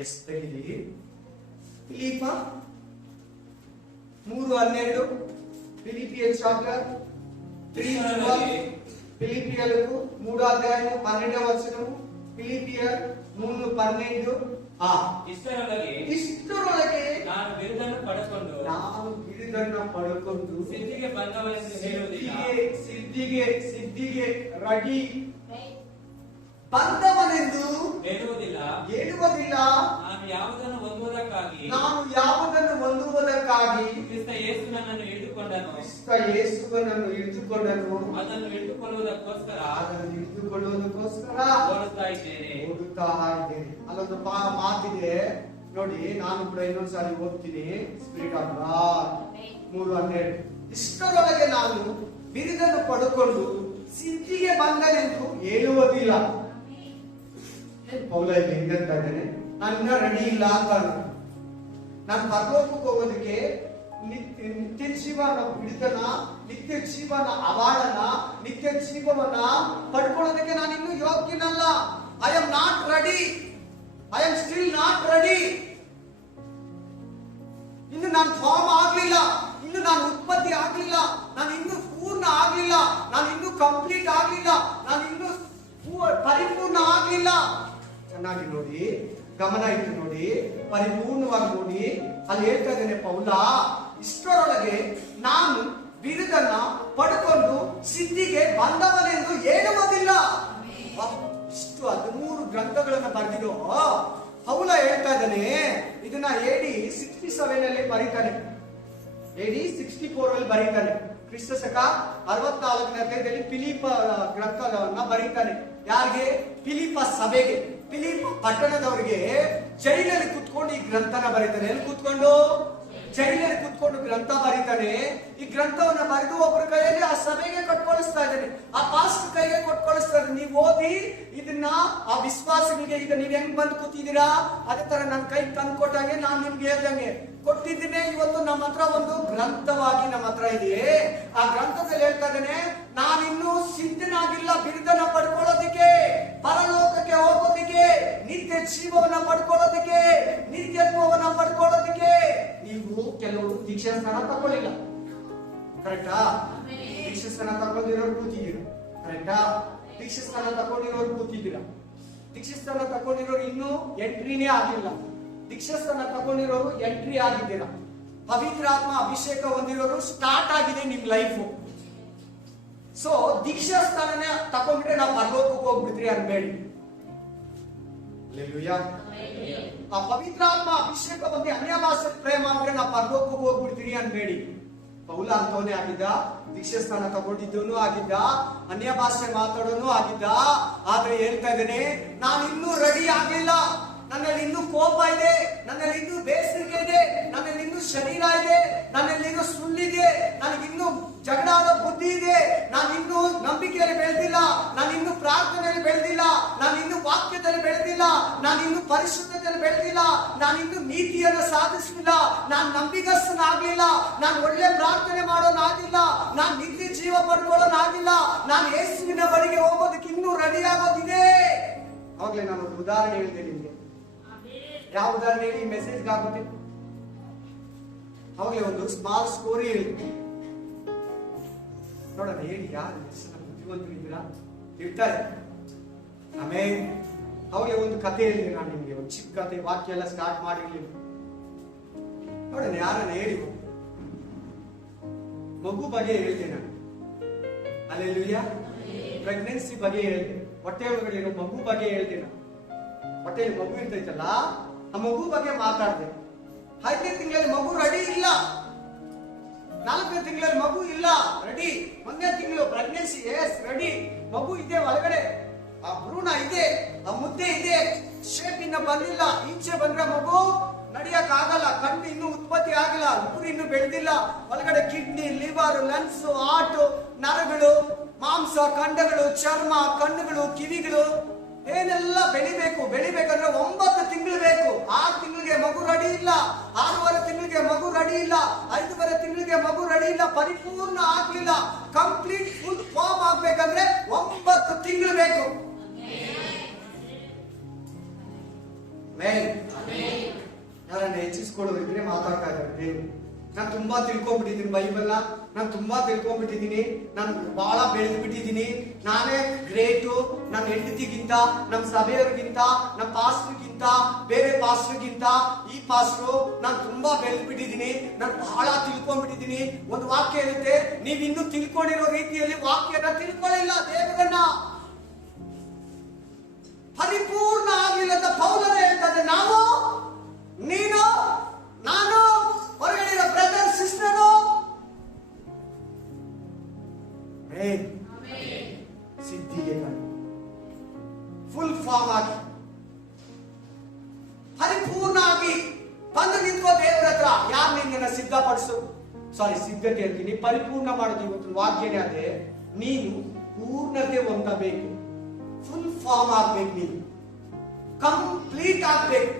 S ತೆಗಿಲಿ. Philippe 3:12, ಫಿಲಿಪಿಯನ್ chapter 3:12, ఫిలిపియలకు 3:12 ఫిలిపియర్ 3:12. ಇಷ್ಟರೊಳಗೆ ನಾನು ಬಿರುದನ್ನು ಪಡೆದುಕೊಂಡು ಸಿದ್ಧಿಗೆ ಬಂದವನೆಂದು ಹೇಳುವುದಿಲ್ಲ. ಸಿದ್ಧಿಗೆ ರೆಡಿ ಬಂದವನೆಂದು ಹೇಳುವುದಿಲ್ಲ. ನಾನು ಯಾವುದನ್ನು ಹೊಂದುವುದಕ್ಕಾಗಿ ಕ್ರಿಸ್ತ ಯೇಸು ನನ್ನನ್ನು ಹಿಡಿದುಕೊಂಡನು. ಅದನ್ನು ಹಿಡಿದುಕೊಳ್ಳುವುದಕ್ಕೋಸ್ಕರ ಓಡುತ್ತಾ ಇದ್ದೇನೆ. ಅಲ್ಲೊಂದು ಮಾತಿದೆ ನೋಡಿ, ನಾನು ಕೂಡ ಇನ್ನೊಂದ್ಸಾರಿ ಓದ್ತೀನಿ. Spirit of god 3:12. ಇಷ್ಟರೊಳಗೆ ನಾನು ಬಿರುದನ್ನು ಪಡೆದುಕೊಂಡು ಸಿದ್ಧಿಗೆ ಬಂದನೆಂದು ಹೇಳುವುದಿಲ್ಲ. ಪೌಲ ಇಲ್ಲಿ ಹಿಂಗಂತ ಇದ್ದೇನೆ, ನಾನು ಇನ್ನ ರೆಡಿ ಇಲ್ಲ ಅಂತ. ನಾನು ಪರಲೋಕಕ್ಕೆ ಹೋಗೋದಕ್ಕೆ ನಿತ್ಯ ಜೀವನ ಬಿಡುದನ, ನಿತ್ಯ ಜೀವನ ಅವಾರ್ಡನ, ನಿತ್ಯ ಜೀವವನ್ನ ಪಡ್ಕೊಳ್ಳೋದಕ್ಕೆ ನಾನು ಇನ್ನೂ ಯೋಗ್ಯನಲ್ಲ. I am not ready. I am still not ready. ಇನ್ನು ನಾನು ಫಾರ್ಮ್ ಆಗ್ಲಿಲ್ಲ, ಇನ್ನು ನಾನು ಉತ್ಪತ್ತಿ ಆಗ್ಲಿಲ್ಲ, ನಾನು ಇನ್ನು ಪೂರ್ಣ ಆಗ್ಲಿಲ್ಲ, ನಾನು ಇನ್ನು ಕಂಪ್ಲೀಟ್ ಆಗ್ಲಿಲ್ಲ, ನಾನು ಇನ್ನು ಪರಿಪೂರ್ಣ ಆಗ್ಲಿಲ್ಲ. ಚೆನ್ನಾಗಿ ನೋಡಿ, ಗಮನ ಇಟ್ಟು ನೋಡಿ, ಪರಿಪೂರ್ಣವಾಗಿ ನೋಡಿ. ಅಲ್ಲಿ ಹೇಳ್ತಾ ಇದ್ದೇನೆ ಪೌಲ, ಇಷ್ಟರೊಳಗೆ ನಾನು ಬಿರುದನ್ನ ಪಡ್ಕೊಂಡು ಸಿದ್ಧಿಗೆ ಬಂದವನೆಂದು ಹೇಳುವುದಿಲ್ಲ. ಇಷ್ಟು 13 ಗ್ರಂಥಗಳನ್ನು ಬರೆದಿರೋ ಪೌಲ ಹೇಳ್ತಾ ಇದ್ದಾನೆ. ಇದನ್ನ AD 67 ಬರೀತಾನೆ, AD 64 ಬರೀತಾನೆ. ಕ್ರಿಸ್ತ ಶಕ 64ನೇ ಅಧ್ಯಾಯದಲ್ಲಿ ಫಿಲಿಪ ಗ್ರಂಥವನ್ನ ಬರೀತಾನೆ. ಯಾರಿಗೆ? ಫಿಲಿಪ ಸಭೆಗೆ, ಫಿಲಿಪ ಪಟ್ಟಣದವರಿಗೆ. ಜೈಲಲ್ಲಿ ಕುತ್ಕೊಂಡು ಈ ಗ್ರಂಥನ ಬರೀತಾನೆ. ಎಲ್ಲಿ ಕುತ್ಕೊಂಡು? ಜೈಲಲ್ಲಿ ಕುತ್ಕೊಂಡು ಗ್ರಂಥ ಬರೀತಾನೆ. ಈ ಗ್ರಂಥವನ್ನ ಬರೆದು ಒಬ್ಬರ ಕೈಯಲ್ಲಿ ಆ ಸಭೆಗೆ ಕೊಟ್ಕೊಳಿಸ್ತಾ ಇದ್ದಾನೆ, ಆ ಪಾಸ್ಟರ್ ಕೈಗೆ ಕೊಟ್ಕೊಳಿಸ್ತಾ ಇದ್ದಾನೆ. ನೀವು ಓದಿ ಇದನ್ನ ಆ ವಿಶ್ವಾಸಿಗಳಿಗೆ. ಈಗ ನೀವ್ ಹೆಂಗ್ ಬಂದು ಕೂತಿದ್ದೀರಾ, ಅದೇ ತರ ನನ್ನ ಕೈ ತಂದು ಕೊಟ್ಟಂಗೆ ನಾನು ನಿಮ್ಗೆ ಹೇಳ್ದಂಗೆ ಕೊಟ್ಟಿದ್ದೀನಿ. ಇವತ್ತು ನಮ್ಮ ಹತ್ರ ಒಂದು ಗ್ರಂಥವಾಗಿ ನಮ್ಮ ಹತ್ರ ಇದೆ. ಆ ಗ್ರಂಥದಲ್ಲಿ ಹೇಳ್ತಾ ಇದ್ದೇನೆ, ನಾನಿನ್ನೂ ಸಿದ್ಧನಾಗಿಲ್ಲ ಬಿರುದನ್ನ ಪಡ್ಕೊಳ್ಳೋದಿಕ್ಕೆ, ಪರಲೋಕಕ್ಕೆ ಹೋಗೋದಿಕ್ಕೆ, ನಿತ್ಯ ಜೀವವನ್ನ ಪಡ್ಕೊಳ್ಳೋದಿಕ್ಕೆ, ನಿತ್ಯತ್ವವನ್ನ ಪಡ್ಕೊಳ್ಳೋದಿಕ್ಕೆ. ನೀವು ಕೆಲವರು ದೀಕ್ಷಾ ಸ್ನಾನ ತಗೊಳ್ಳಿಲ್ಲ, ಕರೆಕ್ಟಾ? ದೀಕ್ಷಾ ಸ್ನಾನ ತಗೊಂಡಿರೋರು ಕೂತಿದ್ದೀರಾ, ಕರೆಕ್ಟಾ? ದೀಕ್ಷಾ ಸ್ನಾನ ತಗೊಂಡಿರೋರು ಕೂತಿದ್ದೀರಾ. ದೀಕ್ಷಾ ಸ್ನಾನ ತಗೊಂಡಿರೋರು ಇನ್ನೂ ಎಂಟ್ರಿನೇ ಆಗಿಲ್ಲ. ದೀಕ್ಷಾ ಸ್ನಾನ ತಗೊಂಡಿರೋರು ಎಂಟ್ರಿ ಆಗಿದ್ದೀರಾ. ಪವಿತ್ರಾತ್ಮ ಅಭಿಷೇಕ ಹೊಂದಿರೋರು ಸ್ಟಾರ್ಟ್ ಆಗಿದೆ ನಿಮ್ ಲೈಫ್. ಸೊ ದೀಕ್ಷಾ ಸ್ಥಾನನೇ ತಗೊಂಡ್ಬಿಟ್ರೆ ನಾವು ಪರಲೋಕಕ್ಕೆ ಹೋಗ್ಬಿಡ್ತೀರಿ ಅನ್ಬೇಡಿ. ಆ ಪವಿತ್ರಾತ್ಮ ಅಭಿಷೇಕ ಬಂದು ಅನ್ಯ ಭಾಷೆ ಪ್ರೇಮ ಅಂದ್ರೆ ನಾವು ಪರಲೋಕಕ್ಕೆ ಹೋಗ್ಬಿಡ್ತೀರಿ ಅನ್ಬೇಡಿ. ಪೌಲ ಅಂತವನೇ ಆಗಿದ್ದ, ದೀಕ್ಷಾ ಸ್ಥಾನ ತಗೊಂಡಿದ್ದವನು ಆಗಿದ್ದ, ಅನ್ಯ ಭಾಷೆ ಮಾತಾಡೋನು ಆಗಿದ್ದ. ಆದ್ರೆ ಹೇಳ್ತಾ ಇದ್ದೇನೆ, ನಾನು ಇನ್ನೂ ರೆಡಿ ಆಗಿಲ್ಲ. ನನ್ನಲ್ಲಿ ಇನ್ನೂ ಕೋಪ ಇದೆ, ನನ್ನಲ್ಲಿ ಇನ್ನೂ ಬೇಸರಿಕೆ ಇದೆ, ನನ್ನಲ್ಲಿ ಇನ್ನೂ ಶರೀರ ಇದೆ, ನನ್ನಲ್ಲಿ ಇನ್ನೂ ಸುಳ್ಳಿದೆ, ನನಗಿನ್ನೂ ಜಗಳ ಆಡೋ ಬುದ್ಧಿ ಇದೆ, ನಾನು ಇನ್ನೂ ನಂಬಿಕೆಯಲ್ಲಿ ಬೆಳೆದಿಲ್ಲ, ನಾನು ಇನ್ನೂ ಪ್ರಾರ್ಥನೆಯಲ್ಲಿ ಬೆಳೆದಿಲ್ಲ, ನಾನು ಇನ್ನೂ ವಾಕ್ಯದಲ್ಲಿ ಬೆಳೆದಿಲ್ಲ, ನಾನು ಇನ್ನೂ ಪರಿಶುದ್ಧತೆಯಲ್ಲಿ ಬೆಳೆದಿಲ್ಲ, ನಾನು ಇನ್ನೂ ನೀತಿಯನ್ನು ಸಾಧಿಸಲಿಲ್ಲ, ನಾನು ನಂಬಿಗಸ್ತನಾಗ್ಲಿಲ್ಲ, ನಾನು ಒಳ್ಳೆ ಪ್ರಾರ್ಥನೆ ಮಾಡೋನಾಗಿಲ್ಲ, ನಾನು ನಿತ್ಯ ಜೀವ ಪಡ್ಕೊಳ್ಳೋನಾಗಿಲ್ಲ, ನಾನು ಯೇಸುವಿನ ಬಳಿಗೆ ಹೋಗೋದಕ್ಕೆ ಇನ್ನೂ ರೆಡಿ ಆಗೋದಿದೆ. ಅವಾಗಲೇ ನಾನು ಒಂದು ಉದಾಹರಣೆ ಹೇಳಿದೆ ನಿಮ್ಗೆ. ಯಾವ ಉದಾಹರಣೆ ಹೇಳಿ ಮೆಸೇಜ್ ಆಗುತ್ತೆ? ಅವಾಗಲೇ ಒಂದು ಸ್ಮಾಲ್ ಸ್ಟೋರಿ ಹೇಳಿದ್ವಿ, ನೋಡೋಣ. ಹೇಳಿ, ಯಾರು ಬುದ್ಧಿವಂತರಿದ್ದೀರಾ? ಇರ್ತಾರೆ. ಆಮೇಲೆ ಅವಾಗಲೇ ಒಂದು ಕಥೆ ಹೇಳಿದೆ ನಾನು ನಿಮ್ಗೆ, ಒಂದು ಚಿಕ್ಕ ಕಥೆ. ವಾಕ್ಯ ಎಲ್ಲ ಸ್ಟಾರ್ಟ್ ಮಾಡಿರ್ಲಿಲ್ಲ. ನೋಡೋಣ, ಯಾರನ್ನ ಹೇಳಿ. ಮಗು ಬಗ್ಗೆ ಹೇಳ್ತೇನೆ ನಾನು. ಅಲ್ಲೆಲ್ಲೂಯ್ಯ. ಪ್ರೆಗ್ನೆನ್ಸಿ ಬಗ್ಗೆ ಹೇಳ್ತೇನೆ, ಹೊಟ್ಟೆ ಒಳಗಡೆ ಇರೋ ಮಗು ಬಗ್ಗೆ ಹೇಳ್ತೇನೆ. ಹೊಟ್ಟೆಯಲ್ಲಿ ಮಗು ಇರ್ತೈತಲ್ಲ, ಆ ಮಗು ಬಗ್ಗೆ ಮಾತಾಡ್ದೆ. 5ನೇ ತಿಂಗಳಲ್ಲಿ ಮಗು ರೆಡಿ ಇಲ್ಲ, 4ನೇ ತಿಂಗಳಲ್ಲಿ ಮಗು ಇಲ್ಲ ರೆಡಿ, 1ನೇ ತಿಂಗಳು ಪ್ರೆಗ್ನೆನ್ಸಿ ಎಸ್ ರೆಡಿ, ಮಗು ಇದೆ ಒಳಗಡೆ, ಆ ಭ್ರೂಣ ಇದೆ, ಆ ಮುದ್ದೆ ಇದೆ, ಶೇಪ್ ಇನ್ನ ಬಂದಿಲ್ಲ. ಈಚೆ ಬಂದ್ರೆ ಮಗು ನಡಿಯಕ್ ಆಗಲ್ಲ, ಕಣ್ಣು ಇನ್ನೂ ಉತ್ಪತ್ತಿ ಆಗಿಲ್ಲ, ಉಗುರು ಇನ್ನೂ ಬೆಳೆದಿಲ್ಲ, ಒಳಗಡೆ ಕಿಡ್ನಿ, ಲಿವರ್, ಲಂಗ್ಸ್, ಹಾರ್ಟ್, ನರಗಳು, ಮಾಂಸ, ಖಂಡಗಳು, ಚರ್ಮ, ಕಣ್ಣುಗಳು, ಕಿವಿಗಳು ಏನೆಲ್ಲ ಬೆಳಿಬೇಕಂದ್ರೆ 9 ತಿಂಗಳು ಬೇಕು. 6 ತಿಂಗಳಿಗೆ ಮಗು ರೆಡಿ ಇಲ್ಲ, 6.5 ತಿಂಗಳಿಗೆ ಮಗು ರೆಡಿ ಇಲ್ಲ, 5.5 ತಿಂಗಳಿಗೆ ಮಗು ರೆಡಿ ಇಲ್ಲ, ಪರಿಪೂರ್ಣ ಆಗ್ಲಿಲ್ಲ. ಕಂಪ್ಲೀಟ್ ಫುಲ್ ಫಾರ್ಮ್ ಆಗ್ಬೇಕಂದ್ರೆ 9 ತಿಂಗಳು ಬೇಕು. ಯಾರನ್ನ ಹೆಚ್ಚಿಸ್ಕೊಳ್ಳೋದಿದ್ರೆ ಮಾತಾಡ್ತಾ ಇದ್ದಾರೆ ದೇವರು. ನಾನು ತುಂಬಾ ತಿಳ್ಕೊಂಡ್ಬಿಟ್ಟಿದ್ದೀನಿ ಬೈಬಲ್ನ, ನಾನು ತುಂಬಾ ತಿಳ್ಕೊಂಡ್ಬಿಟ್ಟಿದ್ದೀನಿ, ನಾನು ಬಹಳ ಬೆಳೆದ್ಬಿಟ್ಟಿದ್ದೀನಿ, ನಾನೇ ಗ್ರೇಟು, ನನ್ನ ಹೆಂಡತಿಗಿಂತ, ನಮ್ಮ ಸಭೆಯವ್ರಿಗಿಂತ, ನಮ್ಮ ಪಾಸ್ಟ್ರಿಗಿಂತ, ಬೇರೆ ಪಾಸ್ಟ್ರಿಗಿಂತ ಈ ಪಾಸ್ಟ್ರು, ನಾನು ತುಂಬಾ ಬೆಳೆದ್ಬಿಟ್ಟಿದ್ದೀನಿ, ನಾನು ಬಹಳ ತಿಳ್ಕೊಂಡ್ಬಿಟ್ಟಿದ್ದೀನಿ. ಒಂದು ವಾಕ್ಯ ಇರುತ್ತೆ, ನೀವಿನ್ನೂ ತಿಳ್ಕೊಂಡಿರೋ ರೀತಿಯಲ್ಲಿ ವಾಕ್ಯನ ತಿಳ್ಕೊಳ್ಳಿಲ್ಲ. ದೇವರನ್ನ ಪರಿಪೂರ್ಣ ಆಗ್ಲಿಲ್ಲದ ಪೌಲನೇ ಹೇಳ್ತಾರೆ, ನಾವು, ನೀನು, ನಾನು, ಹೊರಗಡೆ ಇರೋ ಬ್ರದರ್ ಸಿಸ್ಟರು ಸಿದ್ಧಿಗೆ ಫುಲ್ ಫಾರ್ಮ್ ಆಗಿ ಪರಿಪೂರ್ಣ ಆಗಿ ಬಂದು ನಿಂತ್ಕೋ ದೇವರ ಹತ್ರ. ಯಾರು ನಿನ್ನ ಸಿದ್ಧಪಡಿಸು, ಸಿದ್ಧತೆ ಅಂತೀನಿ, ಪರಿಪೂರ್ಣ ಮಾಡೋದು. ಇವತ್ತು ವಾಕ್ಯನೇ ಅದೇ, ನೀನು ಪೂರ್ಣತೆ ಹೊಂದಬೇಕು, ಫುಲ್ ಫಾರ್ಮ್ ಆಗ್ಬೇಕು, ನೀನು ಕಂಪ್ಲೀಟ್ ಆಗ್ಬೇಕು.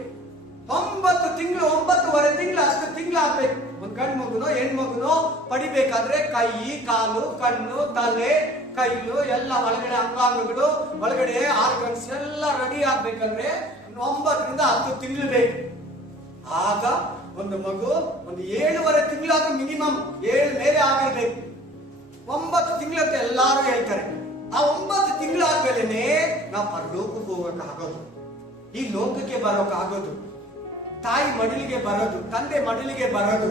9 ತಿಂಗಳು 9.5 ತಿಂಗಳು 10 ತಿಂಗಳು ಆಗ್ಬೇಕು. ಒಂದು ಗಂಡು ಮಗುನೋ ಹೆಣ್ಮಗುನೋ ಪಡಿಬೇಕಾದ್ರೆ ಕೈ, ಕಾಲು, ಕಣ್ಣು, ತಲೆ, ಕೈಲು ಎಲ್ಲ ಒಳಗಡೆ ಅಂಗಾಂಗಗಳು, ಒಳಗಡೆ ಆರ್ಗನ್ಸ್ ಎಲ್ಲ ರೆಡಿ ಆಗ್ಬೇಕಂದ್ರೆ 9ರಿಂದ 10 ತಿಂಗಳು ಬೇಕು. ಆಗ ಒಂದು ಮಗು ಒಂದು 7.5 ತಿಂಗಳಾದ್ರೂ ಮಿನಿಮಮ್ 7 ಮೇಲೆ ಆಗಿರ್ಬೇಕು. 9 ತಿಂಗಳಂತ ಎಲ್ಲಾರು ಹೇಳ್ತಾರೆ. ಆ 9 ತಿಂಗಳಾದ್ಮೇಲೆ ನಾವು ಪರಲೋಕಕ್ಕೆ ಹೋಗಕ್ಕಾಗೋದು, ಈ ಲೋಕಕ್ಕೆ ಬರೋಕ್ಕಾಗೋದು, ತಾಯಿ ಮಡಿಲಿಗೆ ಬರೋದು, ತಂದೆ ಮಡಿಲಿಗೆ ಬರೋದು,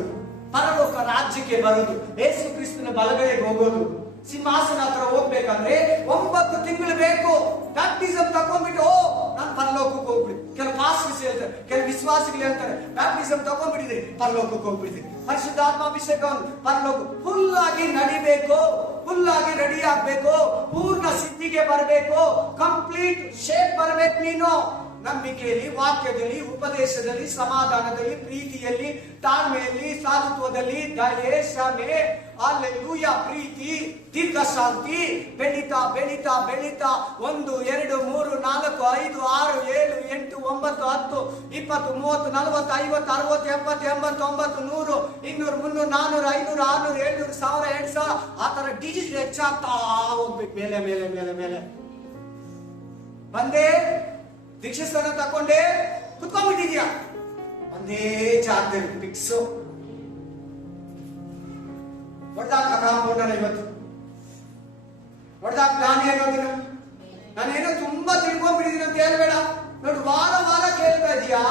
ಪರಲೋಕ ರಾಜ್ಯಕ್ಕೆ ಬರೋದು, ಯೇಸು ಕ್ರಿಸ್ತನ ಬಲಗಡೆಗೆ ಹೋಗೋದು, ಸಿಂಹಾಸನ ಹತ್ರ ಹೋಗ್ಬೇಕಂದ್ರೆ 9 ತಿಂಗಳು ಬೇಕು. ಬ್ಯಾಪ್ಟಿಸಮ್ ತಗೊಂಡ್ಬಿಟ್ಟು ನಾನು ಪರಲೋಕಕ್ಕೆ ಹೋಗ್ಬಿಡಿ. ಕೆಲವು ಪಾಸ್ಟರ್ಸ್ ಹೇಳ್ತಾರೆ, ಕೆಲವು ವಿಶ್ವಾಸಿಗಳು ಹೇಳ್ತಾರೆ, ಬ್ಯಾಪ್ಟಿಸಮ್ ತಗೊಂಡ್ಬಿಟ್ಟಿದ್ರಿ ಪರಲೋಕಕ್ಕೆ ಹೋಗ್ಬಿಡ್ತೀರಿ. ಪರಿಶುದ್ಧಾತ್ಮಾಭಿಷೇಕ ಪರಲೋಕ ಫುಲ್ ಆಗಿ ನಡಿಬೇಕು, ಫುಲ್ ಆಗಿ ರೆಡಿ ಆಗ್ಬೇಕು, ಪೂರ್ಣ ಸಿದ್ಧಿಗೆ ಬರಬೇಕು, ಕಂಪ್ಲೀಟ್ ಶೇಪ್ ಬರಬೇಕು. ನೀನು ನಂಬಿಕೆಯಲ್ಲಿ, ವಾಕ್ಯದಲ್ಲಿ, ಉಪದೇಶದಲ್ಲಿ, ಸಮಾಧಾನದಲ್ಲಿ, ಪ್ರೀತಿಯಲ್ಲಿ, ತಾಳ್ಮೆಯಲ್ಲಿ, ಸಾಧುತ್ವದಲ್ಲಿ, ದಯೆ, ಕ್ಷಮೆ, ಹಲ್ಲೆಲೂಯಾ, ಪ್ರೀತಿ, ದೀರ್ಘ ಶಾಂತಿ ಬೆಳೀತಾ ಬೆಳೀತಾ ಬೆಳೀತಾ 1, 2, 3, 4, 5, 6, 7, 8, 9, 10, 20, 30, 40, 50, 60, 70, 80, 90, 100, 200, 300, 400, 500, 600, 700, 2000 ಆ ತರ ಡಿಜಿಟ್ ಹೆಚ್ಚಾಗ್ತಾ ಹೋಗ್ಬೇಕು. ಮೇಲೆ ಮೇಲೆ ಮೇಲೆ ಮೇಲೆ ಬಂದೇ ದೀಕ್ಷಾಸ್ಥಾನ ತಕೊಂಡೆ ಕುತ್ಕೊಂಡ್ಬಿಟ್ಟಿದ್ಯಾ, ಒಂದೇ ಜಾಗದಲ್ಲಿ ಫಿಕ್ಸು. ಹೊಡೆದಾಕ ಕಾಂಪೌಂಡರ್ ಇವತ್ತು ಹೊಡೆದಾಕ ನಾನೇ ಅನ್ನೋದಿನ, ನಾನೇನೋ ತುಂಬಾ ತಿಳ್ಕೊಂಡ್ಬಿಟ್ಟಿದ್ದೀನಿ ಅಂತ ಹೇಳ್ಬೇಡ. ನೋಡು, ವಾರ ವಾರ ಕೇಳ್ತಾ ಇದೀಯಾ,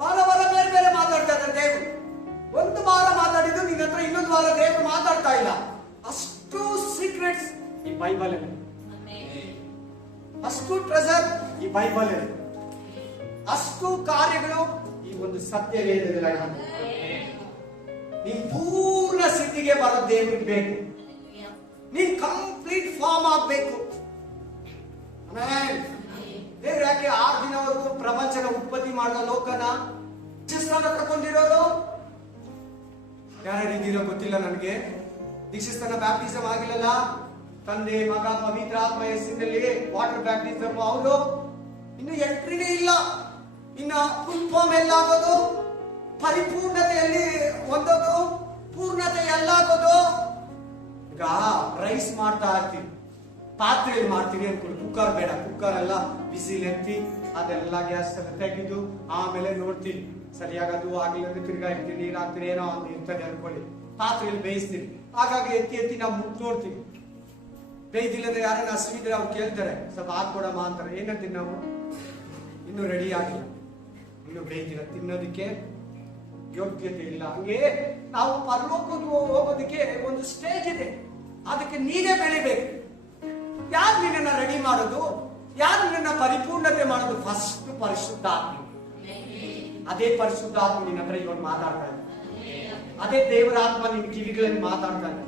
ವಾರ ವಾರ ಬೇರೆ ಬೇರೆ ಮಾತಾಡ್ತಾ ಇದ್ದಾರೆ ದೇವ್ರು. ಒಂದು ವಾರ ಮಾತಾಡಿದ್ದು ನಿನ್ನ ಹತ್ರ ಇನ್ನೊಂದು ವಾರ ದೇವ್ರು ಮಾತಾಡ್ತಾ ಇಲ್ಲ. ಅಷ್ಟು ಸೀಕ್ರೆಟ್ಸ್ ಈ ಬೈಬಲ್ ಅಲ್ಲಿ, ಅಷ್ಟು ಟ್ರೆಜರ್ ಈ ಬೈಬಲ್ ಅಲ್ಲಿ, ಅಷ್ಟು ಕಾರ್ಯಗಳು ಈ ಒಂದು ಸತ್ಯ ವೇದದಲ್ಲಿ. ನೀನ್ ಪೂರ್ಣ ಸ್ಥಿತಿಗೆ ಬರೋ ದೇವ್ರಿಗೆ ಬೇಕು, ನೀನ್ ಕಂಪ್ಲೀಟ್ ಫಾರ್ಮ್ ಆಗ್ಬೇಕು. ದೇವ್ರು ಯಾಕೆ 6 ದಿನವರೆಗೂ ಪ್ರಪಂಚನ ಉತ್ಪತ್ತಿ ಮಾಡಿದ ಲೋಕನ ದೀಕ್ಷಾಸ್ಥಾನ ತಗೊಂಡಿರೋರು ಯಾರ್ಯಾರು ಇದ್ದೀರೋ ಗೊತ್ತಿಲ್ಲ ನನಗೆ. ದೀಕ್ಷಾಸ್ಥಾನ ಬ್ಯಾಪ್ಟಿಸಮ್ ಆಗಿಲ್ಲಲ್ಲ, ತಂದೆ ಮಗ ಪವಿತ್ರ ಆತ್ಮ ಹೆಸರಿನಲ್ಲಿ ವಾಟರ್ ಬ್ಯಾಪ್ಟಿಸಮ್. ಅವರು ಇನ್ನು ಎಂಟ್ರಿನೇ ಇಲ್ಲ. ಇನ್ನ ಫುಲ್ ಫಾರ್ಮ್ ಎಲ್ಲಾಗೋದು, ಪರಿಪೂರ್ಣತೆಯಲ್ಲಿ ಒಂದೋದು, ಪೂರ್ಣತೆ ಎಲ್ಲಾಗೋದು. ಈಗ ರೈಸ್ ಮಾಡ್ತಾ ಇರ್ತೀವಿ, ಪಾತ್ರೆಯಲ್ಲಿ ಮಾಡ್ತೀವಿ ಅನ್ಕೊಳ್ಳಿ, ಕುಕ್ಕರ್ ಬೇಡ, ಕುಕ್ಕರ್ ಎಲ್ಲ ಬಿಸಿಲ್ ಎತ್ತಿ ಅದೆಲ್ಲ ಗ್ಯಾಸ್ ತೆಗೆದು ಆಮೇಲೆ ನೋಡ್ತೀವಿ ಸರಿಯಾಗದು ಆಗಿಲ್ಲ, ತಿರ್ಗಾ ಇರ್ತೀವಿ, ನೀರ್ ಹಾಕ್ತೀರಿ, ಏನೋ ಒಂದು ಇರ್ತದೆ ಅನ್ಕೊಳ್ಳಿ. ಪಾತ್ರೆಯಲ್ಲಿ ಬೇಯಿಸ್ತೀವಿ, ಹಾಗಾಗಿ ಎತ್ತಿ ನಾವು ಮುಟ್ಟು ನೋಡ್ತೀವಿ. ಬೇಯ್ದಿಲ್ಲದ್ರೆ ಯಾರನ್ನ ಹಸಿವಿದ್ರೆ ಅವ್ರು ಕೇಳ್ತಾರೆ, ಸ್ವಲ್ಪ ಹಾಕೊಡಮ್ಮ ಅಂತಾರೆ. ಏನಂತೀವಿ ನಾವು, ಇನ್ನು ರೆಡಿ ಆಗಿಲ್ಲ, ಇನ್ನು ಬೇಯ್ದಿಲ್ಲ, ತಿನ್ನೋದಕ್ಕೆ ಯೋಗ್ಯತೆ ಇಲ್ಲ. ಹಂಗೆ ನಾವು ಪರಲೋಕಕ್ಕೆ ಹೋಗೋದಕ್ಕೆ ಒಂದು ಸ್ಟೇಜ್ ಇದೆ, ಅದಕ್ಕೆ ನೀನೇ ಬೆಳಿಬೇಕು. ಯಾರು ನಿನ್ನ ರೆಡಿ ಮಾಡೋದು, ಯಾರು ನಿನ್ನ ಪರಿಪೂರ್ಣತೆ ಮಾಡೋದು? ಫಸ್ಟ್ ಪರಿಶುದ್ಧಾತ್ಮ. ಅದೇ ಪರಿಶುದ್ಧಾತ್ಮ ನಿನ್ನ ಹತ್ರ ಇವಾಗ ಮಾತಾಡ್ತಾ ಇದೆ, ಅದೇ ದೇವರ ಆತ್ಮ ನಿನ್ನ ಕಿವಿಗಳಲ್ಲಿ ಮಾತಾಡ್ತಾ ಇದೆ,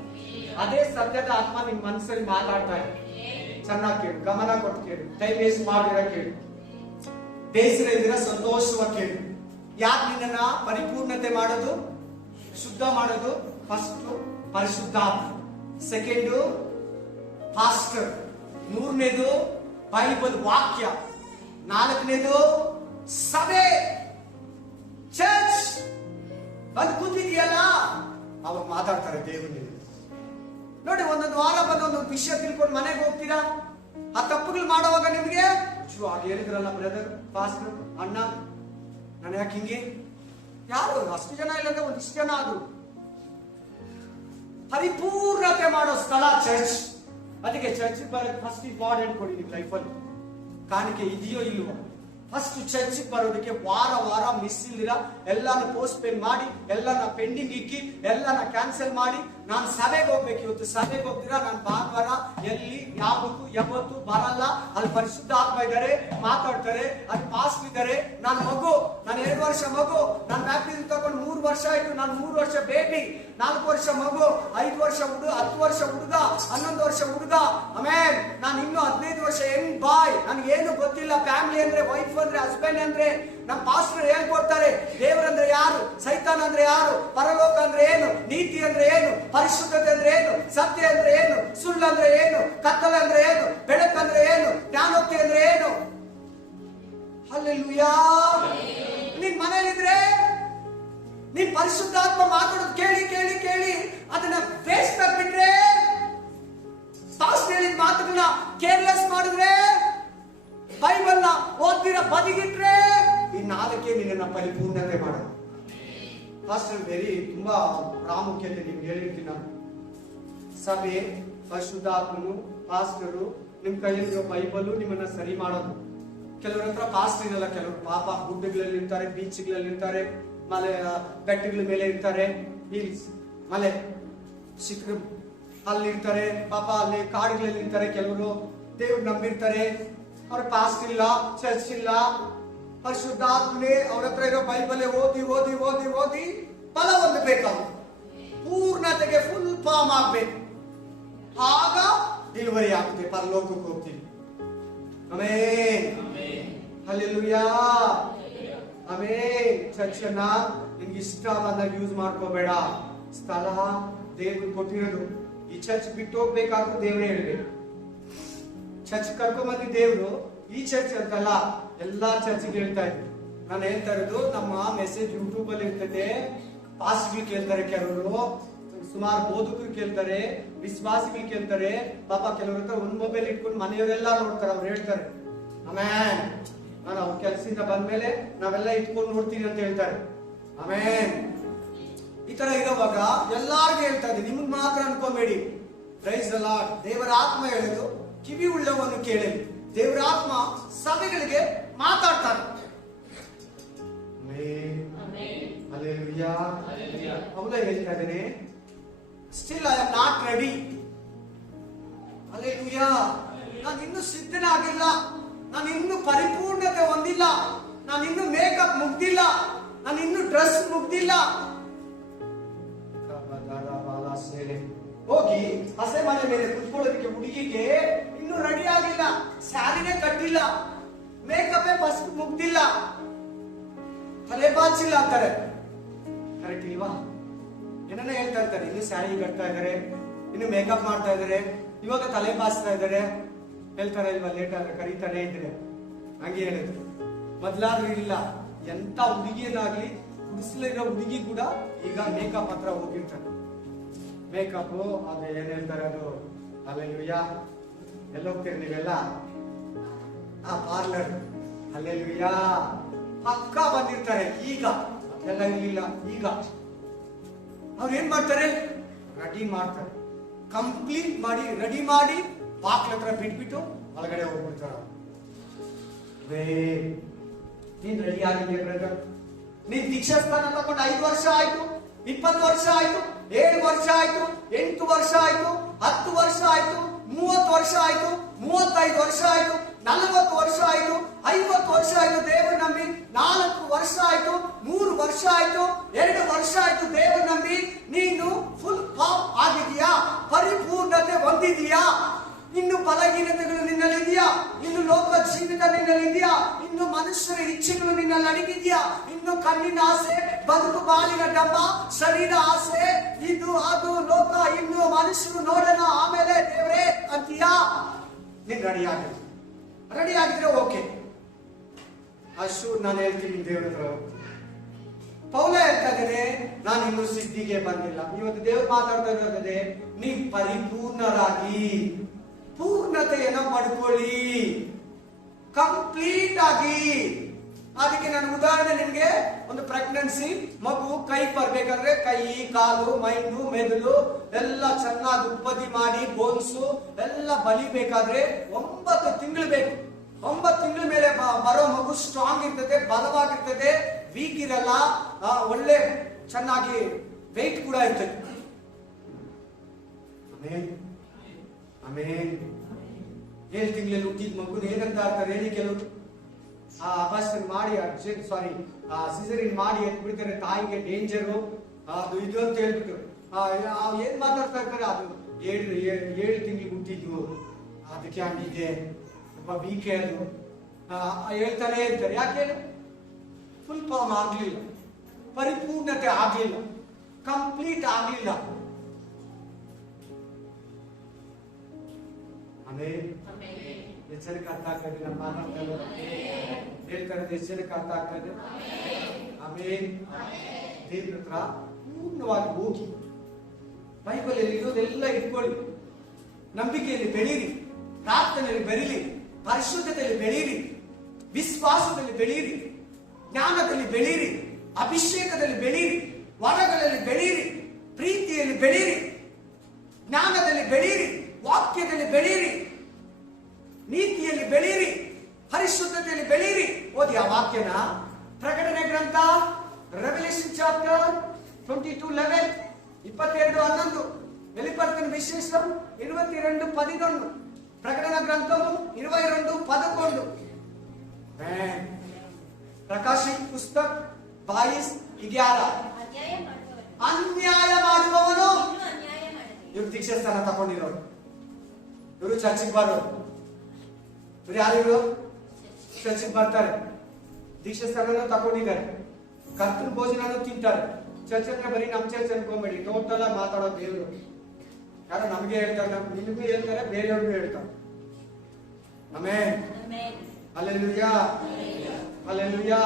ಅದೇ ಸತ್ಯದ ಆತ್ಮ ನಿನ್ ಮನಸ್ಸಲ್ಲಿ ಮಾತಾಡ್ತಾ ಇದೆ. ಚೆನ್ನಾಗಿ ಕೇಳು, ಗಮನ ಕೊಟ್ಟು ಕೇಳು, ಟೈಮ್ ವೇಸ್ಟ್ ಮಾಡಿರ ಕೇಳು, ಬೇಸರ ಇದ್ದೀರಾ ಸಂತೋಷವಾಗಿ ಕೇಳು. ಯಾಕೆ ನಿನ್ನ ಪರಿಪೂರ್ಣತೆ ಮಾಡೋದು, ಶುದ್ಧ ಮಾಡೋದು? ಫಸ್ಟ್ ಪರಿಶುದ್ಧಾತ್ಮ, ಸೆಕೆಂಡು ಪಾಸ್ಟರ್, 3ನೇದು ಬೈಬಲ್ ವಾಕ್ಯ, 4ನೇದು ಸಭೆ ಚರ್ಚ್. ಬಂದು ಕೂತಿದೆಯಲ್ಲ ಅವಾಗ ಮಾತಾಡ್ತಾರೆ ದೇವರು. ನೋಡಿ, ಒಂದೊಂದು ವಾರ ಬಂದು ಒಂದೊಂದು ವಿಷಯ ತಿಳ್ಕೊಂಡು ಮನೆಗೆ ಹೋಗ್ತೀರಾ. ಆ ತಪ್ಪುಗಳು ಮಾಡುವಾಗ ನಿಮ್ಗೆ ಹಾಗೆ ಹೇಳಿದ್ರಲ್ಲ ಬ್ರದರ್, ಪಾಸ್ಟರ್, ಅಣ್ಣ, ನಾನು ಯಾಕೆ ಹಿಂಗೆ? ಯಾರು ಅಷ್ಟು ಜನ ಇಲ್ಲಂದ್ರೆ ಒಂದಿಷ್ಟು ಜನ ಆದ್ರು. ಪರಿಪೂರ್ಣತೆ ಮಾಡೋ ಸ್ಥಳ ಚರ್ಚ್. ಅದಕ್ಕೆ ಚರ್ಚ್ ಬರೋದು ಫಸ್ಟ್ ಇಂಪಾರ್ಟೆಂಟ್ ಕೊಡಿ ನಿಮ್ಮ ಲೈಫಲ್ಲಿ. ಕಾಣಿಕೆ ಇದೆಯೋ ಇಲ್ವೋ, ಫಸ್ಟ್ ಚರ್ಚ್ ಬರೋದಕ್ಕೆ ವಾರ ವಾರ ಮಿಸ್ ಇಲ್ದಿರ ಎಲ್ಲಾನು ಪೋಸ್ಟ್ ಪೇನ್ ಮಾಡಿ, ಎಲ್ಲಾನ ಪೆಂಡಿಂಗ್ ಇಕ್ಕಿ, ಎಲ್ಲಾನ ಕ್ಯಾನ್ಸಲ್ ಮಾಡಿ, ನಾನು ಸಭೆಗೆ ಹೋಗ್ಬೇಕು. ಇವತ್ತು ಸಭೆಗೆ ಹೋಗ್ತೀರಾ, ನಾನು ಭಾನುವಾರ ಎಲ್ಲಿ ಯಾವತ್ತು ಯಾವತ್ತು ಬರಲ್ಲ. ಅಲ್ಲಿ ಪರಿಶುದ್ಧ ಆತ್ಮ ಇದ್ದಾರೆ, ಮಾತಾಡ್ತಾರೆ, ಅಲ್ಲಿ ಪಾಸ್ಟ್ ಇದ್ದಾರೆ. ನಾನು ಮಗು, ನಾನು 2 ವರ್ಷ ಮಗು, ನಾನು ಬ್ಯಾಪ್ಟಿಸಮ್ ತಗೊಂಡು 3 ವರ್ಷ ಆಯ್ತು. ನಾನು 3 ವರ್ಷ ಬೇಬಿ, 4 ವರ್ಷ ಮಗು, 5 ವರ್ಷ ಹುಡುಗ, 10 ವರ್ಷ ಹುಡುಗ, 11 ವರ್ಷ ಹುಡುಗ. ಆಮೇಲೆ ನಾನು ಇನ್ನು 15 ವರ್ಷ ಯಂಗ್ ಬಾಯ್. ನನಗೆ ಏನು ಗೊತ್ತಿಲ್ಲ. ಫ್ಯಾಮಿಲಿ ಅಂದ್ರೆ, ವೈಫ್ ಅಂದ್ರೆ, ಹಸ್ಬೆಂಡ್ ಅಂದ್ರೆ. ನಮ್ಮ ಪಾಸ್ಟರ್ ಹೇಳ್ಕೊಡ್ತಾರೆ ದೇವರಂದ್ರೆ ಯಾರು, ಸೈತಾನ್ ಅಂದ್ರೆ ಯಾರು, ಪರಲೋಕ ಅಂದ್ರೆ ಏನು, ನೀತಿ ಅಂದ್ರೆ ಏನು, ಪರಿಶುದ್ಧತೆ ಅಂದ್ರೆ ಏನು, ಸತ್ಯ ಅಂದ್ರೆ ಏನು, ಸುಳ್ಳು ಅಂದ್ರೆ ಏನು, ಕತ್ತಲೆ ಅಂದ್ರೆ ಏನು, ಬೆಳಕಂದ್ರೆ ಏನು, ಜ್ಞಾನೋಕ್ತಿ ಅಂದ್ರೆ ಏನು. ಹಲ್ಲೆಲೂಯಾ. ನಿನ್ ಮನೇಲಿದ್ರೆ ನೀನ್ ಪರಿಶುದ್ಧಾತ್ಮ ಮಾತಾಡೋದು ಕೇಳಿ ಕೇಳಿ ಕೇಳಿ ಅದನ್ನ ವೇಸ್ಟ್ ಆಗ್ಬಿಟ್ರೆ, ಪಾಸ್ಟರ್ ಹೇಳಿದ ಮಾತುಗಳನ್ನ ಕೇರ್ಲೆಸ್ ಮಾಡಿದ್ರೆ, ಬೈಬಲ್ ನ ಓದ್ದಿರ ಬದಿಗಿಟ್ರೆ, ಈ 4 ನಿನ್ನ ಪರಿಪೂರ್ಣತೆ ಮಾಡೋದು. ಪಾಸ್ಟರ್ ಬೇರೆ ತುಂಬಾ ಪ್ರಾಮುಖ್ಯತೆ ನಿಮ್ಗೆ ಹೇಳಿರ್ತೀನಿ ನಾನು. ಸಭೆ, ಪರಿಶುದ್ಧಾತ್ಮನು, ಪಾಸ್ಟರು, ನಿಮ್ ಕೈಯಲ್ಲಿರೋ ಬೈಬಲ್ ನಿಮ್ಮನ್ನ ಸರಿ ಮಾಡೋದು. ಕೆಲವ್ರ ಹತ್ರ ಪಾಸ್ಟರ್ ಇರಲ್ಲ. ಕೆಲವರು ಪಾಪ ಗುಡ್ಡಗಳಲ್ಲಿ ಇರ್ತಾರೆ, ಬೀಚ್ಗಳಲ್ಲಿ ಇರ್ತಾರೆ, ಮಲೆ ಬೆಟ್ಟಗಳ ಮೇಲೆ ಇರ್ತಾರೆ, ಹಿಲ್ಸ್ ಮಲೆ ಶಿಖರ ಅಲ್ಲಿ ಇರ್ತಾರೆ. ಪಾಪ ಅಲ್ಲಿ ಕಾಡುಗಳಲ್ಲಿ ಇರ್ತಾರೆ. ಕೆಲವರು ದೇವ್ರು ನಂಬಿರ್ತಾರೆ, ಅವ್ರ ಪಾಸ್ಟ್ ಇಲ್ಲ, ಚರ್ಚ್ ಇಲ್ಲ. ಪರಿಶುದ್ಧಾತ್ಮನೇ ಅವ್ರ ಹತ್ರ ಇರೋ ಬೈಬಲ್ ಓದಿ ಓದಿ ಓದಿ ಓದಿ ಫಲ ಹೊಂದಬೇಕು. ಪೂರ್ಣತೆಗೆ ಫುಲ್ ಫಾರ್ಮ್ ಆಗ್ಬೇಕು. ಆಗ ಡೆಲಿವರಿ ಆಗುತ್ತೆ, ಪರಲೋಕಕ್ಕೆ ಹೋಗ್ತೀವಿ. Amen, hallelujah, amen. ಚರ್ಚ್ ಅನ್ನ ನಿನ್ಗೆ ಇಷ್ಟ ಬಂದಾಗ ಯೂಸ್ ಮಾಡ್ಕೋಬೇಡ. ಸ್ಥಳ ದೇವ್ರು ಕೊಟ್ಟಿರೋದು. ಈ ಚರ್ಚ್ ಬಿಟ್ಟು ಹೋಗ್ಬೇಕಾದ್ರೂ ದೇವರೇ ಹೇಳ್ಬೇಕು. ಚರ್ಚ್ ಕರ್ಕೊಂಬಂದಿ ದೇವ್ರು ಈ ಚರ್ಚ್ ಅಂತಲ್ಲ, ಎಲ್ಲಾ ಚರ್ಚ್ಗೆ ಹೇಳ್ತಾ ಇದ್ರು. ನಾನು ಹೇಳ್ತಾ ಇರೋದು, ನಮ್ಮ ಮೆಸೇಜ್ ಯೂಟ್ಯೂಬ್ ಅಲ್ಲಿ ಇರ್ತದೆ. ಪಾಸ್ಟ್ಗಳು ಕೇಳ್ತಾರೆ, ಕೆಲವರು ಸುಮಾರು ಬೋಧಕರು ಕೇಳ್ತಾರೆ, ವಿಶ್ವಾಸಿಗಳು ಕೇಳ್ತಾರೆ. ಪಾಪ ಕೆಲವ್ರ ಹತ್ರ ಒಂದ್ ಮೊಬೈಲ್ ಇಟ್ಕೊಂಡು ಮನೆಯವರೆಲ್ಲ ನೋಡ್ತಾರೆ. ಅವ್ರು ಹೇಳ್ತಾರೆ, ಆಮೇನ್, ನಾನು ಅವ್ರ ಕೆಲಸದಿಂದ ಬಂದ್ಮೇಲೆ ನಾವೆಲ್ಲ ಇಟ್ಕೊಂಡು ನೋಡ್ತೀನಿ ಅಂತ ಹೇಳ್ತಾರೆ. ಆಮೇನ್. ಈ ತರ ಇರೋವಾಗ ಎಲ್ಲಾರ್ಗು ಹೇಳ್ತಾ ಇದ್ದೀನಿ, ನಿಮ್ಗೆ ಮಾತ್ರ ಅನ್ಕೋಬೇಡಿ. Price the lord. ದೇವರ ಆತ್ಮ ಹೇಳೋದು ಕಿವಿ ಉಳ್ಳವನ್ನು ಕೇಳಿ. ದೇವರ ಆತ್ಮ ಸಭೆಗಳಿಗೆ ಮಾತಾಡ್ತಾರೆ. ಹಲ್ಲೆಲೂಯಾ. ಪೌಲ ಹೇಳ್ತಾ ಇದ್ದಾನೆ, still I am not ready. Hallelujah. ನಾನು ಇನ್ನೂ ಸಿದ್ಧನಾಗಿಲ್ಲ, ನಾನು ಇನ್ನೂ ಪರಿಪೂರ್ಣತೆ ಹೊಂದಿಲ್ಲ, ನಾನು ಇನ್ನೂ ಮೇಕಪ್ ಮುಗ್ದಿಲ್ಲ, ನಾನು ಇನ್ನೂ ಡ್ರೆಸ್ ಮುಗ್ದಿಲ್ಲ. ಹೋಗಿ ಹಸೆ ಮನೆ ಮೇಲೆ ಕುತ್ಕೊಳ್ಳೋದಕ್ಕೆ ಹುಡುಗಿಗೆ ಇನ್ನೂ ರೆಡಿ ಆಗಿಲ್ಲ, ಸ್ಯಾರಿನೇ ಕಟ್ಟಿಲ್ಲ, ಮೇಕಪ್ ಫಸ್ಟ್ ಮುಗ್ದಿಲ್ಲ, ತಲೆ ಬಾಚಿಲ್ಲ ಅಂತಾರೆ. ಕರೆಕ್ಟ್ ಇಲ್ವಾ? ಏನನ್ನ ಹೇಳ್ತಾ ಇರ್ತಾರೆ, ಇನ್ನು ಸ್ಯಾರಿ ಕಟ್ತಾ ಇದಾರೆ, ಇನ್ನು ಮೇಕಪ್ ಮಾಡ್ತಾ ಇದಾರೆ, ಇವಾಗ ತಲೆ ಬಾಚ್ತಾ ಇದಾರೆ. ಹೇಳ್ತಾರೆ ಇಲ್ವಾ, ಲೇಟ್ ಆದ್ರೆ ಕರೀತಾನೆ ಇದ್ರೆ. ಹಂಗೆ ಹೇಳಿದ್ರು. ಮೊದ್ಲಾದ್ರೂ ಇಲ್ಲ. ಎಂತ ಹುಡುಗಿಯನ್ನಾಗ್ಲಿ, ಕುಡಿಸ್ಲಿರೋ ಹುಡುಗಿ ಕೂಡ ಈಗ ಮೇಕಪ್ ಹತ್ರ ಹೋಗಿರ್ತಾರೆ. ಮೇಕಪ್ ಅದು ಏನ್ ಹೇಳ್ತಾರೆ, ಅದು ಹಲ್ಲೆಲೂಯಾ. ಎಲ್ಲೋಗ್ತೀರಿ ನೀವೆಲ್ಲ? ಆ ಪಾರ್ಲರ್. ಹಲ್ಲೆಲೂಯಾ. ಪಕ್ಕ ಬಂದಿರ್ತಾರೆ. ಈಗ ಎಲ್ಲ ಇರ್ಲಿಲ್ಲ. ಈಗ ಅವ್ರು ಏನ್ ಮಾಡ್ತಾರೆ, ರೆಡಿ ಮಾಡ್ತಾರೆ, ಕಂಪ್ಲೀಟ್ ಮಾಡಿ ರೆಡಿ ಮಾಡಿ ಬಾಕ್ಲ ಹತ್ರ ಬಿಟ್ಬಿಟ್ಟು ಒಳಗಡೆ ಹೋಗ್ಬಿಡ್ತಾರ. ನೀನ್ ರೆಡಿ ಆಗಿದ್ಯಾ ಬ್ರದರ್? ನೀನ್ ದೀಕ್ಷಾಸ್ಥಾನ ತಗೊಂಡು 5 ವರ್ಷ ಆಯ್ತು, 20 ವರ್ಷ ಆಯ್ತು, 7 ವರ್ಷ ಆಯ್ತು, 8 ವರ್ಷ ಆಯ್ತು, 10 ವರ್ಷ ಆಯ್ತು, 30 ವರ್ಷ ಆಯ್ತು, 35 ವರ್ಷ ಆಯ್ತು, 40 ವರ್ಷ ಆಯ್ತು, 50 ವರ್ಷ ಆಯ್ತು ದೇವರು ನಂಬಿ, 4 ವರ್ಷ ಆಯ್ತು, 3 ವರ್ಷ ಆಯ್ತು, 2 ವರ್ಷ ಆಯ್ತು ದೇವರು ನಂಬಿ. ನೀನು ಫುಲ್ ಫಾರ್ಮ್ ಆಗಿದೆಯಾ? ಪರಿಪೂರ್ಣತೆ ಹೊಂದಿದೀಯಾ? ಇನ್ನು ಬಲಹೀನತೆಗಳು ನಿನ್ನಲ್ಲಿದೆಯಾ? ಇನ್ನು ಲೋಕ ಜೀವಿತ ನಿನ್ನಲ್ಲಿದೆಯಾ? ಇನ್ನು ಮನುಷ್ಯರ ಇಚ್ಛೆಗಳು ನಿನ್ನಲ್ಲಿ ಅಡಗಿದೆಯಾ? ಇನ್ನು ಕಣ್ಣಿನ ಆಸೆ, ಬದುಕು ಬಾಳಿನ ಡಬ್ಬ, ಶರೀರ ಆಸೆ, ಇದು ಅದು ಲೋಕ, ಇನ್ನು ಮನುಷ್ಯರು ನೋಡೋಣ ಆಮೇಲೆ ದೇವರೇ ಅಂತೀಯಾ? ನೀನ್ ರೆಡಿ ಆಗಿದ್ರೆ ಓಕೆ, ಅಷ್ಟು ನಾನು ಹೇಳ್ತೀನಿ ದೇವ್ರ ಹತ್ರ. ಪೌಲ ಹೇಳ್ತಾ ಇದ್ದೇನೆ, ನಾನು ಇನ್ನು ಸಿದ್ಧಿಗೆ ಬಂದಿಲ್ಲ. ಇವತ್ತು ದೇವ್ರು ಮಾತಾಡ್ತಾ ಇರೋದೇ, ನೀವ್ ಪರಿಪೂರ್ಣರಾಗಿ ಪೂರ್ಣತೆಯನ್ನ ಪಡ್ಕೊಳ್ಳಿ, ಕಂಪ್ಲೀಟ್ ಆಗಿ. ಅದಕ್ಕೆ ನಾನು ಉದಾಹರಣೆ ನಿನ್ಗೆ ಒಂದು ಪ್ರೆಗ್ನೆನ್ಸಿ ಮಗು ಕೈ ಬರ್ಬೇಕಾದ್ರೆ ಕೈ, ಕಾಲು, ಮೈಂಡು, ಮೆದುಳು ಎಲ್ಲ ಚೆನ್ನಾಗಿ ಉತ್ಪತ್ತಿ ಮಾಡಿ ಬೋನ್ಸು ಎಲ್ಲ ಬಲಿಬೇಕಾದ್ರೆ 9 ತಿಂಗಳು ಬೇಕು. 9 ತಿಂಗಳ ಮೇಲೆ ಬರೋ ಮಗು ಸ್ಟ್ರಾಂಗ್ ಇರ್ತದೆ, ಬಲವಾಗಿರ್ತದೆ, ವೀಕ್ ಇರಲ್ಲ, ಒಳ್ಳೆ ಚೆನ್ನಾಗಿ ವೆಯ್ಟ್ ಕೂಡ ಇರ್ತದೆ. ಆಮೇಲೆ ಆಮೇಲೆ 7 ತಿಂಗಳಲ್ಲಿ ಹುಟ್ಟಿದ ಮಗು ಏನಂತ ಆಗ್ತಾರೆ ಹೇಳಿ ಕೆಲವರು? ಅಪಾಸ್ಟನ್ ಮಾಡಿ ಸಿಸರಿನ್ ಮಾಡಿ ಎತ್ಬಿಡ್ತಾರೆ, ತಾಯಿಗೆ ಡೇಂಜರು ಅದು ಇದು ಅಂತ ಹೇಳ್ಬಿಟ್ಟು ಏನ್ ಮಾತಾಡ್ತಾ ಇರ್ತಾರೆ. ಅದು 7 ತಿಂಗಳಿಗೆ ಹುಟ್ಟಿದ್ವು, ಅದಕ್ಕೆ ಹಂಗಿದೆ, ಸ್ವಲ್ಪ ವೀಕೆ ಅದು ಹೇಳ್ತಾನೆ ಇರ್ತಾರೆ. ಯಾಕೆ? ಫುಲ್ ಫಾರ್ಮ್ ಆಗ್ಲಿಲ್ಲ, ಪರಿಪೂರ್ಣತೆ ಆಗ್ಲಿಲ್ಲ, ಕಂಪ್ಲೀಟ್ ಆಗ್ಲಿಲ್ಲ. ಆಮೇಲೆ ಎಷ್ಟು ಜನಕ್ಕೆ ಅರ್ಥ ಆಗ್ತದೆ? ನಮ್ಮ ಮಾತಾಡ್ತಾರೆ ಹೇಳ್ತಾರೆ, ಎಷ್ಟು ಜನಕ್ಕೆ ಅರ್ಥ ಆಗ್ತದೆ? ಆಮೇಲೆ ದೇವ್ರ ಹತ್ರ ಪೂರ್ಣವಾಗಿ ಹೋಗಿ ಬೈಬಲ್ ಅಲ್ಲಿ ಇರೋದೆಲ್ಲ ಇಟ್ಕೊಳ್ಳಿ, ನಂಬಿಕೆಯಲ್ಲಿ ಬೆಳೀರಿ, ಪ್ರಾರ್ಥನೆಯಲ್ಲಿ ಬೆಳೀರಿ, ಪರಿಶುದ್ಧತೆಯಲ್ಲಿ ಬೆಳೀರಿ, ವಿಶ್ವಾಸದಲ್ಲಿ ಬೆಳೀರಿ, ಜ್ಞಾನದಲ್ಲಿ ಬೆಳೀರಿ, ಅಭಿಷೇಕದಲ್ಲಿ ಬೆಳೀರಿ, ವರಗಳಲ್ಲಿ ಬೆಳೀರಿ, ಪ್ರೀತಿಯಲ್ಲಿ ಬೆಳೀರಿ, ಜ್ಞಾನದಲ್ಲಿ ಬೆಳೀರಿ, ವಾಕ್ಯದಲ್ಲಿ ಬೆಳೀರಿ, ನೀತಿಯಲ್ಲಿ ಬೆಳೀರಿ, ಪರಿಶುದ್ಧತೆಯಲ್ಲಿ ಬೆಳೀರಿ. ಓದಿ ಆ ವಾಕ್ಯನ. ಪ್ರಕಟಣೆ ಗ್ರಂಥ ರೆವಲ್ಯೂಷನ್ ಚಾಪ್ಟರ್ 22:11, 22:11, வெளிப்படுத்தின விசேஷம் 22:11, ప్రకటన గ్రంథము 22:11, ಪ್ರಕಾಶಿತ ಪುಸ್ತಕ 22:11. ಅನ್ಯಾಯ ಮಾಡುವವನು ಇವರು ದೀಕ್ಷಾ ಸ್ಥಾನ ತಗೊಂಡಿರೋರು, ಇವರು ಚರ್ಚಿಗೆ ಬರೋರು. ಇವ್ರು ಯಾರು? ಚರ್ಚಿಗೆ ಬರ್ತಾರೆ, ದೀಕ್ಷಾ ಸ್ಥಾನ ತಗೊಂಡಿದ್ದಾರೆ, ಕರ್ತನ ಭೋಜನನು ತಿಂತಾರೆ. ಚರ್ಚ್ ಅಂದ್ರೆ ಬರೀ ನಮ್ ಚರ್ಚ್ ಅನ್ಕೊಂಬೇಡಿ, ಟೋಟಲ್ ಆಗಿ ಮಾತಾಡೋ ದೇವರು. ಯಾರೋ ನಮ್ಗೆ ಹೇಳ್ತಾರೆ, ನಿಮಗೂ ಹೇಳ್ತಾರೆ, ಬೇರೆಯವ್ರಿಗೂ ಹೇಳ್ತಾರೆ. Amen, hallelujah, hallelujah.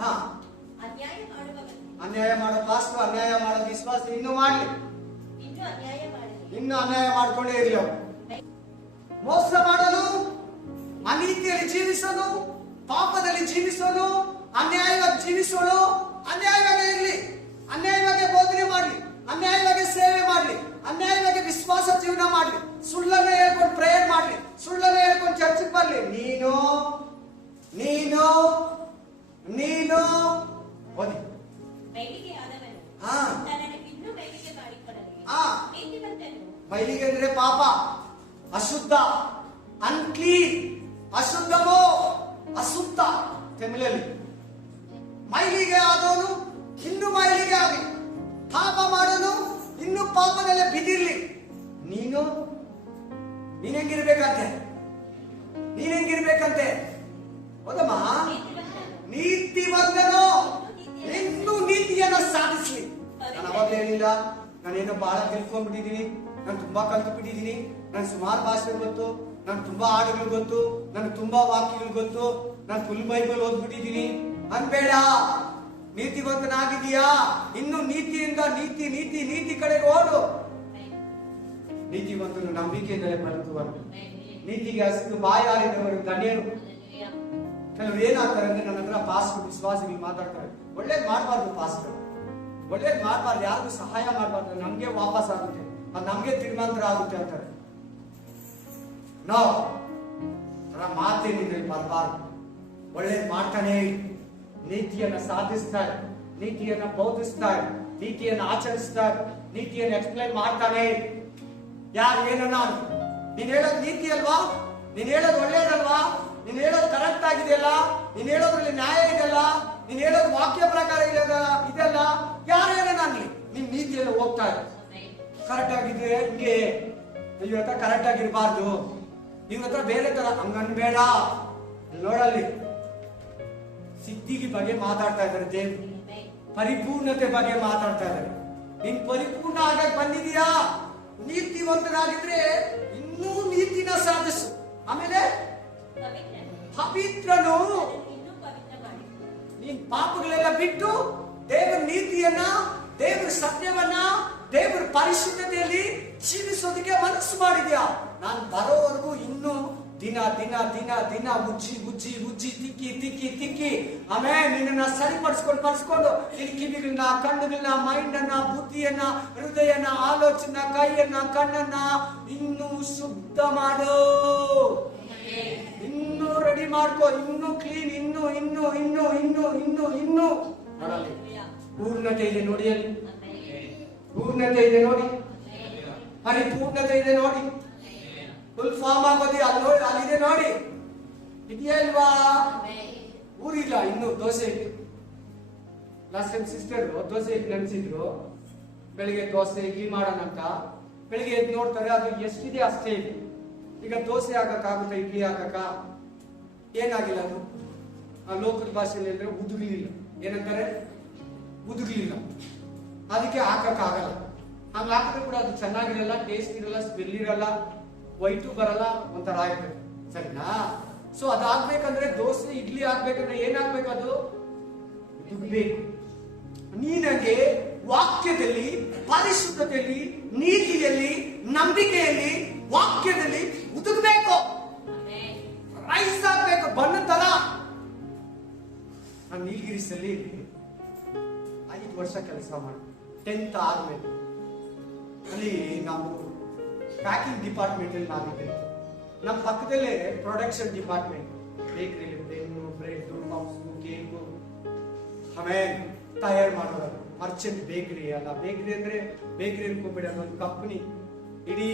ಹಾ, ಅನ್ಯಾಯ ಮಾಡೋ ಪಾಸ್ಟರ್, ಅನ್ಯಾಯ ಮಾಡೋ ವಿಶ್ವಾಸ ಇನ್ನೂ ಮಾಡ್ಲಿ, ಇನ್ನು ಅನ್ಯಾಯ ಮಾಡ್ಕೊಂಡೇ ಇರ್ಲಿ. ಅವ್ರು ಮೋಸ ಮಾಡಲು, ಅನೀತಿಯಲ್ಲಿ ಜೀವಿಸೋದು, ಪಾಪದಲ್ಲಿ ಜೀವಿಸೋದು, ಅನ್ಯಾಯವಾಗಿ ಜೀವಿಸೋಳು, ಅನ್ಯಾಯವಾಗಿ ಇರ್ಲಿ, ಅನ್ಯಾಯವಾಗಿ ಬೋಧನೆ ಮಾಡ್ಲಿ, ಅನ್ಯಾಯವಾಗಿ ಸೇವೆ ಮಾಡ್ಲಿ, ಅನ್ಯಾಯವಾಗಿ ವಿಶ್ವಾಸ ಜೀವನ ಮಾಡ್ಲಿ, ಸುಳ್ಳನ್ನು ಹೇಳ್ಕೊಂಡು ಪ್ರೇಯರ್ ಮಾಡ್ಲಿ, ಸುಳ್ಳನ್ನು ಹೇಳ್ಕೊಂಡು ಚರ್ಚಿಗೆ ಬರ್ಲಿ, ನೀನು ನೀನು ನೀನು ಓದಿ. ಮೈಲಿಗೆ ಅಂದ್ರೆ ಪಾಪ, ಅಶುದ್ಧ, ಅನ್ಕ್ಲೀನ್, ಅಶುದ್ಧವೋ ಅಶುದ್ಧ ತಮಿಳಲ್ಲಿ. ಮೈಲಿಗೆ ಆದವನು ಇನ್ನು ಮೈಲಿಗೆ ಆಗಲಿ, ಪಾಪ ಮಾಡೋನು ಇನ್ನು ಪಾಪದಲ್ಲೇ ಬಿದ್ದಿರ್ಲಿ. ನೀನು ಹೆಂಗಿರ್ಬೇಕಂತೆ? ಹೆಂಗಿರ್ಬೇಕಂತೆ? ಹೌದಮ್ಮ, ನೀತಿವಂತನು ಇನ್ನೂ ನೀತಿಯನ್ನ ಸಾಧಿಸ್ಲಿ. ನಾನು ಅವಾಗಲೇ ಹೇಳಿಲ್ಲ, ನಾನೇನೋ ಬಹಳ ತಿಳ್ಕೊಂಡ್ಬಿಟ್ಟಿದ್ದೀನಿ, ನಾನು ತುಂಬಾ ಕಲ್ತು ಬಿಟ್ಟಿದ್ದೀನಿ, ನನ್ ಸುಮಾರು ಭಾಷೆ ಗೊತ್ತು, ನನ್ ತುಂಬಾ ಹಾಡುಗಳು ಗೊತ್ತು, ನನ್ಗೆ ತುಂಬಾ ವಾಕ್ಯಗಳು ಗೊತ್ತು, ನಾನು ಫುಲ್ ಬೈಬಲ್ ಓದ್ಬಿಟ್ಟಿದ್ದೀನಿ ಅನ್ಬೇಡ. ನೀತಿವಂತನಾಗಿದೀಯಾ? ಇನ್ನು ನೀತಿಯಿಂದ ನೀತಿ ನೀತಿ ನೀತಿ ಕಡೆಗೆ ಓಡು. ನೀತಿವಂತನು ನಂಬಿಕೆಯಿಂದಲೇ ಬದುಕುವನು, ನೀತಿಗೆ ಹಸಿದು ಬಾಯಾರಿದವರು ಧನ್ಯರು. ಕೆಲವರು ಏನಾಗ್ತಾರೆ ಅಂದ್ರೆ, ನನ್ನ ಹತ್ರ ಪಾಸ್ಟರ್ ವಿಶ್ವಾಸಿಗಳು ಮಾತಾಡ್ತಾರೆ, ಒಳ್ಳೇದ್ ಮಾಡ್ಬಾರ್ದು ಪಾಸ್ಟರ್, ಒಳ್ಳೇದ್ ಮಾಡ್ಬಾರ್ದು, ಯಾರಿಗೂ ಸಹಾಯ ಮಾಡ್ಬಾರ್ದು, ನಮ್ಗೆ ವಾಪಸ್ ಆಗುತ್ತೆ, ಅದು ನಮ್ಗೆ ತಿರುಮಾಂತರ ಆಗುತ್ತೆ ಅಂತಾರೆ. ನಾವು ಮಾತೇನಿದ್ರೆ ಬರಬಾರ್ದು, ಒಳ್ಳೇದ್ ಮಾಡ್ತಾನೆ, ನೀತಿಯನ್ನ ಸಾಧಿಸ್ತಾರೆ, ನೀತಿಯನ್ನ ಬೋಧಿಸ್ತಾರೆ, ನೀತಿಯನ್ನ ಆಚರಿಸ್ತಾರೆ, ನೀತಿಯನ್ನು ಎಕ್ಸ್ಪ್ಲೈನ್ ಮಾಡ್ತಾನೆ. ಯಾರು ಏನನ್ನ ನೀನ್ ಹೇಳೋದು ನೀತಿ ಅಲ್ವಾ, ನೀನ್ ಹೇಳೋದು ಒಳ್ಳೇದಲ್ವಾ, ನೀನ್ ಹೇಳೋದು ಕರೆಕ್ಟ್ ಆಗಿದೆಯಲ್ಲ, ನೀನ್ ಹೇಳೋದ್ರಲ್ಲಿ ನ್ಯಾಯ ಇದೆಯಲ್ಲ, ನೀನ್ ಹೇಳೋದು ವಾಕ್ಯ ಪ್ರಕಾರ ಇದೆಲ್ಲ, ಯಾರು ಏನನ್ನ ನಿನ್ ನೀತಿಯಲ್ಲಿ ಹೋಗ್ತಾ ಇದೆ. ಕರೆಕ್ಟ್ ಆಗಿದ್ರೆ ಹಿಂಗೆ, ಇವ್ರ ಹತ್ರ ಕರೆಕ್ಟ್ ಆಗಿರ್ಬಾರ್ದು, ಇವ್ರ ಹತ್ರ ಬೇರೆ ತರ ಹಂಗನ್ಬೇಡ. ನೋಡಲ್ಲಿ ಸಿದ್ಧಿಗೆ ಬಗ್ಗೆ ಮಾತಾಡ್ತಾ ಇದ್ದಾರೆ ದೇವ್ರು, ಪರಿಪೂರ್ಣತೆ ಬಗ್ಗೆ ಮಾತಾಡ್ತಾ ಇದ್ದಾರೆ. ನೀನ್ ಪರಿಪೂರ್ಣ ಆಗಕ್ಕೆ ಬಂದಿದೀಯಾ? ನೀತಿವಂತನಾಗಿದ್ರೆ ಇನ್ನೂ ನೀತಿನ ಸಾಧಿಸು. ಆಮೇಲೆ ಪವಿತ್ರನು, ನೀನ್ ಪಾಪಗಳೆಲ್ಲ ಬಿಟ್ಟು ದೇವರ ನೀತಿಯನ್ನ, ದೇವರ ಸತ್ಯವನ್ನ, ದೇವರ ಪರಿಶುದ್ಧತೆಯಲ್ಲಿ ಜೀವಿಸೋದಕ್ಕೆ ಮನಸ್ಸು ಮಾಡಿದ್ಯಾ? ನಾನು ಬರೋವರೆಗೂ ಇನ್ನೂ ದಿನ ದಿನ ದಿನ ದಿನ ಉಜ್ಜಿ ಉಜ್ಜಿ ಉಜ್ಜಿ ತಿಕ್ಕಿ ತಿಕ್ಕಿ ತಿಕ್ಕಿ ಆಮೇಲೆ ನಿನ್ನನ್ನ ಸರಿಪಡಿಸ್ಕೊಂಡು ನಿನ್ನ ಕಿವಿಗಳನ್ನ, ಕಣ್ಣುಗಳನ್ನ, ಮೈಂಡ್ ಅನ್ನ, ಬುದ್ಧಿಯನ್ನ, ಹೃದಯನ, ಆಲೋಚನೆ, ಕೈಯನ್ನ, ಕಣ್ಣನ್ನ ಇನ್ನೂ ಶುದ್ಧ ಮಾಡು, ಇನ್ನೂ ರೆಡಿ ಮಾಡ್ಕೋ, ಇನ್ನೂ ಕ್ಲೀನ್, ಇನ್ನೂ ಇನ್ನೂ ಇನ್ನೂ ಇನ್ನೂ ಇನ್ನೂ ಇನ್ನೂ ನೋಡಲಿ. ಪೂರ್ಣತೆ ಇದೆ ನೋಡಿ, ಅಲ್ಲಿ ಪೂರ್ಣತೆ ಇದೆ ನೋಡಿ, ಪರಿಪೂರ್ಣತೆ ಇದೆ ನೋಡಿ, ಫುಲ್ ಫಾರ್ಮ್ ಆಗೋದು ಅಲ್ಲಿದೆ ನೋಡಿ. ಇದೆಯಾ ಇಲ್ವಾ? ಊರಿಲ್ಲ ಇನ್ನು ದೋಸೆ ಇಟ್ಟು. ಲಾಸ್ಟ್ ಟೈಮ್ ಸಿಸ್ಟರ್ ದೋಸೆ ಇಟ್ಟು ನೆನ್ಸಿದ್ರು. ಬೆಳಿಗ್ಗೆ ದೋಸೆ ಇಡ್ಲಿ ಮಾಡೋಣ ಅಂತ ಬೆಳಿಗ್ಗೆ ಎದ್ದು ನೋಡ್ತಾರೆ, ಅದು ಎಷ್ಟಿದೆ ಅಷ್ಟೇ ಇದೆ. ಈಗ ದೋಸೆ ಹಾಕಕ್ಕಾಗುತ್ತೆ, ಇಡ್ಲಿ ಹಾಕಕ್ಕ ಏನಾಗಿಲ್ಲ. ಅದು ಆ ಲೋಕಲ್ ಭಾಷೆಯಲ್ಲಿ ಅಂದ್ರೆ ಉದುರ್ಲಿಲ್ಲ. ಏನಂತಾರೆ? ಉದುರ್ಲಿಲ್ಲ. ಅದಕ್ಕೆ ಹಾಕಕ್ಕಾಗಲ್ಲ. ಹಂಗ ಹಾಕಿದ್ರೆ ಕೂಡ ಅದು ಚೆನ್ನಾಗಿರಲ್ಲ, ಟೇಸ್ಟ್ ಇರಲ್ಲ, ಸ್ಮೆಲ್ ಇರಲ್ಲ, ವೈಟು ಬರಲ್ಲ, ಒಂಥರ ಆಗ್ತದೆ. ಸರಿನಾ? ಸೊ ಅದಾಗ್ಬೇಕಂದ್ರೆ, ದೋಸೆ ಇಡ್ಲಿ ಆಗ್ಬೇಕಂದ್ರೆ ಏನಾಗ್ಬೇಕು? ಅದು ಉದುರ್ಬೇಕು. ನೀನಗೆ ವಾಕ್ಯದಲ್ಲಿ, ಪರಿಶುದ್ಧತೆಯಲ್ಲಿ, ನೀತಿಯಲ್ಲಿ, ನಂಬಿಕೆಯಲ್ಲಿ, ವಾಕ್ಯದಲ್ಲಿ ಉದುಗಬೇಕು, ರೈಸ್ ಆಗ್ಬೇಕು, ಬಣ್ಣ ತರ. ನಾನು ನೀಲಗಿರಿಸಲ್ಲಿ 5 ವರ್ಷ ಕೆಲಸ ಮಾಡಿ 10th ಆದ್ಮೇಲೆ ಅಲ್ಲಿ ನಾವು ಪ್ಯಾಕಿಂಗ್ ಡಿಪಾರ್ಟ್ಮೆಂಟ್ ಅಲ್ಲಿ ನಾವಿದ್ದೇವೆ. ನಮ್ಮ ಪಕ್ಕದಲ್ಲೇ ಪ್ರೊಡಕ್ಷನ್ ಡಿಪಾರ್ಟ್ಮೆಂಟ್, ಬೇಕರಿ, ಬೆನ್ನು, ಬ್ರೆಡ್, ಪಪ್ಸ್, ಕೇಕು, ಆಮೇಲೆ ತಯಾರು ಮಾಡೋದು ಮರ್ಚೆಂಟ್ ಬೇಕರಿ. ಅಲ್ಲ, ಬೇಕರಿ ಅಂದ್ರೆ ಬೇಕರಿ ಅನ್ಕೋಬೇಡಿ, ಅದೊಂದು ಕಂಪನಿ. ಇಡೀ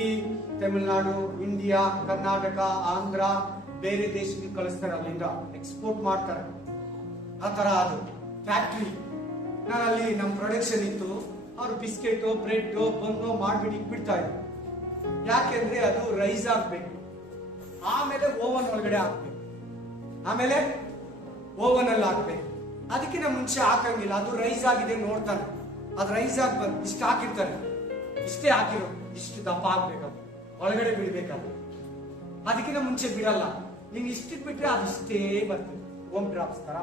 ತಮಿಳುನಾಡು, ಇಂಡಿಯಾ, ಕರ್ನಾಟಕ, ಆಂಧ್ರ, ಬೇರೆ ದೇಶಕ್ಕೆ ಕಳಿಸ್ತಾರೆ, ಅಲ್ಲಿಂದ ಎಕ್ಸ್ಪೋರ್ಟ್ ಮಾಡ್ತಾರೆ. ಆ ತರ ಅದು ಫ್ಯಾಕ್ಟ್ರಿ. ನಾನಲ್ಲಿ ನಮ್ಮ ಪ್ರೊಡಕ್ಷನ್ ಇತ್ತು. ಅವ್ರು ಬಿಸ್ಕೆಟ್, ಬ್ರೆಡ್, ಬನ್ನು ಮಾಡ್ಬಿಟ್ಟು ಇಟ್ಬಿಡ್ತಾ ಇದ್ರು. ಯಾಕೆಂದ್ರೆ ಅದು ರೈಸ್ ಆಗ್ಬೇಕು, ಆಮೇಲೆ ಓವನ್ ಒಳಗಡೆ ಹಾಕ್ಬೇಕು, ಆಮೇಲೆ ಓವನ್ ಅಲ್ಲಿ ಹಾಕ್ಬೇಕು. ಅದಕ್ಕಿಂತ ಮುಂಚೆ ಹಾಕಂಗಿಲ್ಲ. ಅದು ರೈಸ್ ಆಗಿದೆ ನೋಡ್ತಾನೆ, ಅದು ರೈಸ್ ಆಗಿ ಬಂದು ಇಷ್ಟು ಹಾಕಿರ್ತಾರೆ, ಇಷ್ಟೇ ಹಾಕಿರೋ, ಇಷ್ಟು ದಪ್ಪ ಆಗ್ಬೇಕು, ಒಳಗಡೆ ಬಿಡ್ಬೇಕಾದ್ರೆ. ಅದಕ್ಕಿಂತ ಮುಂಚೆ ಬಿಡಲ್ಲ. ನೀನ್ ಇಷ್ಟಿಗೆ ಬಿಟ್ರೆ ಅದು ಇಷ್ಟೇ ಬರ್ತದೆ, ಹೋಮ್ ಡ್ರಾಪ್ಸ್ ತರ.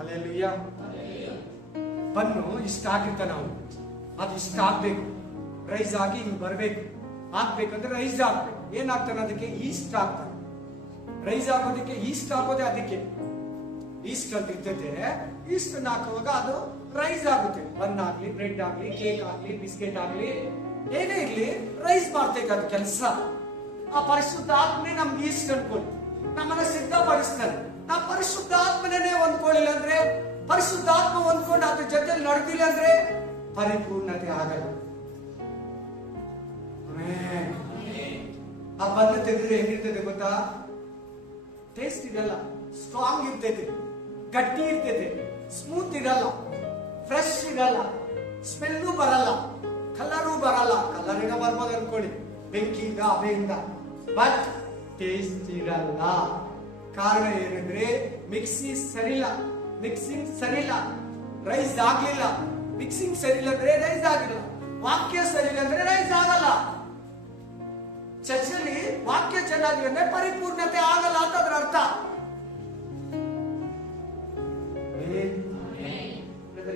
ಅಲ್ಲೆಲ್ಲೂಯ್ಯ. ಬನ್ನು ಇಷ್ಟ ಆಗಿರ್ತಾನೆ ಅವನು, ಅದು ಇಷ್ಟ ಆಗ್ಬೇಕು, ರೈಸ್ ಆಗಿ ಹಿಂಗ್ ಬರ್ಬೇಕು. ಹಾಕ್ಬೇಕಂದ್ರೆ ರೈಸ್ ಆಗ್ಬೇಕು. ಏನಾಗ್ತಾನೆ? ಅದಕ್ಕೆ ಈಸ್ಟ್ ಆಗ್ತಾನೆ. ರೈಸ್ ಆಗೋದಕ್ಕೆ ಈಸ್ಟ್ ಆಗೋದೇ ಅದಕ್ಕೆ. ಈಸ್ಟ್ ಅಂತ ಇರ್ತೈತೆ. ಈಸ್ಟ್ ಹಾಕುವಾಗ ಅದು ರೈಸ್ ಆಗುತ್ತೆ. ಬನ್ ಆಗ್ಲಿ, ಬ್ರೆಡ್ ಆಗ್ಲಿ, ಕೇಕ್ ಆಗ್ಲಿ, ಬಿಸ್ಕೆಟ್ ಆಗ್ಲಿ, ಏನೇ ಇರ್ಲಿ, ರೈಸ್ ಮಾಡ್ತೈತೆ ಅದು ಕೆಲಸ. ಆ ಪರಿಶುದ್ಧ ಆತ್ಮನೇ ನಮ್ಗೆ ಈಸ್ಟ್ ಅನ್ಕೊಳ್ಳಿ, ನಮ್ಮನ್ನ ಸಿದ್ಧಪಡಿಸ್ತಾನೆ. ನಾವು ಪರಿಶುದ್ಧ ಆತ್ಮನೇ ಹೊಂದ್ಕೊಳ್ಳಿಲ್ಲ ಅಂದ್ರೆ, ಪರಿಶುದ್ಧ ಆತ್ಮ ಹೊಂದ್ಕೊಂಡು ಅದ್ರ ಜೊತೆ ನಡೆದಿಲ್ಲ ಅಂದ್ರೆ ಪರಿಪೂರ್ಣತೆ ಆಗಲ್ಲ. ಆ ಬಣ್ಣ ತೆಗೆದ್ರೆ ಹೆಂಗಿರ್ತದೆ ಗೊತ್ತಾ? ಟೇಸ್ಟ್ ಇರಲ್ಲ, ಸ್ಟ್ರಾಂಗ್ ಇರ್ತೈತೆ, ಗಟ್ಟಿ ಇರ್ತೈತೆ, ಸ್ಮೂತ್ ಇರಲ್ಲ, ಫ್ರೆಶ್ ಇರಲ್ಲ, ಸ್ಮೆಲ್ಲು ಬರಲ್ಲ, ಕಲರು ಬರಲ್ಲ. ಕಲರಿನ ಬರ್ಬೋದು ಅನ್ಕೊಳ್ಳಿ, ಬೆಂಕಿಯಿಂದ, ಹಬೆಯಿಂದ, ಬಟ್ ಟೇಸ್ಟ್ ಇರಲ್ಲ. ಕಾರಣ ಏನಂದ್ರೆ ಮಿಕ್ಸಿಂಗ್ ಸರಿಲ್ಲ, ಮಿಕ್ಸಿಂಗ್ ಸರಿಲ್ಲ, ರೈಸ್ ಆಗ್ಲಿಲ್ಲ. ಮಿಕ್ಸಿಂಗ್ ಸರಿಲ್ಲ ಅಂದ್ರೆ ರೈಸ್ ಆಗಿಲ್ಲ, ವಾಕ್ಯ ಸರಿಲ್ಲ ಅಂದ್ರೆ ರೈಸ್ ಆಗಲ್ಲ. ಚರ್ಚಲ್ಲಿ ವಾಕ್ಯ ಚೆನ್ನಾಗಿ ಅಂದ್ರೆ ಪರಿಪೂರ್ಣತೆ ಆಗಲ್ಲ ಅಂತ ಅದ್ರ ಅರ್ಥ.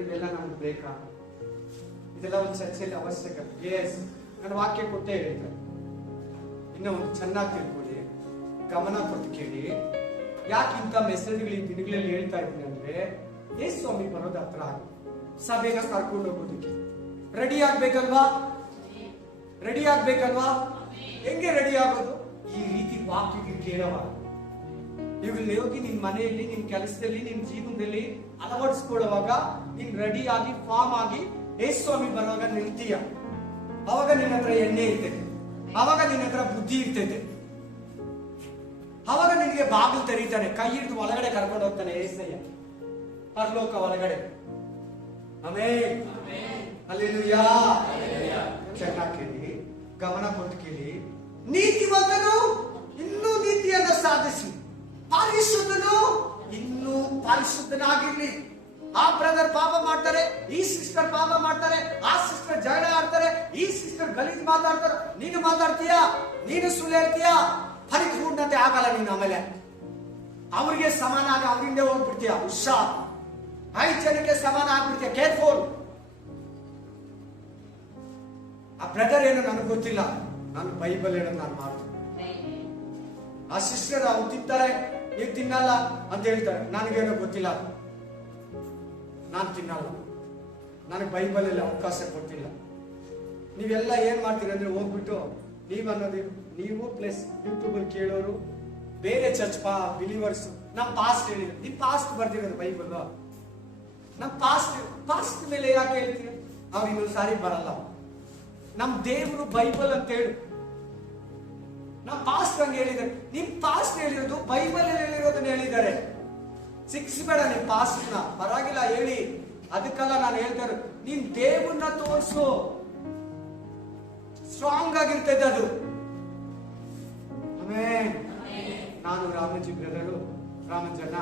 ಇದೆಲ್ಲ ನಮ್ಗೆ ಬೇಕಾ? ಇದೆಲ್ಲ ಒಂದು ಚರ್ಚೆಯಲ್ಲಿ ಅವಶ್ಯಕತೆ. ಎಸ್, ನಾನು ವಾಕ್ಯ ಕೊಟ್ಟೇ ಹೇಳ್ತೇನೆ. ಇನ್ನ ಒಂದು ಚೆನ್ನಾಗಿ ತಿಳ್ಕೊಳ್ಳಿ, ಗಮನ ಕೊಟ್ಟು ಕೇಳಿ. ಯಾಕಿಂತ ಮೆಸೇಜ್ಗಳು ಈ ದಿನಗಳಲ್ಲಿ ಹೇಳ್ತಾ ಇದ್ದೀನಿ ಅಂದ್ರೆ, ಯೇಸು ಸ್ವಾಮಿ ಬರೋದು ಹತ್ರ ಆಗಿ ಸಭೆನ ಕರ್ಕೊಂಡು ಹೋಗೋದಕ್ಕೆ ರೆಡಿ ಆಗ್ಬೇಕಲ್ವಾ? ರೆಡಿ ಆಗ್ಬೇಕಲ್ವಾ? ಹೆಂಗೆ ರೆಡಿ ಆಗೋದು? ಈ ರೀತಿ ವಾಕ್ಯಗಳು ಕೇಳವಾಗ ಇವುಗಳನ್ನ ಹೋಗಿ ನಿನ್ ಮನೆಯಲ್ಲಿ, ನಿನ್ ಕೆಲಸದಲ್ಲಿ, ನಿನ್ ಜೀವನದಲ್ಲಿ ಅಳವಡಿಸ್ಕೊಳ್ಳುವಾಗ ನೀನ್ ರೆಡಿ ಆಗಿ, ಫಾರ್ಮ್ ಆಗಿ ಯೇಸು ಸ್ವಾಮಿ ಬರುವಾಗ ನಿಲ್ತೀಯ. ಅವಾಗ ನಿನ್ನ ಹತ್ರ ಎಣ್ಣೆ ಇರ್ತೈತೆ, ಅವಾಗ ನಿನ್ನ ಹತ್ರ ಬುದ್ಧಿ ಇರ್ತೈತೆ, ಅವಾಗ ನಿನಗೆ ಬಾಗಿಲು ತೆರೀತಾನೆ, ಕೈ ಹಿಡಿದು ಒಳಗಡೆ ಕರ್ಕೊಂಡು ಹೋಗ್ತಾನೆ ಏಸಯ್ಯ, ಪರಲೋಕ ಒಳಗಡೆ. Amen, hallelujah. ಚೆನ್ನಾಗಿ ಕೇಳಿ, ಗಮನ ಕೊಟ್ಟು ಕೇಳಿ. ನೀತಿವಂತನು ಇನ್ನೂ ನೀತಿಯನ್ನು ಸಾಧಿಸಿ, ಪರಿಶುದ್ಧನು ಇನ್ನೂ ಪರಿಶುದ್ಧನಾಗಿರ್ಲಿ. ಆ ಬ್ರದರ್ ಪಾಪ ಮಾಡ್ತಾರೆ, ಈ ಸಿಸ್ಟರ್ ಪಾಪ ಮಾಡ್ತಾರೆ, ಆ ಸಿಸ್ಟರ್ ಜಗಳ ಆಡ್ತಾರೆ, ಈ ಸಿಸ್ಟರ್ ಗಲೀಜ್ ಮಾತಾಡ್ತಾರೆ, ನೀನು ಮಾತಾಡ್ತೀಯಾ, ನೀನು ಸುಳ್ಳು ಹೇಳ್ತೀಯಾ, ಪರಿಪೂರ್ಣತೆ ಆಗಲ್ಲ ನೀನು. ಆಮೇಲೆ ಅವ್ರಿಗೆ ಸಮಾನ ಆಗಿ ಅವರಿಂದ ಹೋಗ್ಬಿಡ್ತೀಯ. ಹುಷಾರ್, 5 ಜನಕ್ಕೆ ಸಮಾನ ಆಗ್ಬಿಡ್ತೀಯ. ಕೇರ್ಫುಲ್. ಆ ಬ್ರದರ್ ಏನು ನನಗೆ ಗೊತ್ತಿಲ್ಲ, ನಾನು ಬೈಬಲ್ ಹೇಳೋದು ನಾನು ಮಾಡ್ತೀನಿ. ಆ ಸಿಸ್ಟರ್ ಅವ್ರು ತಿಂತಾರೆ, ನೀವು ತಿನ್ನಲ್ಲ ಅಂತ ಹೇಳ್ತಾರೆ. ನನಗೇನೋ ಗೊತ್ತಿಲ್ಲ, ನಾನು ತಿನ್ನಲ್ಲ, ನನಗೆ ಬೈಬಲ್ ಅಲ್ಲಿ ಅವಕಾಶ ಕೊಟ್ಟಿಲ್ಲ. ನೀವೆಲ್ಲ ಏನ್ ಮಾಡ್ತೀರಿ ಅಂದ್ರೆ ಹೋಗ್ಬಿಟ್ಟು ನೀವು ಪ್ಲಸ್ ಯೂಟ್ಯೂಬ್ ಅಲ್ಲಿ ಕೇಳೋರು, ಬೇರೆ ಚರ್ಚ್ ಬಿಲೀವರ್ಸ್, ನಮ್ ಪಾಸ್ಟ್ ಹೇಳಿದ್ರು. ನಿಮ್ ಪಾಸ್ಟ್ ಬರ್ದಿರೋದು ಬೈಬಲ್, ನಮ್ ಪಾಸ್ಟ್ ಮೇಲೆ ಯಾಕೆ ಹೇಳ್ತೀರಿ? ಅವ್ರು ಇನ್ನೊಂದು ಸಾರಿ ಬರಲ್ಲ. ನಮ್ ದೇವರು ಬೈಬಲ್ ಅಂತ ಹೇಳು. ನಮ್ ಪಾಸ್ಟ್ ಹಂಗೆ ಹೇಳಿದ್ದಾರೆ. ನಿಮ್ ಪಾಸ್ಟ್ ಹೇಳಿರೋದು ಬೈಬಲ್ ಅಲ್ಲಿ ಹೇಳಿರೋದನ್ನ ಹೇಳಿದ್ದಾರೆ. ಸಿಕ್ಸ್ಬೇಡ ನಿಮ್ ಪಾಸ್ಟ್ ನ, ಪರವಾಗಿಲ್ಲ ಹೇಳಿ, ಅದಕ್ಕೆಲ್ಲ ನಾನು ಹೇಳ್ತಾರೆ. ನೀನ್ ದೇವರನ್ನ ತೋರಿಸು, ಸ್ಟ್ರಾಂಗ್ ಆಗಿರ್ತದೆ ಅದು. ಆಮೇಲೆ ನಾನು ರಾಮಜಿ ಬ್ರದರು ರಾಮಜನ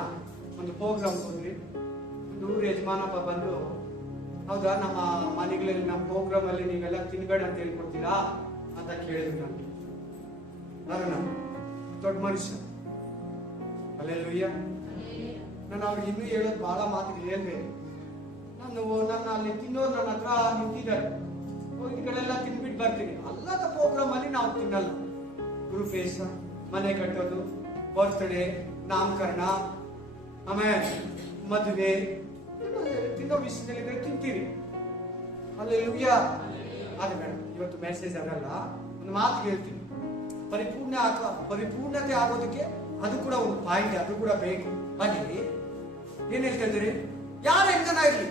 ಒಂದು ಪ್ರೋಗ್ರಾಮ್ ಹೋದ್ರಿ. ಒಂದು ಊರು ಯಜಮಾನಪ್ಪ ಬಂದು, ಹೌದಾ ನಮ್ಮ ಮನೆಗಳಲ್ಲಿ ನಮ್ಮ ಪ್ರೋಗ್ರಾಮ್ ಅಲ್ಲಿ ನೀವೆಲ್ಲ ತಿನ್ಬೇಡ ಅಂತ ಹೇಳ್ಕೊಡ್ತೀರಾ ಅಂತ ಕೇಳಿದ್ರು. ನಾನು ದೊಡ್ಡ ಮನುಷ್ಯ, ಅಲ್ಲೆಲ್ಲೂಯ್ಯ. ನಾನು ಅವ್ರಿಗೆ ಇನ್ನೂ ಹೇಳೋದು ಬಹಳ ಮಾತುಗಳು ಹೇಳ್ಬೇಕು. ನನ್ನ ಅಲ್ಲಿ ತಿನ್ನೋರು ನನ್ನ ಹತ್ರ ನಿಂತಿದ್ದಾರೆ, ಈ ಕಡೆ ಎಲ್ಲ ತಿನ್ಬಿಟ್ಟು ಬರ್ತೀನಿ. ಅಲ್ಲದ ಪ್ರೋಗ್ರಾಮ್ ಅಲ್ಲಿ ನಾವು ತಿನ್ನಲ್ಲ. ಗುರುಫೇಸ, ಮನೆ ಕಟ್ಟೋದು, ಬರ್ತ್ಡೇ, ನಾಮಕರಣ, ಆಮೇಲೆ ಮದುವೆ, ತಿನ್ನೋ ವಿಷಯದಲ್ಲಿ ತಿಂತೀರಿ. ಅಲ್ಲೆಲ್ಲೂಯ್ಯ. ಅದು ಬೇಡ, ಇವತ್ತು ಮೆಸೇಜ್ ಆಗಲ್ಲ. ಒಂದು ಮಾತು ಹೇಳ್ತೀನಿ, ಪರಿಪೂರ್ಣತೆ ಆಗೋದಕ್ಕೆ ಅದು ಕೂಡ ಒಂದು ಪಾಯಿಂಟ್, ಅದು ಕೂಡ ಬೇಕು. ಅಲ್ಲಿ ಏನ್ ಹೇಳ್ತಾ ಇದ್ದೀರಿ? ಯಾರು ಹೆಂಗನ ಇರ್ಲಿ,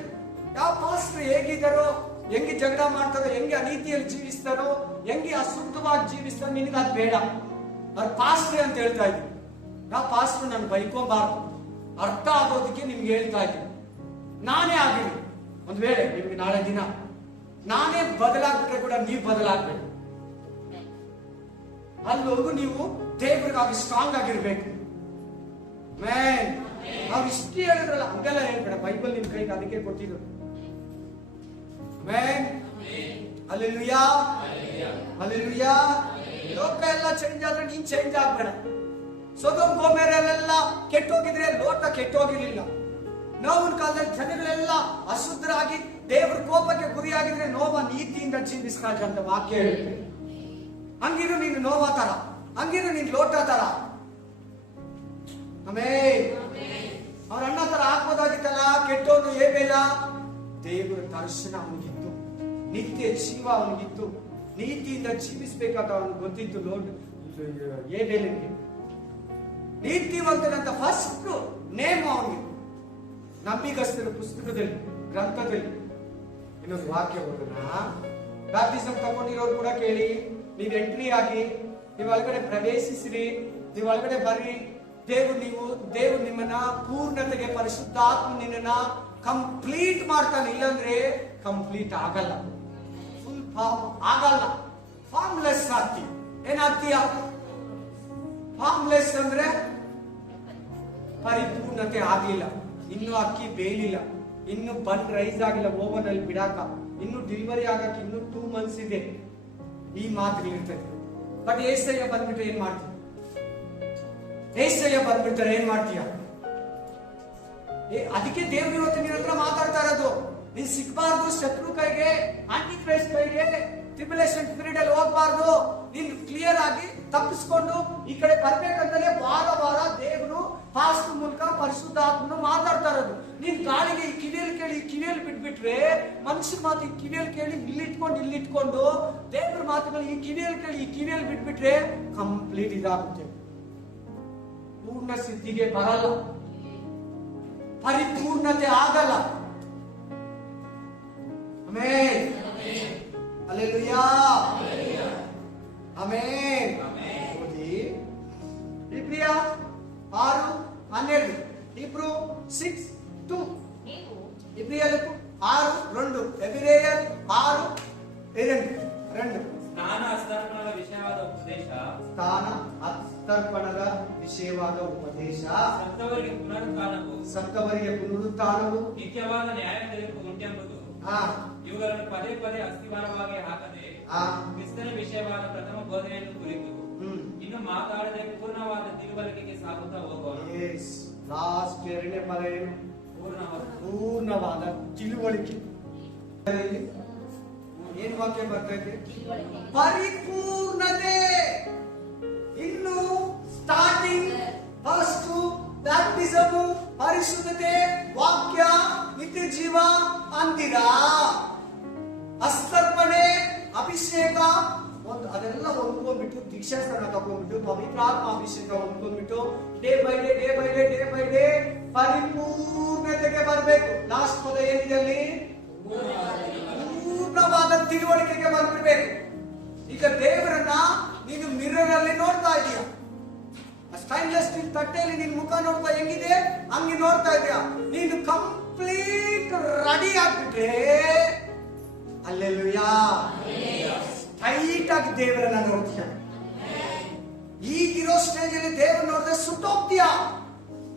ಯಾವ ಪಾಸ್ಟ್ರು ಹೇಗಿದ್ದಾರೋ, ಹೆಂಗೆ ಜಗಳ ಮಾಡ್ತಾರೋ, ಹೆಂಗೆ ಅನೀತಿಯಲ್ಲಿ ಜೀವಿಸ್ತಾರೋ, ಹೆಂಗೆ ಅಶುದ್ಧವಾಗಿ ಜೀವಿಸ್ತಾರೋ, ನಿನಗೆ ಅದು ಬೇಡ. ಅವ್ರ ಪಾಸ್ಟ್ರಿ ಅಂತ ಹೇಳ್ತಾ ಇದ್ದೀನಿ. ಯಾವ ಪಾಸ್ಟ್ರು ನಾನು ಬೈಕೋಬಾರ್ದು, ಅರ್ಥ ಆಗೋದಕ್ಕೆ ನಿಮ್ಗೆ ಹೇಳ್ತಾ ಇದ್ದೀನಿ. ನಾನೇ ಆಗಿರಿ, ಒಂದ್ ವೇಳೆ ನಿಮ್ಗೆ ನಾಳೆ ದಿನ ನಾನೇ ಬದಲಾಗ್ಬಿಟ್ರೆ ಕೂಡ ನೀವು ಬದಲಾಗ್ಬೇಕು. ಅಲ್ಲಿವರೆಗೂ ನೀವು ದೇವರಿಗಾಗಿ ಸ್ಟ್ರಾಂಗ್ ಆಗಿರ್ಬೇಕು. ನಾವು ಇಷ್ಟು ಹೇಳಿದ್ರಲ್ಲ, ಹಂಗೆಲ್ಲ ಹೇಳ್ಬೇಡ. ಬೈಬಲ್ ನಿಮ್ ಕೈಗೆ ಅದಕ್ಕೆ ಕೊಟ್ಟಿದ್ರು. Hallelujah, hallelujah. ಲೋಕ ಎಲ್ಲ ಚೇಂಜ್ ಆದ್ರೆ ನೀನ್ ಚೇಂಜ್ ಆಗ್ಬೇಡ. ಸೊದೋಮ್ ಗೊಮೋರರೆಲ್ಲ ಕೆಟ್ಟೋಗಿದ್ರೆ ಲೋಕ ಕೆಟ್ಟೋಗಿರ್ಲಿಲ್ಲ. ನೋವಿನ ಕಾಲದಲ್ಲಿ ಜನಗಳೆಲ್ಲ ಅಶುದ್ಧರಾಗಿ ದೇವರ ಕೋಪಕ್ಕೆ ಗುರಿಯಾಗಿದ್ರೆ ನೋವ ನೀತಿಯಿಂದ ಜೀವಿಸ್ತಾ ಅಂತ ವಾಕ್ಯ ಹೇಳುತ್ತೆ. ಹಂಗಿರು ನೀನು ನೋವ ತರ, ಹಂಗಿರು ನೀನ್ ಲೋಟ ತರ. ಅವ್ರ ಅಣ್ಣ ತರ ಹಾಕ್ಬೋದಾಗಿತ್ತಲ್ಲ, ಕೆಟ್ಟೋನು ಏಬೇಲ. ದೇವರ ದರ್ಶನ ಅವನಿಗಿತ್ತು, ನಿತ್ಯ ಜೀವ ಅವನಿಗಿತ್ತು, ನೀತಿಯಿಂದ ಜೀವಿಸ್ಬೇಕಾದ ಅವನಿಗೆ ಗೊತ್ತಿತ್ತು. ಏಬೇಲಿಗೆ ನೀತಿವಂತನಂತ ಫಸ್ಟ್ ನೇಮ್ ಅವನಿಗೆ. ನಂಬಿಗಸ್ತರ ಪುಸ್ತಕದಲ್ಲಿ, ಗ್ರಂಥದಲ್ಲಿ ಇನ್ನೊಂದು ವಾಕ್ಯ ಓದೋಣ. ಬ್ಯಾಪ್ಟಿಸಮ್ ತಗೊಂಡಿರೋರು ಕೂಡ ಕೇಳಿ. ನೀವು ಎಂಟ್ರಿ ಆಗಿ, ನೀವು ಒಳಗಡೆ ಪ್ರವೇಶಿಸಿರಿ, ನೀವು ಒಳಗಡೆ ಬರ್ರಿ. ದೇವರು ನಿಮ್ಮನ್ನ ಪೂರ್ಣತೆಗೆ, ಪರಿಶುದ್ಧಾತ್ಮ ನಿನ್ನನ್ನ ಕಂಪ್ಲೀಟ್ ಮಾಡ್ತಾನೆ. ಇಲ್ಲಾಂದ್ರೆ ಕಂಪ್ಲೀಟ್ ಆಗಲ್ಲ, ಫುಲ್ ಫಾರ್ಮ್ ಆಗಲ್ಲ, ಫಾರ್ಮ್ಲೆಸ್ ಆಗ್ತಿ. ಏನಾಗ್ತೀಯ? ಫಾರ್ಮ್ಲೆಸ್ ಅಂದ್ರೆ ಪರಿಪೂರ್ಣತೆ ಆಗ್ಲಿಲ್ಲ, ಇನ್ನು ಅಕ್ಕಿ ಬೇಯಲಿಲ್ಲ, ಇನ್ನು ಬನ್ ರೈಸ್ ಆಗಿಲ್ಲ ಓವನ್ ಅಲ್ಲಿ ಬಿಡಾಕ, ಇನ್ನು ಡೆಲಿವರಿ ಆಗಕ್ಕೆ ಇನ್ನು 2 months ಇದೆ. ಈ ಮಾತುಗಳಿರ್ತದೆ. ಬಟ್ ಏಸಯ್ಯ ಬಂದ್ಬಿಟ್ರೆ ಏನ್ ಮಾಡ್ತೀಯ? ಏಸಯ್ಯ ಬಂದ್ಬಿಡ್ತಾರೆ, ಏನ್ ಮಾಡ್ತೀಯ? ಅದಕ್ಕೆ ದೇವ್ರು ಇವತ್ತು ನಿನ್ನ ಹತ್ರ ಮಾತಾಡ್ತಾ ಇರೋದು. ನೀನ್ ಸಿಕ್ಬಾರ್ದು ಶತ್ರು ಕೈಗೆ, ಆಂಟಿ ಕ್ರೈಸ್ಟ್ ಕೈಗೆ, ಟ್ರಿಬುಲೇಷನ್ ಪೀರಿಯಡ್ ಅಲ್ಲಿ ಹೋಗ್ಬಾರ್ದು. ನೀನ್ ಕ್ಲಿಯರ್ ಆಗಿ ತಪ್ಪಿಸ್ಕೊಂಡು ಈ ಕಡೆ ಬರ್ಬೇಕಂತಲೇ ವಾರ ವಾರ ದೇವರು ಪಾಸ್ಟ್ ಮೂಲಕ ಪರಿಶುದ್ಧಾತ್ಮನು ಮಾತಾಡ್ತಾ ಇರೋದು. ನೀನ್ ಗಾಳಿಗೆ ಈ ಕಿವಿಯಲ್ಲಿ ಕೇಳಿ ಈ ಕಿವಿಯಲ್ಲಿ ಬಿಟ್ಬಿಟ್ರೆ, ಮನುಷ್ಯರ ಮಾತು ಈ ಕಿವಿಯಲ್ಲಿ ಕೇಳಿ ಇಲ್ಲಿಟ್ಕೊಂಡು ದೇವ್ರ ಮಾತುಗಳು ಈ ಕಿವಿಯಲ್ಲಿ ಕೇಳಿ ಈ ಕಿವಿಯಲ್ಲಿ ಬಿಟ್ಬಿಟ್ರೆ ಕಂಪ್ಲೀಟ್ ಇದಾಗುತ್ತೆ, ಪೂರ್ಣ ಸಿದ್ಧಿಗೆ ಬರಲ್ಲ, ಪರಿಪೂರ್ಣತೆ ಆಗಲ್ಲ. Amen, hallelujah, amen. ಓದಿ ಇಬ್ರಿಯ 6:12, ಇಬ್ರು 6:2, ಇಬ್ರಿಯರು 6:2, ಎಬ್ರಿಯರು 6:2. ಸ್ನಾನ ಅಸ್ತರ್ಪಣದ ವಿಷಯವಾದ ಉಪದೇಶ, ಸ್ನಾನ ಅಸ್ತರ್ಪಣದ ವಿಷಯವಾದ ಉಪದೇಶ, ಸತ್ತವರಿಗೆ ಪುನರುತ್ಥಾನವು, ನಿತ್ಯವಾದ ನ್ಯಾಯ ತೀರ್ಪು ಉಂಟೆಂಬುದು, ಇವುಗಳನ್ನು ಪದೇ ಪದೇ ಅಸ್ಥಿವಾರವಾಗಿ ಹಾಕದೆ ಕ್ರಿಸ್ತನ ವಿಷಯವಾದ ಪ್ರಥಮ ಬೋಧನೆಯನ್ನು ಕುರಿತು ಇನ್ನು ಮಾತಾಡದೆ ಪೂರ್ಣವಾದ ತಿಳುವಳಿಕೆಗೆ ಸಾಗುತ್ತಾ ಹೋಗೋಣ. ಲಾಸ್ಟ್ 2ನೇ ಪದ ಏನು? ಪೂರ್ಣವಾದ ತಿಳುವಳಿಕೆ. ಏನ್ ವಾಕ್ಯ ಬರ್ತೈತೆ? ಪರಿಪೂರ್ಣತೆ. ಇನ್ನು ಸ್ಟಾರ್ಟ್ ಫಸ್ಟ್ ಬ್ಯಾಪ್ಟಿಸಮ್, ಪರಿಶುದ್ಧತೆ, ವಾಕ್ಯ, ನಿತ್ಯ ಜೀವ ಅಂದಿರಾ. ಅಸ್ತರ್ಪಣೆ, ಅಭಿಷೇಕ ಅದೆಲ್ಲ ಹೊಂದ್ಕೊಂಡ್ಬಿಟ್ಟು ದೀಕ್ಷಾಸ್ಥಾನ ತಗೊಂಡ್ಬಿಟ್ಟು ಪವಿತ್ರಾತ್ಮ ಅಭಿಷೇಕ ಹೊಂದ್ಕೊಂಡ್ಬಿಟ್ಟು ಡೇ ಬೈ ಡೇ ಪರಿಪೂರ್ಣತೆಗೆ ಬರಬೇಕು. ಲಾಸ್ಟ್ ಪದ ಏನಿದೆ ಅಲ್ಲಿ? ಪೂರ್ಣವಾದ ತಿಳುವಳಿಕೆಗೆ ಬಂದ್ಬಿಡ್ಬೇಕು. ಈಗ ದೇವರನ್ನ ನೀನು ಮಿರರ್ ಅಲ್ಲಿ ನೋಡ್ತಾ ಇದೀಯ, ಸ್ಟೈನ್ಲೆಸ್ ಸ್ಟೀಲ್ ತಟ್ಟೆಯಲ್ಲಿ ನಿನ್ ಮುಖ ನೋಡ್ತಾ ಹೆಂಗಿದೆ ಹಂಗೆ ನೋಡ್ತಾ ಇದೀಯ. ನೀನು ಕಂಪ್ಲೀಟ್ ರೆಡಿ ಆಗ್ಬಿಟ್ರೆ ಅಲ್ಲೆಲ್ಲೂಯಾ ಟೈಟ್ ಆಗಿ ದೇವರನ್ನ ನೋಡ್ತೀಯ. ಈಗಿರೋ ಸ್ಟೇಜ್ ಅಲ್ಲಿ ದೇವ್ರ ನೋಡಿದ್ರೆ ಸುಟ್ಟೋಗ್ತೀಯ.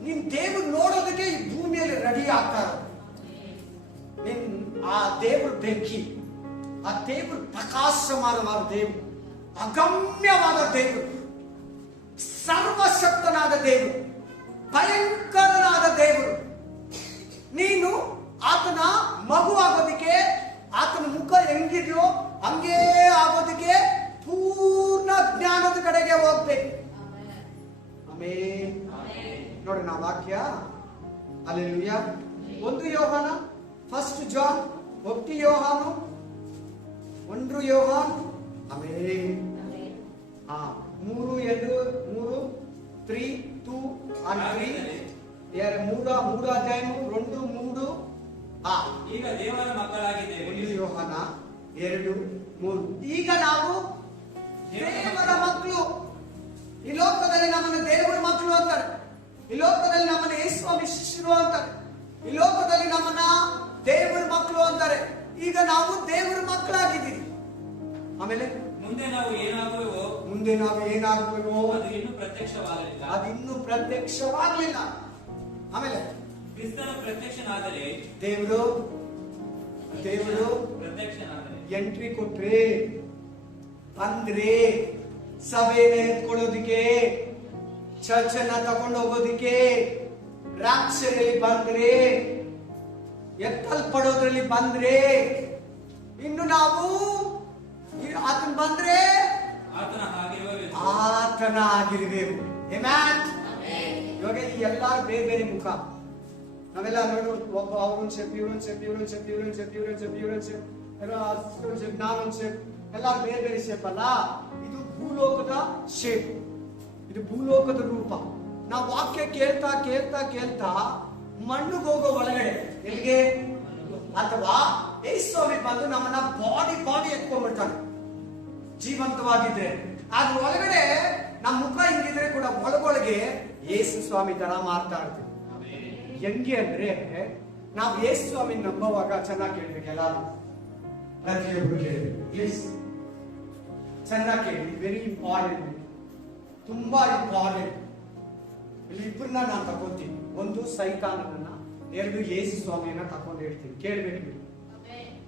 ನೀನ್ ದೇವ್ರ ನೋಡೋದಕ್ಕೆ ಈ ಭೂಮಿಯಲ್ಲಿ ರೆಡಿ ಆಗ್ತಾ ಇರೋದು. ನೀನ್ ಆ ದೇವ್ರ ಬೆಂಕಿ, ಆ ದೇವ್ರ ಪ್ರಕಾಶಮಾನವಾದ ದೇವ್ರು, ಅಗಮ್ಯವಾದ ದೇವ್ರು, ಸರ್ವಶಕ್ತನಾದ ದೇವರು, ಭಯಂಕರನಾದ ದೇವರು. ನೀನು ಆತನ ಮಗು ಆಗೋದಿಕ್ಕೆ, ಆತನ ಮುಖ ಹೆಂಗಿದೆಯೋ ಹಂಗೇ ಆಗೋದಕ್ಕೆ ಪೂರ್ಣ ಜ್ಞಾನದ ಕಡೆಗೆ ಹೋಗ್ಬೇಕು. ಆಮೆನ್. ನೋಡಿ ನಾ ವಾಕ್ಯ ಹಲ್ಲೆಲೂಯಾ. 1 ಯೋಹಾನ, 1 ಜಾನ್, 1 ಯೋಹಾನು, 1 ಯೋಹಾನ್, ಆಮೆನ್. 3 2 and 3 ಮೂರು ಅಧ್ಯಾಯ 2 3. ಈಗ ದೇವರ ಮಕ್ಕಳಾಗಿದ್ದೇವೆ. 1 ಯೋಹಾನ 2 3. ಈಗ ನಾವು ದೇವರ ಮಕ್ಕಳು. ಈ ಲೋಕದಲ್ಲಿ ನಮ್ಮನ್ನು ದೇವರ ಮಕ್ಕಳು ಅಂತಾರೆ. ಈ ಲೋಕದಲ್ಲಿ ನಮ್ಮನ್ನು ಯೇಸುಸ್ವಾಮಿ ಶಿಷ್ಯರು ಅಂತಾರೆ. ಈ ಲೋಕದಲ್ಲಿ ನಮ್ಮನ್ನ ದೇವರ ಮಕ್ಕಳು ಅಂತಾರೆ. ಈಗ ನಾವು ದೇವರ ಮಕ್ಕಳಾಗಿದ್ದೀವಿ. ಆಮೇಲೆ ಮುಂದೆ ನಾವು ಏನಾಗುವೆವೋ ಅದು ಇನ್ನೂ ಪ್ರತ್ಯಕ್ಷವಾಗಲಿಲ್ಲ. ಆಮೇಲೆ ಕ್ರಿಸ್ತನ ಪ್ರತ್ಯಕ್ಷನಾದರೆ ದೇವರು ಪ್ರತ್ಯಕ್ಷನಾದರೆ ಎಂಟ್ರಿ ಕೊಟ್ರೆ ಅಂದ್ರೆ ಸಭೆನ ಎತ್ಕೊಳ್ಳೋದಿಕ್ಕೆ, ಚರ್ಚ್ ಅನ್ನ ತಗೊಂಡು ಹೋಗೋದಿಕ್ಕೆ, ರಾಕ್ಷರಲ್ಲಿ ಬಂದ್ರೆ, ಎತ್ತಲ್ಪಡೋದ್ರಲ್ಲಿ ಬಂದ್ರೆ, ಇನ್ನು ನಾವು ಆತನ ಬಂದ್ರೆ ಆತನ ಆಗಿರ್ಬೇಕು. ಇವಾಗ ಈ ಎಲ್ಲಾರು ಬೇರೆ ಬೇರೆ ಮುಖ. ನಾವೆಲ್ಲ ನೋಡು, ಒಬ್ಬ ಅವ್ರೊಂದ್ ಶೇಪ್, ಇವ್ರೊಂದ್ ಶೇಪ್, ನಾನೊಂದ್ ಶೇಪ್, ಎಲ್ಲಾರು ಬೇರೆ ಬೇರೆ ಶೇಪ್ ಅಲ್ಲ. ಇದು ಭೂಲೋಕದ ಶೇಪ್, ಇದು ಭೂಲೋಕದ ರೂಪ. ನಾವು ವಾಕ್ಯ ಕೇಳ್ತಾ ಕೇಳ್ತಾ ಕೇಳ್ತಾ ಮಣ್ಣಿಗೆ ಹೋಗೋ ಒಳಗಡೆ ಎಲ್ಲಿಗೆ, ಅಥವಾ ಯೇಸುಸ್ವಾಮಿ ಬಂದು ನಮ್ಮನ್ನ ಬಾಡಿ ಎತ್ಕೊಂಡ್ಬಿಡ್ತಾನೆ ಜೀವಂತವಾಗಿದ್ರೆ. ಅದ್ರ ಒಳಗಡೆ ನಮ್ಮ ಮುಖ ಹಿಂಗಿದ್ರೆ ಕೂಡ ಒಳಗೊಳಗೆ ಯೇಸುಸ್ವಾಮಿ ತರ ಮಾತಾಡ್ತೀವಿ. ಹೆಂಗೆ ಅಂದ್ರೆ ನಾವು ಯೇಸುಸ್ವಾಮಿ ನಂಬುವಾಗ ಚೆನ್ನಾಗಿ ಕೇಳ್ಬೇಕು. ಎಲ್ಲಾರು ಪ್ರತಿಯೊಬ್ಬರು ಕೇಳ್ಬೇಕು ಪ್ಲೀಸ್, ಚೆನ್ನಾಗಿ ಕೇಳಿ. ವೆರಿ ಇಂಪಾರ್ಟೆಂಟ್, ತುಂಬಾ ಇಂಪಾರ್ಟೆಂಟ್. ಇಲ್ಲಿ ಇಬ್ಬರನ್ನ ನಾನು ತಗೊಂತೀನಿ. 1 ಸೈತಾನನನ್ನ, 2 ಯೇಸುಸ್ವಾಮಿಯನ್ನ ತಕೊಂಡು ಹೇಳ್ತೀನಿ. ಕೇಳ್ಬೇಕು.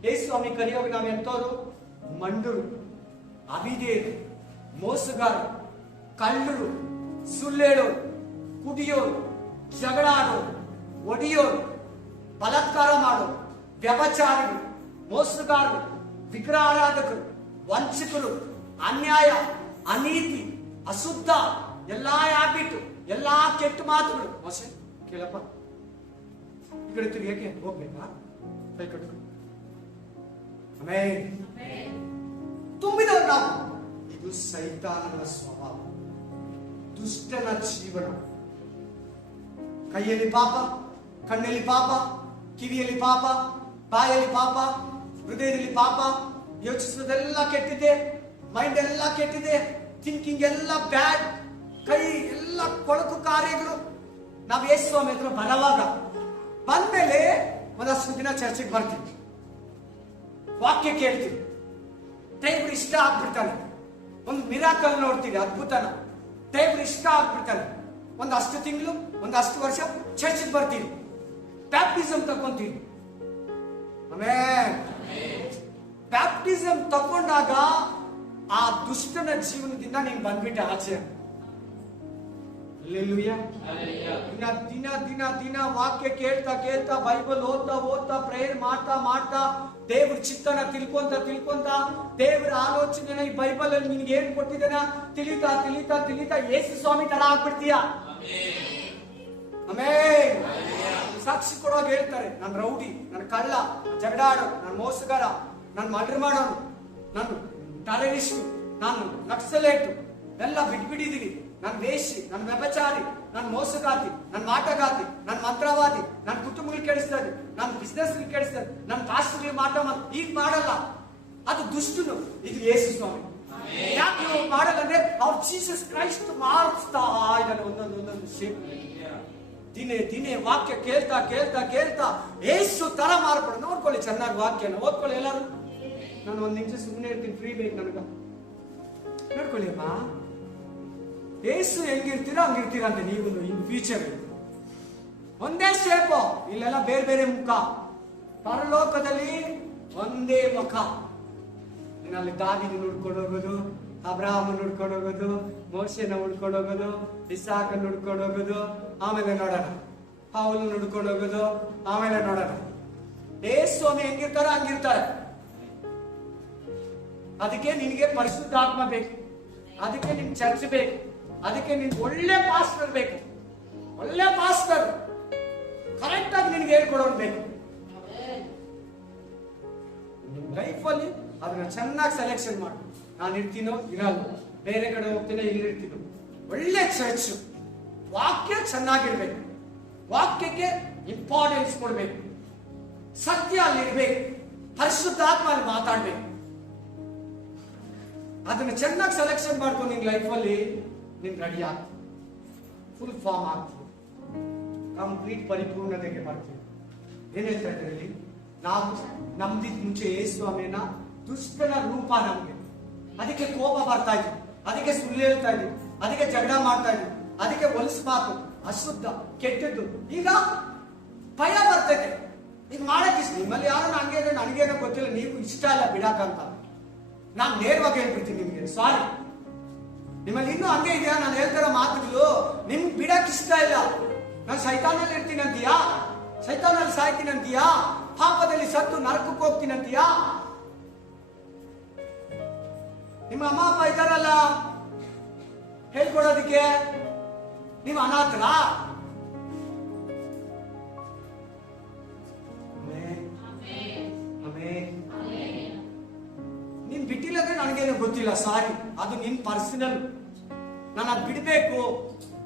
ಯೇಸುಸ್ವಾಮಿ ಕರೆಯೋಗಿ ನಾವ್ ಎಂತವ್ರು? ಮಂಡರು, ಅವಿದೇರು, ಮೋಸಗಾರರು, ಕಳ್ಳರು, ಸುಳ್ಳೇಳೋರು, ಕುಡಿಯೋರು, ಜಗಳಾಡೋರು, ಒಡಿಯೋರು, ಬಲಾತ್ಕಾರ ಮಾಡೋರು, ವ್ಯಭಚಾರಿಗಳು, ಮೋಸಗಾರರು, ವಿಗ್ರಹಾರಾಧಕರು, ವಂಚಕರು, ಅನ್ಯಾಯ, ಅನೀತಿ, ಅಶುದ್ಧ, ಎಲ್ಲಾ ಹ್ಯಾಬಿಟ್, ಎಲ್ಲಾ ಕೆಟ್ಟ ಮಾತುಗಳು. ಮೋಸ ಕೇಳಪ್ಪ, ಈ ಕಡೆ ತಿರುಗಕ್ಕೆ ಹೋಗ್ಬೇಕಾ? ಕೈ ಕಟ್ಕೊಂಡು ಆಮೇಲೆ ತುಂಬಿದವರು ನಾವು. ಇದು ಸೈತಾನನ ಸ್ವಭಾವ, ದುಷ್ಟನ ಜೀವನ. ಕೈಯಲ್ಲಿ ಪಾಪ, ಕಣ್ಣಲ್ಲಿ ಪಾಪ, ಕಿವಿಯಲ್ಲಿ ಪಾಪ, ಬಾಯಲ್ಲಿ ಪಾಪ, ಹೃದಯದಲ್ಲಿ ಪಾಪ, ಯೋಚಿಸೋದೆಲ್ಲ ಕೆಟ್ಟಿದೆ, ಮೈಂಡ್ ಎಲ್ಲ ಕೆಟ್ಟಿದೆ, ಥಿಂಕಿಂಗ್ ಎಲ್ಲ ಬ್ಯಾಡ್, ಕೈ ಎಲ್ಲ ಕೊಳಕು ಕಾರ್ಯಗಳು. ನಾವು ಯೇಸುಸ್ವಾಮಿ ಹತ್ರ ಬರುವಾಗ ಬಂದ್ಮೇಲೆ ಒಂದಷ್ಟು ದಿನ ಚರ್ಚೆಗೆ ಬರ್ತೀವಿ, ವಾಕ್ಯ ಕೇಳ್ತೀವಿ, ದೇವ್ರು ಇಷ್ಟ ಆಗ್ಬಿಡ್ತಾನೆ. ಒಂದು ಮಿರಾಕಲ್ ನೋಡ್ತೀವಿ, ಅದ್ಭುತನ. ದೇವ್ರು ಇಷ್ಟ ಆಗ್ಬಿಡ್ತಾನೆ. ಒಂದಷ್ಟು ತಿಂಗಳು, ಒಂದಷ್ಟು ವರ್ಷ ಚರ್ಚಿಗೆ ಬರ್ತೀವಿ, ಬ್ಯಾಪ್ಟಿಸಮ್ ತಗೊಂತೀವಿ. ಆಮೇಲೆ ಬ್ಯಾಪ್ಟಿಸಮ್ ತಗೊಂಡಾಗ ಆ ದುಷ್ಟನ ಜೀವನದಿಂದ ನೀನ್ ಬಂದ್ಬಿಟ್ಟೆ ಆಚೆ. ಹಲ್ಲೆಲೂಯಾ. ದಿನ ದಿನ ದಿನ ವಾಕ್ಯ ಕೇಳ್ತಾ ಕೇಳ್ತಾ, ಬೈಬಲ್ ಓದ್ತಾ ಪ್ರೇಯರ್ ಮಾಡ್ತಾ ದೇವ್ರ ಚಿತ್ತನ ತಿಳ್ಕೊಂತ ದೇವ್ರ ಆಲೋಚನೆನ ಈ ಬೈಬಲ್ ಅಲ್ಲಿ ನಿನ್ಗೆ ಏನ್ ಕೊಟ್ಟಿದ್ದಾನ ತಿಳಿತಾ ಯೇಸುಸ್ವಾಮಿ ತರ ಆಗ್ಬಿಡ್ತೀಯ. ಆಮೆನ್. ಸಾಕ್ಷಿ ಕೊಡುವಾಗ ಹೇಳ್ತಾರೆ, ನಾನು ರೌಡಿ, ನಾನು ಕಳ್ಳ, ನಾನು ಜಗಳಾಡೋ, ನಾನು ಮೋಸಗಾರ, ನಾನು ಮರ್ಡರ್ ಮಾಡೋನು, ನಾನು ಟೆರರಿಸ್ಟ್, ನಾನು ನಕ್ಸಲೇಟು ಎಲ್ಲ ಬಿಟ್ಬಿಟ್ಟಿದ್ದೀನಿ, ನಾನು ವೇಶ್ಯ, ನಾನು ವ್ಯಭಚಾರಿ, ನಾನು ಮೋಸಗಾತಿ, ನಾನು ಮಾಟಗಾತಿ, ನಾನು ಮಂತ್ರವಾದಿ, ನನ್ನ ಕುಟುಂಬಗಳು ಕೆಡಿಸ್ತಾ ಇದ್ದೆ, ನನ್ನ ಬಿಸ್ನೆಸ್ ಕೆಡಿಸ್ತಾ ಇದ್ದೆ, ನನ್ನ ಪಾಸ್ಟರ್ಗೆ ಈಗ ಮಾಡಲ್ಲ, ಅದು ದುಷ್ಟನು. ಇದು ಯೇಸು ಸ್ವಾಮಿ. ಯಾಕೆ ನೀವು ಮಾಡಲ್ಲ ಅಂದ್ರೆ ಅವ್ರು ಜೀಸಸ್ ಕ್ರೈಸ್ಟ್ ಮಾಡಿಸ್ತಾ ಇದ್ದಾನೆ ಒಂದೊಂದು ಶೇಪ್. ದಿನೇ ದಿನೇ ವಾಕ್ಯ ಕೇಳ್ತಾ ಕೇಳ್ತಾ ಕೇಳ್ತಾ ಏಸು ತರ ಮಾರ್ಪಡ. ನೋಡ್ಕೊಳ್ಳಿ ಚೆನ್ನಾಗಿ ವಾಕ್ಯನ ಓದ್ಕೊಳ್ಳಿ ಎಲ್ಲಾರು. ನಾನು ಒಂದ್ ನಿಮಿಷ ಸುಮ್ಮನೆ ಇರ್ತೀನಿ, ಫ್ರೀ ಬೇಕು ನನಗ. ನೋಡ್ಕೊಳ್ಳಿ ಅಮ್ಮ, ಏಸು ಹೆಂಗಿರ್ತೀರೋ ಹಂಗಿರ್ತೀರಾ ಅಂತ ನೀವು ಇನ್ ಫ್ಯೂಚರ್. ಒಂದೇ ಶೇಪು, ಇಲ್ಲೆಲ್ಲ ಬೇರೆ ಬೇರೆ ಮುಖ. ಪರಲೋಕದಲ್ಲಿ ಒಂದೇ ಮುಖ. ಅಲ್ಲಿ ದಾವಿನ ಹುಡ್ಕೊಂಡು ಹೋಗೋದು, ಅಬ್ರಾಹಮನ್ ಹುಡ್ಕೊಂಡು ಹೋಗೋದು, ಮೋಶೆನ ಹುಡ್ಕೊಂಡು ಹೋಗೋದು, ಇಸಾಕನ್ ಹುಡ್ಕೊಂಡು ಹೋಗೋದು, ಆಮೇಲೆ ನೋಡೋಣ ಪೌಲನ್ ಹುಡ್ಕೊಂಡು ಹೋಗೋದು, ಆಮೇಲೆ ನೋಡೋಣ. ಸ್ವಾಮಿ ಹೆಂಗಿರ್ತಾರೋ ಹಂಗಿರ್ತಾರೆ. ಅದಕ್ಕೆ ನಿನ್ಗೆ ಪರಿಶುದ್ಧಾತ್ಮ ಬೇಕು, ಅದಕ್ಕೆ ನಿನ್ ಚರ್ಚ್ ಬೇಕು, ಅದಕ್ಕೆ ನಿನ್ ಒಳ್ಳೆ ಪಾಸ್ಟರ್ ಬೇಕು. ಒಳ್ಳೆ ಪಾಸ್ಟರ್ ಕರೆಕ್ಟ್ ಆಗಿ ನಿನ್ಗೆ ಹೇಳ್ಕೊಡೋರು ಬೇಕು. ನಿಮ್ ಲೈಫಲ್ಲಿ ಅದನ್ನ ಚೆನ್ನಾಗಿ ಸೆಲೆಕ್ಷನ್ ಮಾಡು. ನಾನು ಇರ್ತೀನೋ ಇರಲ್ಲ, ಬೇರೆ ಕಡೆ ಹೋಗ್ತೀನೋ ಇಲ್ಲಿರ್ತೀನೋ. ಒಳ್ಳೆ ಚರ್ಚ್, ವಾಕ್ಯ ಚೆನ್ನಾಗಿರ್ಬೇಕು, ವಾಕ್ಯಕ್ಕೆ ಇಂಪಾರ್ಟೆನ್ಸ್ ಕೊಡ್ಬೇಕು, ಸತ್ಯ ಅಲ್ಲಿ ಇರ್ಬೇಕು, ಪರಿಶುದ್ಧಾತ್ಮ ಅಲ್ಲಿ ಮಾತಾಡ್ಬೇಕು. ಅದನ್ನ ಚೆನ್ನಾಗಿ ಸೆಲೆಕ್ಷನ್ ಮಾಡ್ಕೊಂಡು ನಿನ್ ಲೈಫಲ್ಲಿ ನೀನ್ ರೆಡಿ ಆಗ್ತೀವಿ, ಫುಲ್ ಫಾರ್ಮ್ ಆಗ್ತೀವಿ, ಕಂಪ್ಲೀಟ್ ಪರಿಪೂರ್ಣತೆಗೆ ಬರ್ತೀವಿ. ಏನ್ ಹೇಳ್ತಾ ಇದ್ರಲ್ಲಿ, ನಾವು ನಮ್ದಿದ್ ಮುಂಚೆ ಸ್ವಾಮಿನ ದುಷ್ಟನ ರೂಪ ನಮ್ಗೆ, ಅದಕ್ಕೆ ಕೋಪ ಬರ್ತಾ ಇದ್ವಿ, ಅದಕ್ಕೆ ಸುಳ್ಳು ಹೇಳ್ತಾ ಇದ್ವಿ, ಅದಕ್ಕೆ ಜಗಳ ಮಾಡ್ತಾ ಇದ್ವಿ, ಅದಕ್ಕೆ ಹೊಲಸು ಮಾತು, ಅಶುದ್ಧ, ಕೆಟ್ಟದ್ದು. ಈಗ ಭಯ ಬರ್ತೈತೆ, ಈಗ ಮಾಡಕ್ ಇಷ್ಟ. ನಿಮ್ಮಲ್ಲಿ ಯಾರು ಹಂಗೆ ನನಗೇನೋ ಗೊತ್ತಿಲ್ಲ, ನೀವು ಇಷ್ಟ ಇಲ್ಲ ಬಿಡಾಕಂತ ನಾನು ನೇರವಾಗಿ ಹೇಳ್ಬಿಡ್ತೀನಿ ನಿಮ್ಗೆ, ಸಾರಿ. ನಿಮ್ಮಲ್ಲಿ ಇನ್ನೂ ಹಂಗೆ ಇದೆಯಾ ನಾನು ಹೇಳ್ತಿರೋ ಮಾತುಗಳು ನಿಮ್ಗೆ ಬಿಡಕ್ ಇಷ್ಟ ಇಲ್ಲ. ನಾನು ಸೈತಾನಲ್ಲಿ ಇರ್ತೀನಿ ಅಂತೀಯಾ, ಸೈತಾನಲ್ಲಿ ಸಾಯ್ತೀನಿ ಅಂತೀಯಾ, ಪಾಪದಲ್ಲಿ ಸತ್ತು ನರಕಕ್ಕೆ ಹೋಗ್ತೀನಿ ಅಂತೀಯಾ? ನಿಮ್ಮ ಅಮ್ಮ ಅಪ್ಪ ಇದ್ದಾರಲ್ಲ ಹೇಳ್ಕೊಡೋದಕ್ಕೆ, ನೀವು ಅನಾಥರ? ನೀನ್ ಬಿಟ್ಟಿಲ್ಲ ಅಂದ್ರೆ ನನಗೇನು ಗೊತ್ತಿಲ್ಲ, ಸಾರಿ, ಅದು ನಿನ್ ಪರ್ಸನಲ್. ನಾನು ಅದು ಬಿಡ್ಬೇಕು,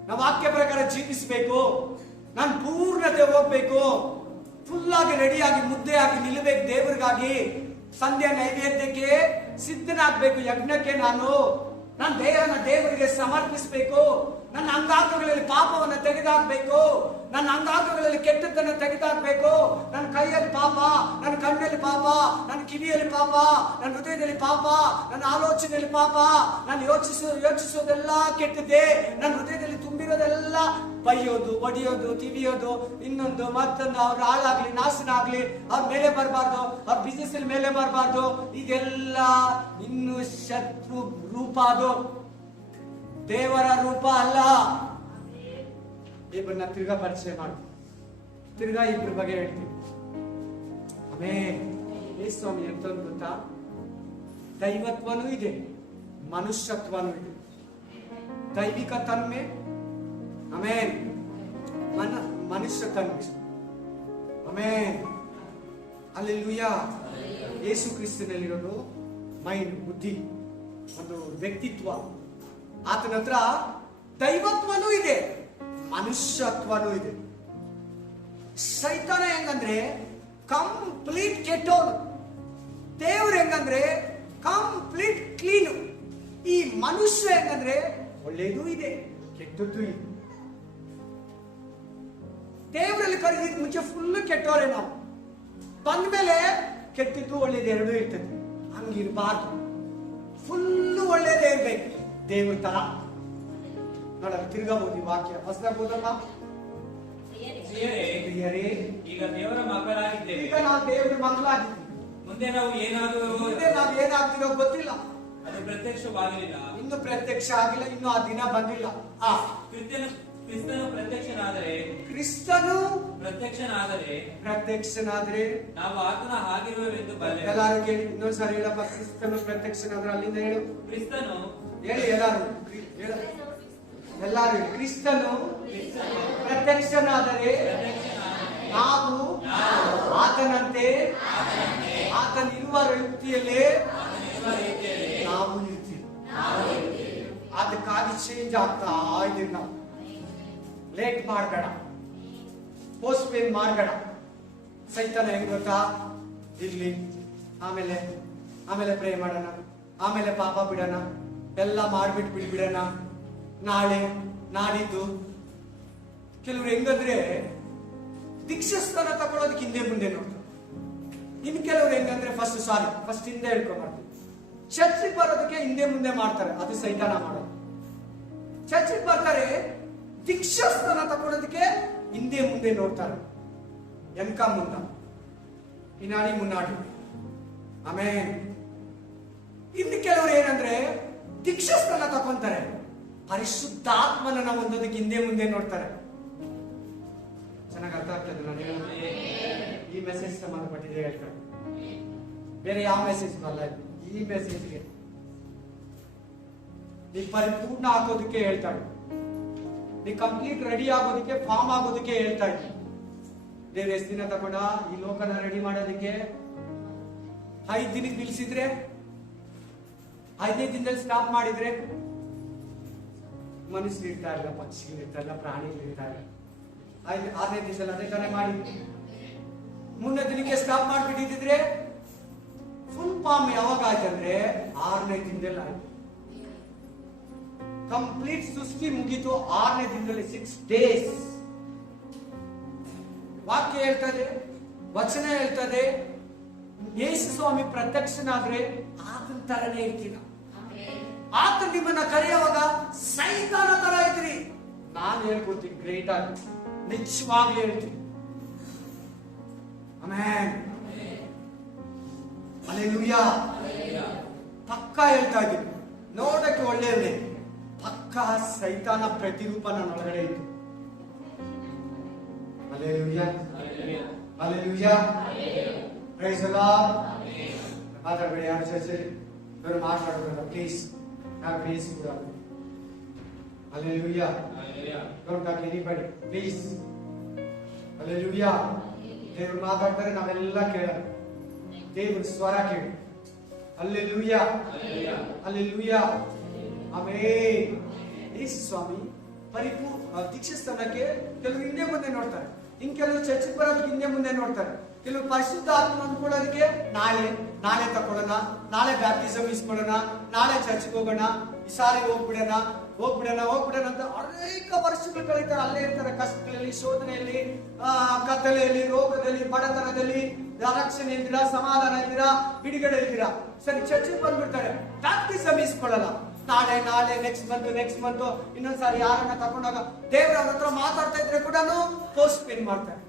ನಾವು ವಾಕ್ಯ ಪ್ರಕಾರ ಜೀವಿಸ್ಬೇಕು, ನಾನು ಪೂರ್ಣತೆ ಹೋಗ್ಬೇಕು, ಫುಲ್ ಆಗಿ ರೆಡಿಯಾಗಿ ಮುದ್ದೆ ಆಗಿ ನಿಲ್ಲಬೇಕು ದೇವರಿಗಾಗಿ, ಸಂಧ್ಯಾ ನೈವೇದ್ಯಕ್ಕೆ ಸಿದ್ಧನಾಗ್ಬೇಕು, ಯಜ್ಞಕ್ಕೆ ನಾನು ದೇವರಿಗೆ ಸಮರ್ಪಿಸಬೇಕು. ನನ್ನ ಅಂಗಾಂಗಗಳಲ್ಲಿ ಪಾಪವನ್ನು ತೆಗೆದಾಕ್ಬೇಕು, ನನ್ನ ಅಂಗಾಂಗಗಳಲ್ಲಿ ಕೆಟ್ಟದ್ದನ್ನು ತೆಗೆದಾಕ್ಬೇಕು. ನನ್ನ ಕೈಯಲ್ಲಿ ಪಾಪ, ನನ್ನ ಕಣ್ಣಲ್ಲಿ ಪಾಪ, ನನ್ನ ಕಿವಿಯಲ್ಲಿ ಪಾಪ, ನನ್ನ ಹೃದಯದಲ್ಲಿ ಪಾಪ, ನನ್ನ ಆಲೋಚನೆಯಲ್ಲಿ ಪಾಪ, ನಾನು ಯೋಚಿಸೋದೆಲ್ಲ ಕೆಟ್ಟದ್ದೇ. ನನ್ನ ಹೃದಯದಲ್ಲಿ ತುಂಬಿರೋದೆಲ್ಲ ಬೈಯೋದು, ಒಡೆಯೋದು, ತಿವಿಯೋದು, ಇನ್ನೊಂದು ಮತ್ತೊಂದು. ಅವ್ರು ಹಾಳಾಗ್ಲಿ, ನಾಶನ ಆಗ್ಲಿ, ಅವ್ರ ಮೇಲೆ ಬರಬಾರ್ದು, ಅವ್ರ ಬಿಸ್ನೆಸ್ ಅಲ್ಲಿ ಮೇಲೆ ಬರಬಾರ್ದು. ಇದೆಲ್ಲ ಇನ್ನು ಶತ್ರು ರೂಪ, ಅದು ದೇವರ ರೂಪ ಅಲ್ಲ. ಇಬ್ಬರನ್ನ ತಿರ್ಗಾ ಪರಿಚಯ ಮಾಡು, ತಿರ್ಗಾ ಇಬ್ಬರ ಬಗ್ಗೆ ಹೇಳ್ತೀವಿ. ಆಮೇಲೆ ಸ್ವಾಮಿ ಎಂತ ಗೊತ್ತಾ, ದೈವತ್ವನೂ ಇದೆ, ಮನುಷ್ಯತ್ವನೂ ಇದೆ. ದೈವಿಕ ತನ್ಮೆ, ಆಮೇಲೆ ಮನುಷ್ಯ ತನ್ಮೆ. ಆಮೇಲೆ ಹಲ್ಲೆಲೂಯಾ. ಯೇಸು ಕ್ರಿಸ್ತನಲ್ಲಿರೋದು ಮೈಂಡ್, ಬುದ್ಧಿ, ಒಂದು ವ್ಯಕ್ತಿತ್ವ. ಆತನ ಹತ್ರ ದೈವತ್ವನೂ ಇದೆ, ಮನುಷ್ಯತ್ವನೂ ಇದೆ. ಸೈತಾನ ಹೆಂಗಂದ್ರೆ ಕಂಪ್ಲೀಟ್ ಕೆಟ್ಟೋನು, ದೇವ್ರು ಹೆಂಗಂದ್ರೆ ಕಂಪ್ಲೀಟ್ ಕ್ಲೀನು. ಈ ಮನುಷ್ಯ ಹೆಂಗಂದ್ರೆ ಒಳ್ಳೇದು ಇದೆ, ಕೆಟ್ಟದ್ದು ಇದೆ. ದೇವರಲ್ಲಿ ಕರೆದಿದ್ ಮುಂಚೆ ಫುಲ್ ಕೆಟ್ಟವರೇ ನಾವು, ಬಂದ್ಮೇಲೆ ಕೆಟ್ಟಿದ್ದು ಒಳ್ಳೇದು ಎರಡೂ ಇರ್ತದೆ. ಹಂಗಿರ್ಬಾರ್ದು, ಫುಲ್ಲು ಒಳ್ಳೇದೇ ಇರ್ಬೇಕು ದೇವ್ರ ತರ. ನೋಡ ತಿರ್ಗಬಹುದು ಈ ವಾಕ್ಯ ಹೊಸದಾಗ್ಬೋದಲ್ಲ. ಈಗ ದೇವರ ಮಕ್ಕಳಾಗಿದ್ದೇವೆ, ಈಗ ನಾವು ದೇವರ ಮಕ್ಕಳಾಗಿದ್ದೀವಿ. ಮುಂದೆ ನಾವು ಏನಾಗ್ತೀರೋ ಗೊತ್ತಿಲ್ಲ, ಅದು ಪ್ರತ್ಯಕ್ಷವಾಗಲಿಲ್ಲ, ಇನ್ನು ಪ್ರತ್ಯಕ್ಷ ಆಗಿಲ್ಲ, ಇನ್ನು ಆ ದಿನ ಬಂದಿಲ್ಲ. ಕ್ರಿಸ್ತನು ಪ್ರತ್ಯಕ್ಷನಾದರೆ ನಾವು ಆತನ ಹಾಗಿರುವೆವೆಂದು ಬಲ್ಲೆವು. ಎಲ್ಲಾರು ಕೇಳಿ ಇನ್ನೊಂದ್ಸಾರಿ ಹೇಳಪ್ಪ. ಕ್ರಿಸ್ತನು ಪ್ರತ್ಯಕ್ಷನಾದ್ರೆ ಅಲ್ಲಿಂದ ಹೇಳು. ಕ್ರಿಸ್ತನು ಹೇಳಿ ಎಲ್ಲಾರು ಎಲ್ಲರೂ ಕ್ರಿಸ್ತನು ಪ್ರತ್ಯಕ್ಷನಾದರೆ ನಾವು ಆತನಂತೆ ಆತನಿರುವ ರೀತಿಯಲ್ಲೇ ನಾವು ಇರ್ತೀವಿ. ಅದಕ್ಕಾಗಿ ಚೇಂಜ್ ಆಗ್ತಾ ಇದೀವಿ ನಾವು. ಲೇಟ್ ಮಾಡಬೇಡ, ಪೋಸ್ಟ್ಪೇನ್ ಮಾಡಬೇಡ. ಸೈತಾನ ಹೆಂಗ್ ಗೊತ್ತಾ, ಇರ್ಲಿ ಆಮೇಲೆ ಪ್ರೇ ಮಾಡೋಣ, ಆಮೇಲೆ ಪಾಪ ಬಿಡೋಣ, ಎಲ್ಲ ಮಾಡ್ಬಿಟ್ಟು ಬಿಡ್ಬಿಡೋಣ, ನಾಳೆ ನಾಡಿದ್ದು. ಕೆಲವ್ರು ಹೆಂಗಂದ್ರೆ ದೀಕ್ಷಾಸ್ಥಾನ ತಗೊಳ್ಳೋದಕ್ಕೆ ಹಿಂದೆ ಮುಂದೆ ನೋಡ್ತಾರೆ. ಇನ್ ಕೆಲವ್ರು ಹೆಂಗಂದ್ರೆ ಫಸ್ಟ್ ಹಿಂದೆ ಹೇಳ್ಕೊಂಡ್ಬಾರ್ದು. ಚರ್ಚಿಗೆ ಬರೋದಕ್ಕೆ ಹಿಂದೆ ಮುಂದೆ ಮಾಡ್ತಾರೆ, ಅದು ಸೈತಾನ ಮಾಡೋದು. ಚರ್ಚಿಗೆ ಬರ್ತಾರೆ, ದೀಕ್ಷಾಸ್ಥಾನ ತಗೊಳ್ಳೋದಕ್ಕೆ ಹಿಂದೆ ಮುಂದೆ ನೋಡ್ತಾರೆ. ಎನ್ಕ ಮುಂದ ಇನ್ನಾಡಿ ಮುನ್ನಾಡಿ. ಆಮೇಲೆ ಇನ್ನು ಕೆಲವರು ಏನಂದ್ರೆ ದೀಕ್ಷಾಸ್ಥಾನ ತಗೊಂತಾರೆ, ಪರಿಶುದ್ಧಾತ್ಮನನ್ನ ಹೊಂದೋದಕ್ಕೆ ಹಿಂದೆ ಮುಂದೆ ನೋಡ್ತಾರೆ. ಚೆನ್ನಾಗಿ ಅರ್ಥ ಆಗ್ತದೆ ನಾನು ಹೇಳೋದು. ಈ ಮೆಸೇಜ್ ಸಂಬಂಧಪಟ್ಟಿದೆ ಹೇಳ್ತಾರೆ, ಬೇರೆ ಯಾವ ಮೆಸೇಜ್ ಅಲ್ಲ. ಈ ಮೆಸೇಜ್ಗೆ ನೀ ಪರಿಪೂರ್ಣ ಆಗೋದಕ್ಕೆ ಹೇಳ್ತಾಳೆ, ನೀ ಕಂಪ್ಲೀಟ್ ರೆಡಿ ಆಗೋದಕ್ಕೆ, ಫಾರ್ಮ್ ಆಗೋದಕ್ಕೆ ಹೇಳ್ತಾ ಇದ್ದೆ. ದೇವ್ರ ಎಷ್ಟು ದಿನ ತಗೊಂಡ ಈ ಲೋಕನ ರೆಡಿ ಮಾಡೋದಕ್ಕೆ? 5 ದಿನಕ್ಕೆ ನಿಲ್ಸಿದ್ರೆ, 5ನೇ ದಿನದಲ್ಲಿ ಸ್ಟಾಪ್ ಮಾಡಿದ್ರೆ, ಮನುಷ್ಯರು ಇರ್ತಾ ಇಲ್ಲ, ಪಕ್ಷಿಗಳು ಇರ್ತಾ ಇಲ್ಲ, ಪ್ರಾಣಿಗಳು ಇರ್ತಾ ಇಲ್ಲ. 6ನೇ ದಿನದಲ್ಲಿ ಅದೇ ತಾನೇ ಮಾಡಿ 3ನೇ ದಿನಕ್ಕೆ ಸ್ಟಾಪ್ ಮಾಡಿಬಿಟ್ಟಿದ್ರೆ ಫುಲ್ ಫಾರ್ಮ್ ಯಾವಾಗ ಆಯ್ತಂದ್ರೆ 6ನೇ ದಿನದಲ್ಲಿ ಆಯ್ತು. ಕಂಪ್ಲೀಟ್ ಸೃಷ್ಟಿ ಮುಗೀತು 6ನೇ ದಿನದಲ್ಲಿ, 6 ಡೇಸ್. ವಾಕ್ಯ ಹೇಳ್ತದೆ, ವಚನ ಹೇಳ್ತದೆ, ಯೇಸು ಸ್ವಾಮಿ ಪ್ರತ್ಯಕ್ಷನಾದ್ರೆ ಆತನ ತರನೇ ಇರ್ತೀರ. ಆತ ನಿಮ್ಮನ್ನ ಕರೆಯುವಾಗ ಸೈತಾನ ತರ ಇದ್ರಿ. ನಾನು ಹೇಳ್ಕೊತೀನಿ, ಗ್ರೇಟ್ ಆಗಿ ನಿಜವಾಗ್ಲೂ ಹೇಳ್ತೀನಿ. Amen, hallelujah. ಪಕ್ಕ ಹೇಳ್ತಾ ಇದ್ದೀನಿ, ನೋಡಕ್ಕೆ ಒಳ್ಳೆಯವನೇ, ಪಕ್ಕ ಸೈತಾನ ಪ್ರತಿರೂಪ ನನ್ನ ಒಳಗಡೆ ಇತ್ತು. Hallelujah, hallelujah, praise the Lord. ಮಾತಾಡಬೇಡಿ ಯಾರು ಚರ್ಚಲ್ಲಿ, ಇವರು ಮಾತಾಡೋದಿಲ್ಲ ಪ್ಲೀಸ್. ನಾವು ಪ್ಲೀಸ್ ಕೂಡ hallelujah. Don't talk anybody please. Hallelujah. ದೇವರು ಮಾತಾಡ್ತಾರೆ, ನಾವೆಲ್ಲ ಕೇಳೋಣ. ದೇವರ ಸ್ವರ ಕೇಳಿ. Hallelujah, hallelujah, amen. ಯೇಸು ಸ್ವಾಮಿ ಪರಿಪೂರ್ಣ ದೀಕ್ಷಾಸ್ಥಾನಕ್ಕೆ ಕೆಲವರು ಹಿಂದೆ ಮುಂದೆ ನೋಡ್ತಾರೆ, ಇನ್ ಕೆಲವರು ಚರ್ಚಿಗೆ ಬರೋದಕ್ಕೆ ಹಿಂದೆ ಮುಂದೆ ನೋಡ್ತಾರೆ. ಕೆಲವು ಪರಿಶುದ್ಧ ಆತ್ಮ ಅಂದ್ಕೊಳ್ಳೋದಕ್ಕೆ ನಾಳೆ ತಕೊಳ್ಳೋಣ, ನಾಳೆ ಬ್ಯಾಪ್ಟಿಸಮ್ ಇಸ್ಕೊಳ್ಳೋಣ, ನಾಳೆ ಚರ್ಚ್ಗೆ ಹೋಗೋಣ, ಈ ಸಾರಿ ಹೋಗ್ಬಿಡೋಣ ಅಂತ ಅನೇಕ ವರ್ಷಗಳು ಕಳೀತಾರೆ. ಅಲ್ಲೇ ಇರ್ತಾರೆ, ಕಷ್ಟಗಳಲ್ಲಿ, ಶೋಧನೆಯಲ್ಲಿ, ಕತ್ತಲೆಯಲ್ಲಿ, ರೋಗದಲ್ಲಿ, ಬಡತನದಲ್ಲಿ, ರಕ್ಷಣೆ ಇಲ್ದಿರಾ, ಸಮಾಧಾನ ಇಲ್ದಿರಾ, ಬಿಡುಗಡೆ ಇಲ್ದಿರಾ. ಸರಿ, ಚರ್ಚಿಗೆ ಬಂದ್ಬಿಡ್ತಾರೆ, ಬ್ಯಾಪ್ಟಿಸಮ್ ಇಸ್ಕೊಳ್ಳಲ್ಲ. ನಾಳೆ ನೆಕ್ಸ್ಟ್ ಮಂತ್ ಇನ್ನೊಂದ್ಸಾರಿ ಯಾರನ್ನ ತಗೊಂಡಾಗ ದೇವರ ಹತ್ರ ಮಾತಾಡ್ತಾ ಇದ್ರೆ ಕೂಡ ಪೋಸ್ಟ್ ಪೇನ್ ಮಾಡ್ತಾರೆ.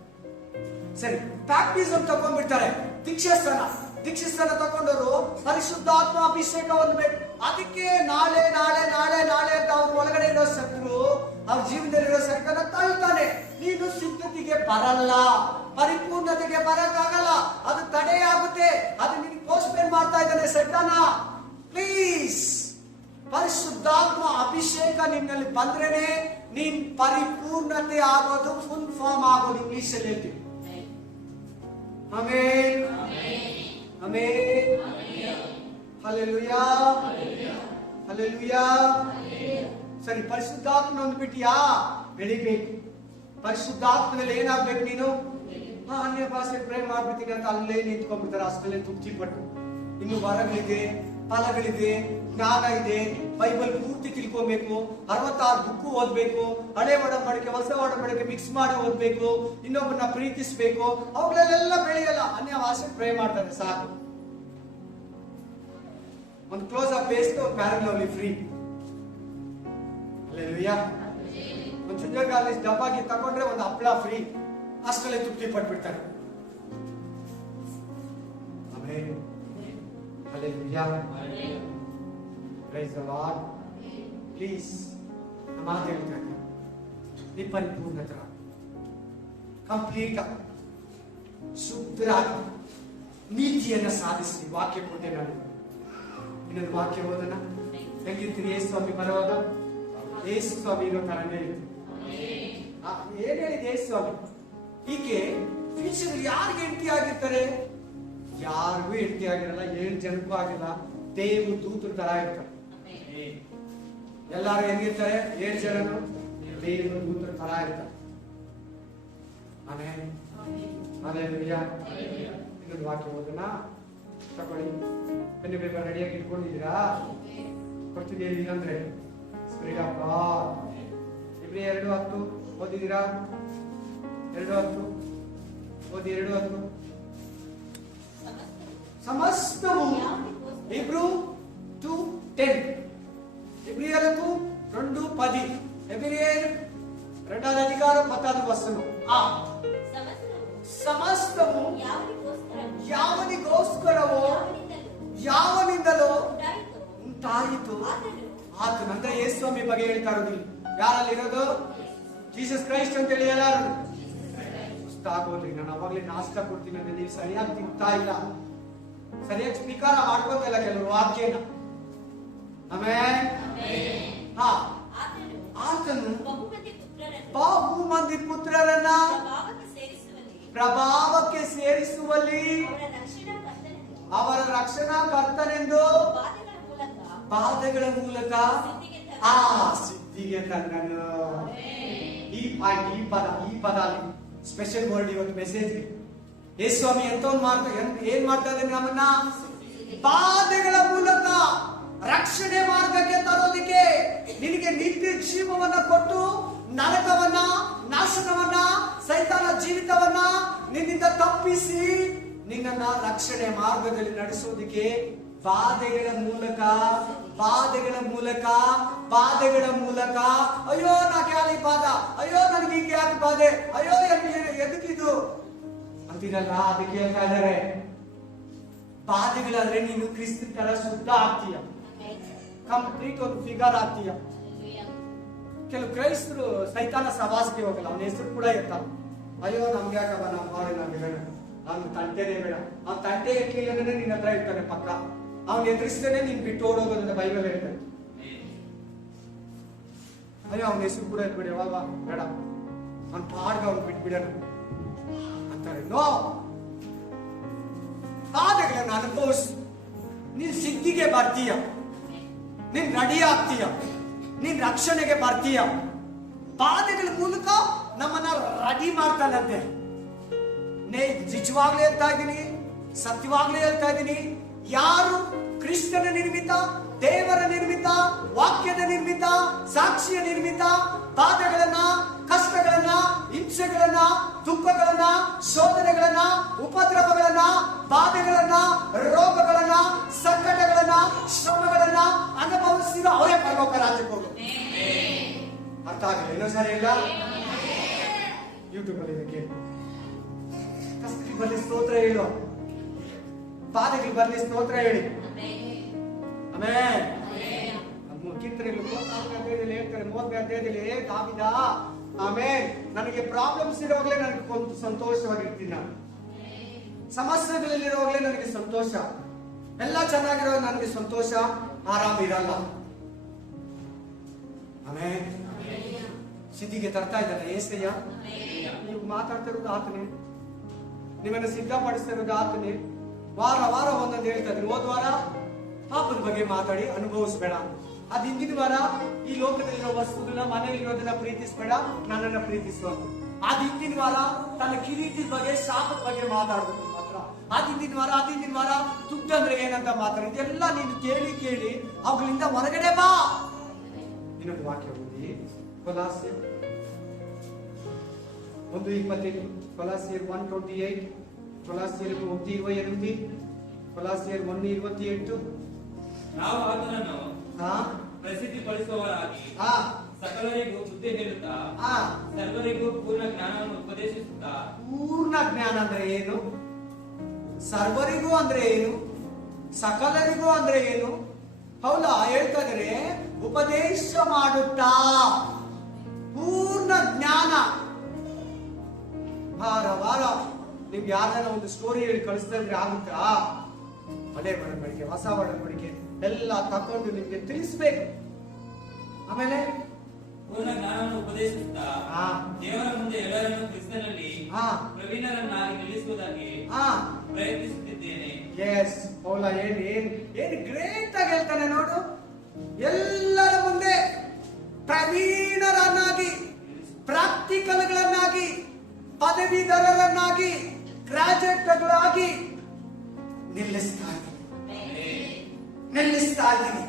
ಸರಿ, ಬ್ಯಾಪ್ಟಿಸಮ್ ತಗೊಂಡ್ಬಿಡ್ತಾರೆ. ದೀಕ್ಷಾಸ್ಥಾನ ತಗೊಂಡವರು ಪರಿಶುದ್ಧಾತ್ಮ ಅಭಿಷೇಕ ಹೊಂದಬೇಕು. ಅದಕ್ಕೆ ನಾಳೆ ಅಂತ ಅವ್ರ ಒಳಗಡೆ ಇರೋ ಶತ್ರು, ಅವ್ರ ಜೀವನದಲ್ಲಿರೋ ಸೈತಾನ ತಳ್ತಾನೆ. ನೀನು ಸಿದ್ಧತೆಗೆ ಬರಲ್ಲ, ಪರಿಪೂರ್ಣತೆಗೆ ಬರಕ್ಕಾಗಲ್ಲ, ಅದು ತಡೆಯಾಗುತ್ತೆ. ಅದು ನಿನ್ಗೆ ಪೋಸ್ಟ್ ಪೇನ್ ಮಾಡ್ತಾ ಇದ್ದಾನೆ ಸೈತಾನ. ಪ್ಲೀಸ್, ಪರಿಶುದ್ಧಾತ್ಮ ಅಭಿಷೇಕ ನಿನ್ನಲ್ಲಿ ಬಂದ್ರೇನೆ ನೀನ್ ಪರಿಪೂರ್ಣತೆ ಆಗೋದು, ಫುಲ್ ಫಾರ್ಮ್ ಆಗೋದು. ಇಂಗ್ಲಿಷ್ ಅಲ್ಲಿ ಹೇಳ್ತೀವಿ. Amen, amen, hallelujah, hallelujah. ಸರಿ, ಪರಿಶುದ್ಧಾತ್ಮ ಹೊಂದ್ಬಿಟ್ಟಿಯಾ? ಬೆಳಿಬೇಕು. ಪರಿಶುದ್ಧಾತ್ಮದಲ್ಲಿ ಏನಾಗ್ಬೇಕು ನೀನು? ಅನ್ಯ ಭಾಷೆ ಪ್ರೇಮ್ ಮಾಡ್ಬಿಡ್ತೀನಿ ಅಂತ ಅಲ್ಲೇ ನಿಂತ್ಕೊಂಡ್ಬಿಡ್ತಾರೆ, ಅಷ್ಟಲ್ಲೇ ತೃಪ್ತಿ ಪಟ್ಟು. ಇನ್ನು ವರಗಳಿದೆ, ಫಲಗಳಿದೆ, ಜ್ಞಾನ ಇದೆ, ಬೈಬಲ್ ಪೂರ್ತಿ ತಿಳ್ಕೊಬೇಕು, 66 ಬುಕ್ ಓದ್ಬೇಕು, ಹಳೆ ಒಡಂಬಡಿಕೆ ಹೊಸ ಒಡಂಬಡಿಕೆ ಮಿಕ್ಸ್ ಮಾಡಿ ಓದ್ಬೇಕು, ಇನ್ನೊಬ್ಬರನ್ನ ಪ್ರೀತಿಸ್ಬೇಕು. ಅವುಗಳೆಲ್ಲ ಬೆಳೆಯಲ್ಲ. ಅನ್ಯ ಭಾಷೆ ಪ್ರೇ ಮಾಡ್ತಾರೆ, ಸಾಕು. ಒಂದು ಕ್ಲೋಸ್ ಅಪ್ ಬೇಸ್ಗೆ ಒಂದು ಪ್ಯಾರಲವ್ಲಿ ಫ್ರೀ. ಹಲ್ಲೆಲೂಯಾ. ಒಂದು ಚುಂಜಗಾಲಿ ಡಬ್ಬಾಗಿ ತಗೊಂಡ್ರೆ ಒಂದು ಹಪ್ಪಳ ಫ್ರೀ, ಅಷ್ಟಲ್ಲೇ ತೃಪ್ತಿ ಪಟ್ಬಿಡ್ತಾರೆ. Amen, hallelujah, praise the Lord. Please, ನಮ್ಮ ಮಾತು ಹೇಳ್ತಾರೆ, ನೀ ಪರಿಪೂರ್ಣತರ ಕಂಪ್ಲೀಟ್ ಶುದ್ಧರಾಗಿ ನೀತಿಯನ್ನ ಸಾಧಿಸಿ ವಾಕ್ಯ ಕೊಟ್ಟೆ. ನಾನು ಇನ್ನೊಂದು ವಾಕ್ಯ ಓದೋಣ. ಹೆಂಗಿರ್ತೀರಿ ಯೇಸು ಸ್ವಾಮಿ ಬರುವಾಗ? ಯೇಸು ಸ್ವಾಮಿ ಇರೋ ತರನೇ ಇತ್ತು. ಏನ್ ಹೇಳಿದ ಯೇಸು ಸ್ವಾಮಿ? ಹೀಗೆ ಫ್ಯೂಚರ್ ಯಾರಿಗೆ ಹೆಂಡತಿ ಆಗಿರ್ತಾರೆ? ಯಾರಿಗೂ ಹೆಂಡತಿ ಆಗಿರಲ್ಲ, 7 ಜನಕ್ಕೂ ಆಗಿಲ್ಲ. ದೇವ ದೂತರ ತರ ಇರ್ತಾರೆ. ಎಲ್ಲಾರು ಹೆಂಗಿರ್ತಾರೆ? 7 ಜನನು ದೇವ ದೂತರ ತರ ಇರ್ತಾರೆ. ಆಮೇಲೆ ಅಲ್ಲೇಲೂಯಾ. ಇನ್ನೊಂದು ವಾಕ್ಯ ಓದೋಣ. ತಗೊಳ್ಳಿ, ಪೆನ್ ಪೇಪರ್ ರೆಡಿಯಾಗಿ ಇಟ್ಕೊಂಡಿದ್ದೀರಾ? ಕೊಡ್ತಿದ್ದೀವಿ ಅಂದ್ರೆ ಸ್ಪಿರಿಟ್ ಆಫ್ ಗಾಡ್. ಇಬ್ರಿಯ 2:10 ಓದಿದ್ದೀರಾ? 2:10 ಓದಿ. 2:10 ಸಮಸ್ತವು. ಇಬ್ರು 2:10. ఇబ్రియలకు 2:10. ఎబ్రియర్ 2వ అధికారం 10వ వచనం. సమస్తము యావనిಗೋಸ್ಕರವೋ ಯಾವನಿಂದಲೋ ಉಂಟಾಯಿತು ಆತನು. ಅಂದ್ರೆ ಯೇಸು ಸ್ವಾಮಿ ಬಗ್ಗೆ ಹೇಳ್ತಾ ಇರೋದು ಯಾರಲ್ಲಿ ಇರೋದು? ಜೀಸಸ್ ಕ್ರೈಸ್ಟ್ ಅಂತ ಹೇಳಿ ಎಲ್ಲಾರು ಸುಸ್ತ ಆಗೋದ್ರಿ. ನಾನು ಅವಾಗ್ಲೇ ನಾಷ್ಟ ಕೊಡ್ತೀನಿ ಅಂದ್ರೆ ನೀವು ಸರಿಯಾಗಿ ತಿಂತಾ ಇಲ್ಲ, ಸರಿಯಾಗಿ ಸ್ವೀಕಾರ ಮಾಡ್ಕೋತಾ ಇಲ್ಲ ಕೆಲವರು ವಾಕ್ಯನ. ಆಮೇಲೆ ಆತನು ಬಹುಮಂದಿ ಪುತ್ರರನ್ನ ಪ್ರಭಾವಕ್ಕೆ ಸೇರಿಸುವಲ್ಲಿ ಅವರ ರಕ್ಷಣಾ ಕರ್ತನೆಂದು ಬಾಧೆಗಳ ಮೂಲಕ ಸಿದ್ಧಿಗೆ ತಂದನು. ಈ ಪದ ಸ್ಪೆಷಲ್ ವರ್ಡ್ ಇವತ್ತು ಮೆಸೇಜ್. ಯೇಸು ಸ್ವಾಮಿ ಏನ್ ಮಾಡ್ತಾ ಇದ್ದಾರೆ? ನಮ್ಮನ್ನ ಬಾಧೆಗಳ ಮೂಲಕ ರಕ್ಷಣೆ ಮಾರ್ಗಕ್ಕೆ ತರೋದಿಕ್ಕೆ, ನಿನಗೆ ನಿತ್ಯ ಜೀವವನ್ನ ಕೊಟ್ಟು ನರಕವನ್ನ, ನಾಶನವನ್ನ, ಸೈತಾನ ಜೀವಿತವನ್ನ ನಿನ್ನಿಂದ ತಪ್ಪಿಸಿ ನಿನ್ನನ್ನ ರಕ್ಷಣೆ ಮಾರ್ಗದಲ್ಲಿ ನಡೆಸೋದಿಕ್ಕೆ ಬಾಧೆಗಳ ಮೂಲಕ ಅಯ್ಯೋ ನಾಕೆ ಯಾಕೆ ಬಾಧ, ಅಯ್ಯೋ ನನಗೆ ಹೀಗೆ ಯಾಕೆ ಬಾಧೆ, ಅಯ್ಯೋ ಎದಕ್ಕಿದು ಅಂತೀರಲ್ಲ, ಅದಕ್ಕೆ ಹೇಳ್ತಾ ಇದ್ದಾರೆ ಬಾಧೆಗಳಾದ್ರೆ ನೀನು ಕ್ರಿಸ್ತ ತರ ಶುದ್ಧ ಆಗ್ತೀಯ, ಕಂಪ್ಲೀಟ್ ಒಂದು ಫಿಗರ್ ಆಗ್ತೀಯ. ಕೆಲವು ಕ್ರೈಸ್ತರು ಸೈತಾನ ಸವಾಸಕ್ಕೆ ಹೋಗಲ್ಲ, ಅವನ ಹೆಸರು ಕೂಡ ಇರ್ತಾವ. ಅಯ್ಯೋ ನಮ್ಗೆ ಯಾಕವ, ನಾವು ಮಾಡಿ ನಮ್ಗೆ ಅವ್ನ ತಂಟೆನೇ ಬೇಡ, ಅವ್ನ ತಂಟೆ ಎಕ್ಲಿಲ್ಲ ನಿನ್ನ ಹತ್ರ ಇರ್ತಾನೆ ಪಕ್ಕ, ಅವ್ನ ಎದುರಿಸ್ತೇನೆ ನೀನ್ ಬಿಟ್ಟು ಓಡೋಗೋದಂತ ಬೈಬಲ್ ಹೇಳ್ತಾನೆ. ಅಯ್ಯೋ ಅವನ ಹೆಸರು ಕೂಡ ಇರ್ಬೇಡಿ, ಯಾವಾಗ ಬೇಡ, ಅವ್ನ ಪಾಡ್ಗ ಅವ್ನು ಬಿಟ್ಬಿಡೋಣ ಅಂತಾರೆ. ನೋ, ಬಾಧೆಗಳನ್ನು ಅನುಭವಿಸು, ನೀನ್ ಸಿದ್ಧಿಗೆ ಬರ್ತೀಯ, ನೀನ್ ರೆಡಿ ಆಗ್ತೀಯ, ನೀನ್ ರಕ್ಷಣೆಗೆ ಬರ್ತೀಯ. ಬಾಧೆಗಳ ಮೂಲಕ ನಮ್ಮನ್ನ ರೆಡಿ ಮಾಡ್ತಾನಂತೆ. ನಿಜವಾಗ್ಲೂ ಹೇಳ್ತಾ ಇದ್ದೀನಿ, ಸತ್ಯವಾಗ್ಲೂ ಹೇಳ್ತಾ ಇದ್ದೀನಿ, ಯಾರು ಕ್ರಿಸ್ತನ ನಿರ್ಮಿತ, ದೇವರ ನಿರ್ಮಿತ, ವಾಕ್ಯದ ನಿರ್ಮಿತ, ಸಾಕ್ಷಿಯ ನಿರ್ಮಿತ ಬಾಧೆಗಳನ್ನ, ಕಷ್ಟಗಳನ್ನ, ಹಿಂಸೆಗಳನ್ನ, ದುಃಖಗಳನ್ನ, ಶೋಧನೆಗಳನ್ನ, ಉಪದ್ರವಗಳನ್ನ, ಬಾಧೆಗಳನ್ನ, ರೋಗಗಳನ್ನ, ಸಂಕಟಗಳನ್ನ, ಶ್ರಮಗಳನ್ನ ಅನುಭವಿಸಿದ ಅವರೇ ಪರಲೋಕ ರಾಜ್ಯಕ್ಕೆ ಹೋಗೋದು. ಅರ್ಥ ಆಗಲಿ? ಏನೋ ಸರಿ ಇಲ್ಲ. ಯೂಟ್ಯೂಬ್ ಅಲ್ಲಿ ಇದಕ್ಕೆ ಕಷ್ಟಕ್ಕೆ ಬರ್ಲಿ ಸ್ತೋತ್ರ ಹೇಳು, ಬಾಧೆಗಳು ಬರ್ಲಿ ಸ್ತೋತ್ರ ಹೇಳಿ. ಆಮೇಲೆ ಕೀರ್ತನೆಗಳು 34ನೇ ಅಧ್ಯಾಯದಲ್ಲಿ ಹೇಳ್ತಾರೆ, 30ನೇ ಅಧ್ಯಾಯದಲ್ಲಿ ದಾವೀದ, ಆಮೇಲೆ ನನಗೆ ಪ್ರಾಬ್ಲಮ್ಸ್ ಇರೋವಾಗಲೇ ನನಗೆ ಕೊಂದು ಸಂತೋಷವಾಗಿರ್ತೀನಿ, ನಾನು ಸಮಸ್ಯೆಗಳಲ್ಲಿರೋವಾಗಲೇ ನನಗೆ ಸಂತೋಷ, ಎಲ್ಲ ಚೆನ್ನಾಗಿರೋ ನನಗೆ ಸಂತೋಷ, ಆರಾಮ ಇರಲ್ಲ. ಆಮೇಲೆ ಸಿದ್ಧಿಗೆ ತರ್ತಾ ಇದ್ದಾನೆ ಏಸಯ್ಯ. ನೀವು ಮಾತಾಡ್ತಾ ಇರೋದು ಆತನೇ, ನಿಮ್ಮನ್ನು ಸಿದ್ಧಪಡಿಸ್ತಾ ಇರೋದು ಆತನೇ. ವಾರ ವಾರ ಒಂದೊಂದು ಹೇಳ್ತಾ ಇದ್ದೀನಿ. ಹೋದ ವಾರ ಪಾಪದ ಬಗ್ಗೆ ಮಾತಾಡಿ ಅನುಭವಿಸ್ಬೇಡ, ಅದ್ ಹಿಂದಿನ ವಾರ ಈ ಲೋಕದಲ್ಲಿರೋ ವಸ್ತುಗಳನ್ನ, ಮನೆಯಲ್ಲಿರೋದನ್ನ ಪ್ರೀತಿಸ್ಬೇಡ, ನನ್ನನ್ನ ಪ್ರೀತಿಸುವ. ಅದ್ ಹಿಂದಿನ ವಾರ ತನ್ನ ಕಿರೀಟದ ಬಗ್ಗೆ, ಶಾಪದ ಬಗ್ಗೆ ಮಾತಾಡ್ಬೇಕು ಮಾತ್ರ. ಅದ್ ಹಿಂದಿನ ವಾರ ದುಡ್ಡು ಅಂದ್ರೆ ಏನಂತ ಮಾತಾಡಿ, ಇದೆಲ್ಲ ನೀನು ಕೇಳಿ ಕೇಳಿ ಅವುಗಳಿಂದ ಹೊರಗಡೆ ಬಾ. ಇನ್ನೊಂದು ವಾಕ್ಯ ಓದಿ, ಕೊಲಾಸ್ಯರ್ 1:28, ಕೊಲಾಸ್ಯರ್ 1:28, ಕೊಲಾಸ್ಯರ್ 1:28, ಕೊಲಾಸ್ಯರ್ 1:28. ನಾವು ಆತನನ್ನು ಪ್ರಸಿದ್ಧಿಪಡಿಸುವವರಾಗಿ ಸಕಲರಿಗೂ ಬುದ್ಧಿ ಹೇಳುತ್ತಾ ಸರ್ವರಿಗೂ ಪೂರ್ಣ ಜ್ಞಾನವನ್ನು ಉಪದೇಶಿಸುತ್ತಾ. ಪೂರ್ಣ ಜ್ಞಾನ ಅಂದ್ರೆ ಏನು? ಸರ್ವರಿಗೂ ಅಂದ್ರೆ ಏನು? ಸಕಲರಿಗೂ ಅಂದ್ರೆ ಏನು? ಹೌದಾ? ಹೇಳ್ತಾ ಇದ್ರೆ ಉಪದೇಶ ಮಾಡುತ್ತಾ ಪೂರ್ಣ ಜ್ಞಾನ. ವಾರ ವಾರ ನೀವು ಯಾರನ್ನ ಒಂದು ಸ್ಟೋರಿ ಹೇಳಿ ಕಳಿಸ್ತಾ ಇದ್ರೆ ಆಗುತ್ತಾ? ಹಳೆ ಒಡಂಬಡಿಕೆ, ಹೊಸ ಒಡಂಬಡಿಕೆ ಎಲ್ಲ ತಕೊಂಡು ನಿಮ್ಗೆ ತಿಳಿಸ್ಬೇಕು. ಆಮೇಲೆ ಪೂರ್ಣ ಜ್ಞಾನವನ್ನು ಉಪದೇಶಿಸುತ್ತಾ ದೇವರ ಮುಂದೆ ಎಲ್ಲರನ್ನು ಕ್ರಿಸ್ತನಲ್ಲಿ ಪ್ರವೀಣರನ್ನಾಗಿ ನಿಲ್ಲಿಸುವುದಾಗಿ ಪ್ರಯತ್ನಿಸುತ್ತಿದ್ದೇನೆ. ಎಸ್, ಪೌಲ ಏನ್ ಗ್ರೇಟ್ ಆಗಿ ಹೇಳ್ತಾನೆ ನೋಡು. ಎಲ್ಲರ ಮುಂದೆ ಪ್ರವೀಣರನ್ನಾಗಿ, ಪ್ರಾಕ್ಟಿಕಲ್ಗಳನ್ನಾಗಿ, ಪದವೀಧರರನ್ನಾಗಿ, ಗ್ರಾಜುಯೇಟ್ಗಳಾಗಿ ನಿಲ್ಲಿಸ್ತಾ ಇದ್ದೀನಿ.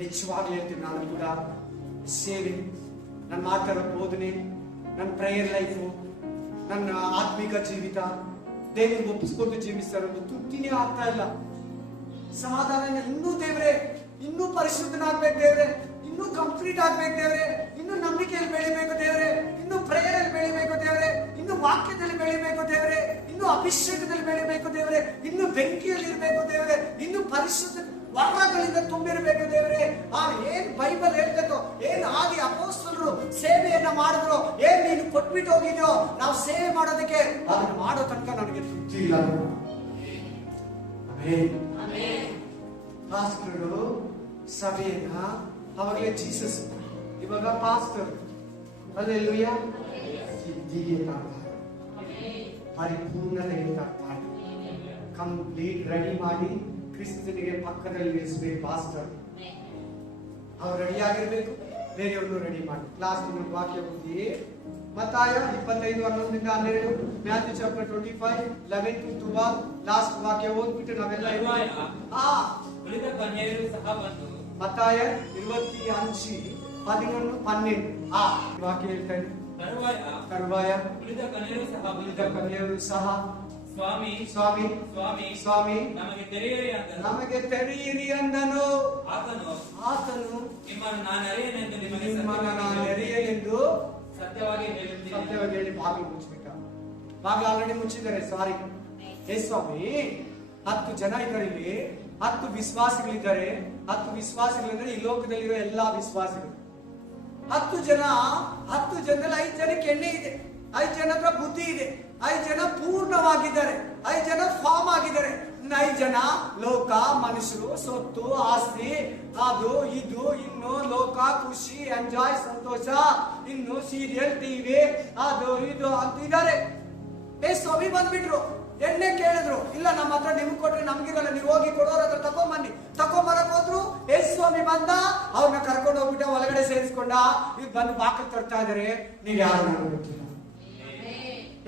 ನಿಜವಾಗ್ಲೂ ಹೇಳ್ತೀನಿ, ನಾನು ಕೂಡ ಸೇವೆ, ನನ್ನ ಮಾತಾಡೋ ಬೋಧನೆ, ನನ್ನ ಪ್ರೇಯರ್ ಲೈಫು, ನನ್ನ ಆತ್ಮಿಕ ಜೀವಿತ ದೇವರಿಗೆ ಒಪ್ಪಿಸ್ಕೊಂಡು ಜೀವಿಸ್ತಾ ಇರೋದು ತೃಪ್ತಿನೇ ಆಗ್ತಾ ಇಲ್ಲ. ಸಮಾಧಾನ, ಇನ್ನೂ ದೇವ್ರೆ, ಇನ್ನೂ ಪರಿಶುದ್ಧನಾಗ್ಬೇಕು ದೇವ್ರೆ, ಇನ್ನೂ ಕಂಪ್ಲೀಟ್ ಆಗ್ಬೇಕು ದೇವ್ರೆ, ಇನ್ನು ನಂಬಿಕೆಯಲ್ಲಿ ಬೆಳಿಬೇಕು ದೇವ್ರೆ, ಇನ್ನು ಪ್ರೇಯರ್ ಅಲ್ಲಿ ಬೆಳಿಬೇಕು ದೇವ್ರೆ, ಇನ್ನು ವಾಕ್ಯದಲ್ಲಿ ಬೆಳಿಬೇಕು ದೇವ್ರೆ, ಇನ್ನು ಅಭಿಷೇಕದಲ್ಲಿ ಬೆಳಿಬೇಕು ದೇವ್ರೆ, ಇನ್ನು ಬೆಂಕಿಯಲ್ಲಿ ಇರಬೇಕು ದೇವ್ರೆ, ಇನ್ನು ಪರಿಶುದ್ಧ ವರಗಳಿಂದ ತುಂಬಿರಬೇಕು ದೇವ್ರೆ. ಏನ್ ಬೈಬಲ್ ಹೇಳ್ತೋ, ಏನ್ ಆದಿ ಅಪೊಸ್ತಲರು ಸೇವೆಯನ್ನ ಮಾಡಿದ್ರು, ಏನ್ ನೀನು ಕೊಟ್ಬಿಟ್ಟು ಹೋಗಿದ್ಯೋ ನಾವು ಸೇವೆ ಮಾಡೋದಕ್ಕೆ, ಅದನ್ನ ಮಾಡೋ ತನಕ ನನಗೆ ತೃಪ್ತಿ ಇಲ್ಲ. ಪಾಸ್ಟರ್ಗಳು ಸಭೆಯನ್ನ ಅವಾಗಲೇ ಜೀಸಸ್, ಇವಾಗ ಪಾಸ್ಟರ್ ಅಲ್ಲೆಲ್ಲೂಯ ಸಿದ್ಧಿಗೆ ತಾಳ್ತಾರೆ, ಪರಿಪೂರ್ಣತೆಗೆ ತಾಳ್ತಾರೆ, ಕಂಪ್ಲೀಟ್ ರೆಡಿ ಮಾಡಿ ಕ್ರಿಸ್ತನಿಗೆ ಪಕ್ಕದಲ್ಲಿ ನಿಲ್ಲಿಸಬೇಕು. ಪಾಸ್ಟರ್ ಅವ್ರು ರೆಡಿ ಆಗಿರ್ಬೇಕು, ಬೇರೆಯವ್ರನ್ನು ರೆಡಿ ಮಾಡಿ. ಲಾಸ್ಟ್ ಇನ್ನೊಂದು ವಾಕ್ಯ ಓದಿ, ಮತ್ತಾಯ 25:11-12, ಮ್ಯಾಥ್ಯೂ ಚಾಪ್ಟರ್ 25:11-12. ಲಾಸ್ಟ್ ವಾಕ್ಯ ಓದ್ಬಿಟ್ಟು ನಾವೆಲ್ಲ ಉಳಿದ ಕನ್ಯೆಯರು ಸಹ ಬಂದು, ಮತ್ತಾಯ 25:11-12 ವಾಕ್ಯ ಹೇಳ್ತಾರೆ. ತರುವಾಯ ಉಳಿದ ಕನ್ಯೆಯರು ಸಹ ಸ್ವಾಮಿ ಸ್ವಾಮಿ ಸ್ವಾಮಿ ಸ್ವಾಮಿ ನಮಗೆ ತೆರೆಯಿರಿ ಅಂದನು. ಆತನು ನಿಮ್ಮನ್ನು ನಾನು ಅರಿಯನೆಂದು ಸತ್ಯವಾಗಿ ಹೇಳಿ ಬಾಗಿಲು ಮುಚ್ಚಬೇಕ. ಬಾಗಿಲು ಆಲ್ರೆಡಿ ಮುಚ್ಚಿದ್ದಾರೆ, ಸಾರಿ. ಹೇ ಸ್ವಾಮಿ, 10 ಜನ ಇದ್ದಾರೆ ಇಲ್ಲಿ, 10 ವಿಶ್ವಾಸಿಗಳಿದ್ದಾರೆ. 10 ವಿಶ್ವಾಸಿಗಳಿಂದ್ರೆ ಈ ಲೋಕದಲ್ಲಿರೋ ಎಲ್ಲಾ ವಿಶ್ವಾಸಿಗಳು. 10 ಜನದಲ್ಲಿ 5 ಜನಕ್ಕೆ ಎಣ್ಣೆ ಇದೆ, 5 ಜನ ಹತ್ರ ಬುದ್ಧಿ ಇದೆ, 5 ಜನ ಪೂರ್ಣವಾಗಿದ್ದಾರೆ, 5 ಜನ ಫಾರ್ಮ್ ಆಗಿದ್ದಾರೆ. 5 ಜನ ಲೋಕ, ಮನುಷ್ಯರು, ಸೊತ್ತು, ಆಸ್ತಿ, ಅದು ಇದು, ಇನ್ನು ಲೋಕ, ಖುಷಿ, ಎಂಜಾಯ್, ಸಂತೋಷ, ಇನ್ನು ಸೀರಿಯಲ್, ಟಿವಿ, ಅದು ಇದು ಅಂತಿದ್ದಾರೆ. ಸ್ವಾಮಿ ಬಂದ್ಬಿಟ್ರು, ಎಣ್ಣೆ ಕೇಳಿದ್ರು, ಇಲ್ಲ ನಮ್ಮ ಹತ್ರ ನಿಮ್ಗೆ ಕೊಟ್ರೆ ನಮ್ಗಿರಲ್ಲ, ನೀವು ಹೋಗಿ ಕೊಡೋರ ಹತ್ರ ತಗೊಂಬರಕ್ ಹೋದ್ರು. ಸ್ವಾಮಿ ಬಂದ, ಅವ್ರನ್ನ ಕರ್ಕೊಂಡು ಹೋಗ್ಬಿಟ್ಟ, ಒಳಗಡೆ ಸೇರಿಸ್ಕೊಂಡ. ಈಗ ಬಂದು ಬಾಕಲ್ ತರ್ತಾ ಇದಾರೆ, ನೀವ್ ಯಾರು ಗೊತ್ತಿಲ್ಲ.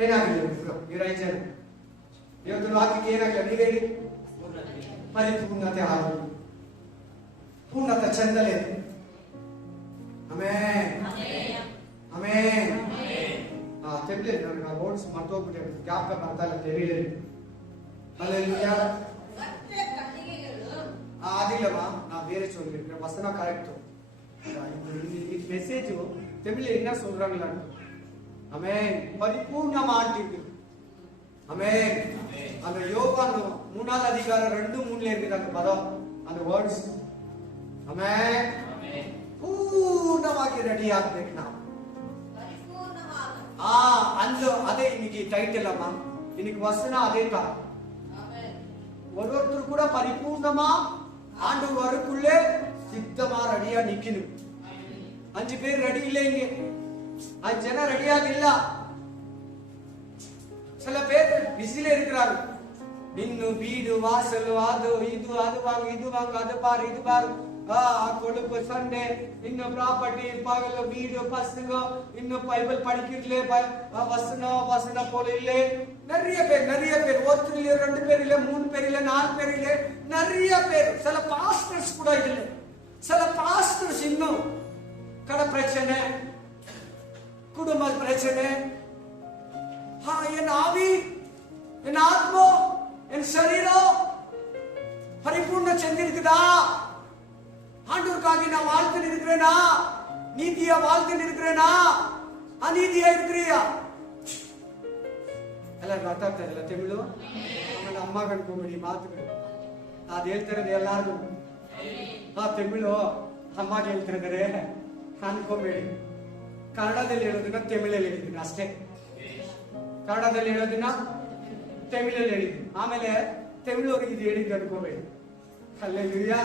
ಏನಾಗಿಲ್ಲ ಈ ರೈತರು ಇವತ್ತು ವಾಕ್ಯಕ್ಕೆ ಏನಾಗಿಲ್ಲ, ನೀವ್ ಹೇಳಿ. ಪರಿಪೂರ್ಣತೆ ಆಗಲಿ, ಪೂರ್ಣತೆ ಚಂದಲೇ. ಆಮೇನ್ ಆಮೇನ್. ತೆಬ್ಲೆ ನನಗೆ ಬೋರ್ಡ್ಸ್ ಮರ್ತೋಗ್ಬಿಟ್ಟೆ, ಜ್ಞಾಪಕ ಬರ್ತಾ ಇಲ್ಲ. ತೆರೀಲಿ ಅದಿಲ್ಲಮ್ಮ, ನಾ ಬೇರೆ ಚೋದ್ರಿ ವಸನ ಕರೆಕ್ಟ್ மெசேஜ் தமிழ்ல என்ன சொல்றாங்களா? ஆமென். பரிபூர்ணமா ஆண்டிருக்கு. ஆமென். அந்த யோவான் 3வது அதிகாரம் 2:3ல இருக்குது அந்த பதம், அந்த வேர்ட்ஸ். ஆமென். ஆமென். பூர்ணವಾಗಿ ರೆಡಿ ಆಗಬೇಕು ನಾವು. அந்த அதே இன்னைக்கு டைட்டில் அம்மா, இன்னைக்கு வசனம் அதே தான். ஆமென். ஒவ்வொருத்தர் கூட பரிபூர்ணமா ஆண்டவருக்குள்ளே சித்தமா ரெடியா நிக்கணும். 5 பேர் ரெடி இல்லை இங்க, 5 ஜன ரெடியாக இல்ல. சில பேர் பிஸில இருக்கிறாங்க. இன்னும் வீடு வாசல் அது இது அது வாங்க இது வாங்க அது பாரு இது பாரு கொழுப்பு சண்டே, இன்னும் ப்ராப்பர்ட்டி பகல வீடு பசங்க, இன்னும் பைபிள் படிக்கிறதுல வசனம் போல இல்லை. நிறைய பேர் ஒருத்தர் இல்ல, 2 பேர் இல்ல, 3 பேர் இல்ல, 4 பேர் இல்ல, நிறைய பேர். சில பாஸ்டர்ஸ் கூட இல்ல. சில பாஸ்டர்ஸ் இன்னும் கடை பிரச்சனை, குடும்ப பிரச்சனை, என் ஆவி, என் ஆத்மா, என் சரீரம் பரிபூர்ண செஞ்சிருக்குதா? ஆண்டவருக்காக நான் வாழ்த்து இருக்கிறேனா? நீதியா வாழ்த்து இருக்கிறேனா? ಅನೀತಿಯ ಇರ್ತೀಯಾ? ಎಲ್ಲರೂ ಅರ್ಥ ಆಗ್ತಾ ಇದೆಯಲ್ಲ ತಮಿಳು? ಆಮೇಲೆ ಅಮ್ಮ ಕಣ್ಕೊಂಬಿಡಿ ಮಾತುಗಳು ಅದು ಹೇಳ್ತಿರೋದು ಎಲ್ಲಾರು. ತಮಿಳು ಅಮ್ಮಗೆ ಹೇಳ್ತಿದ್ದಾರೆ ಅನ್ಕೊಂಬೇಡಿ. ಕನ್ನಡದಲ್ಲಿ ಹೇಳೋದನ್ನ ತಮಿಳಲ್ಲಿ ಹೇಳಿದ್ದೀನಿ ಅಷ್ಟೇ. ಕನ್ನಡದಲ್ಲಿ ಹೇಳೋದನ್ನ ತಮಿಳಲ್ಲಿ ಹೇಳಿದ್ದೀನಿ. ಆಮೇಲೆ ತಮಿಳವ್ರಿಗೆ ಇದು ಹೇಳಿದ್ದು ಅನ್ಕೋಬೇಡಿ. ಅಲ್ಲೆಲ್ಲೂಯಾ.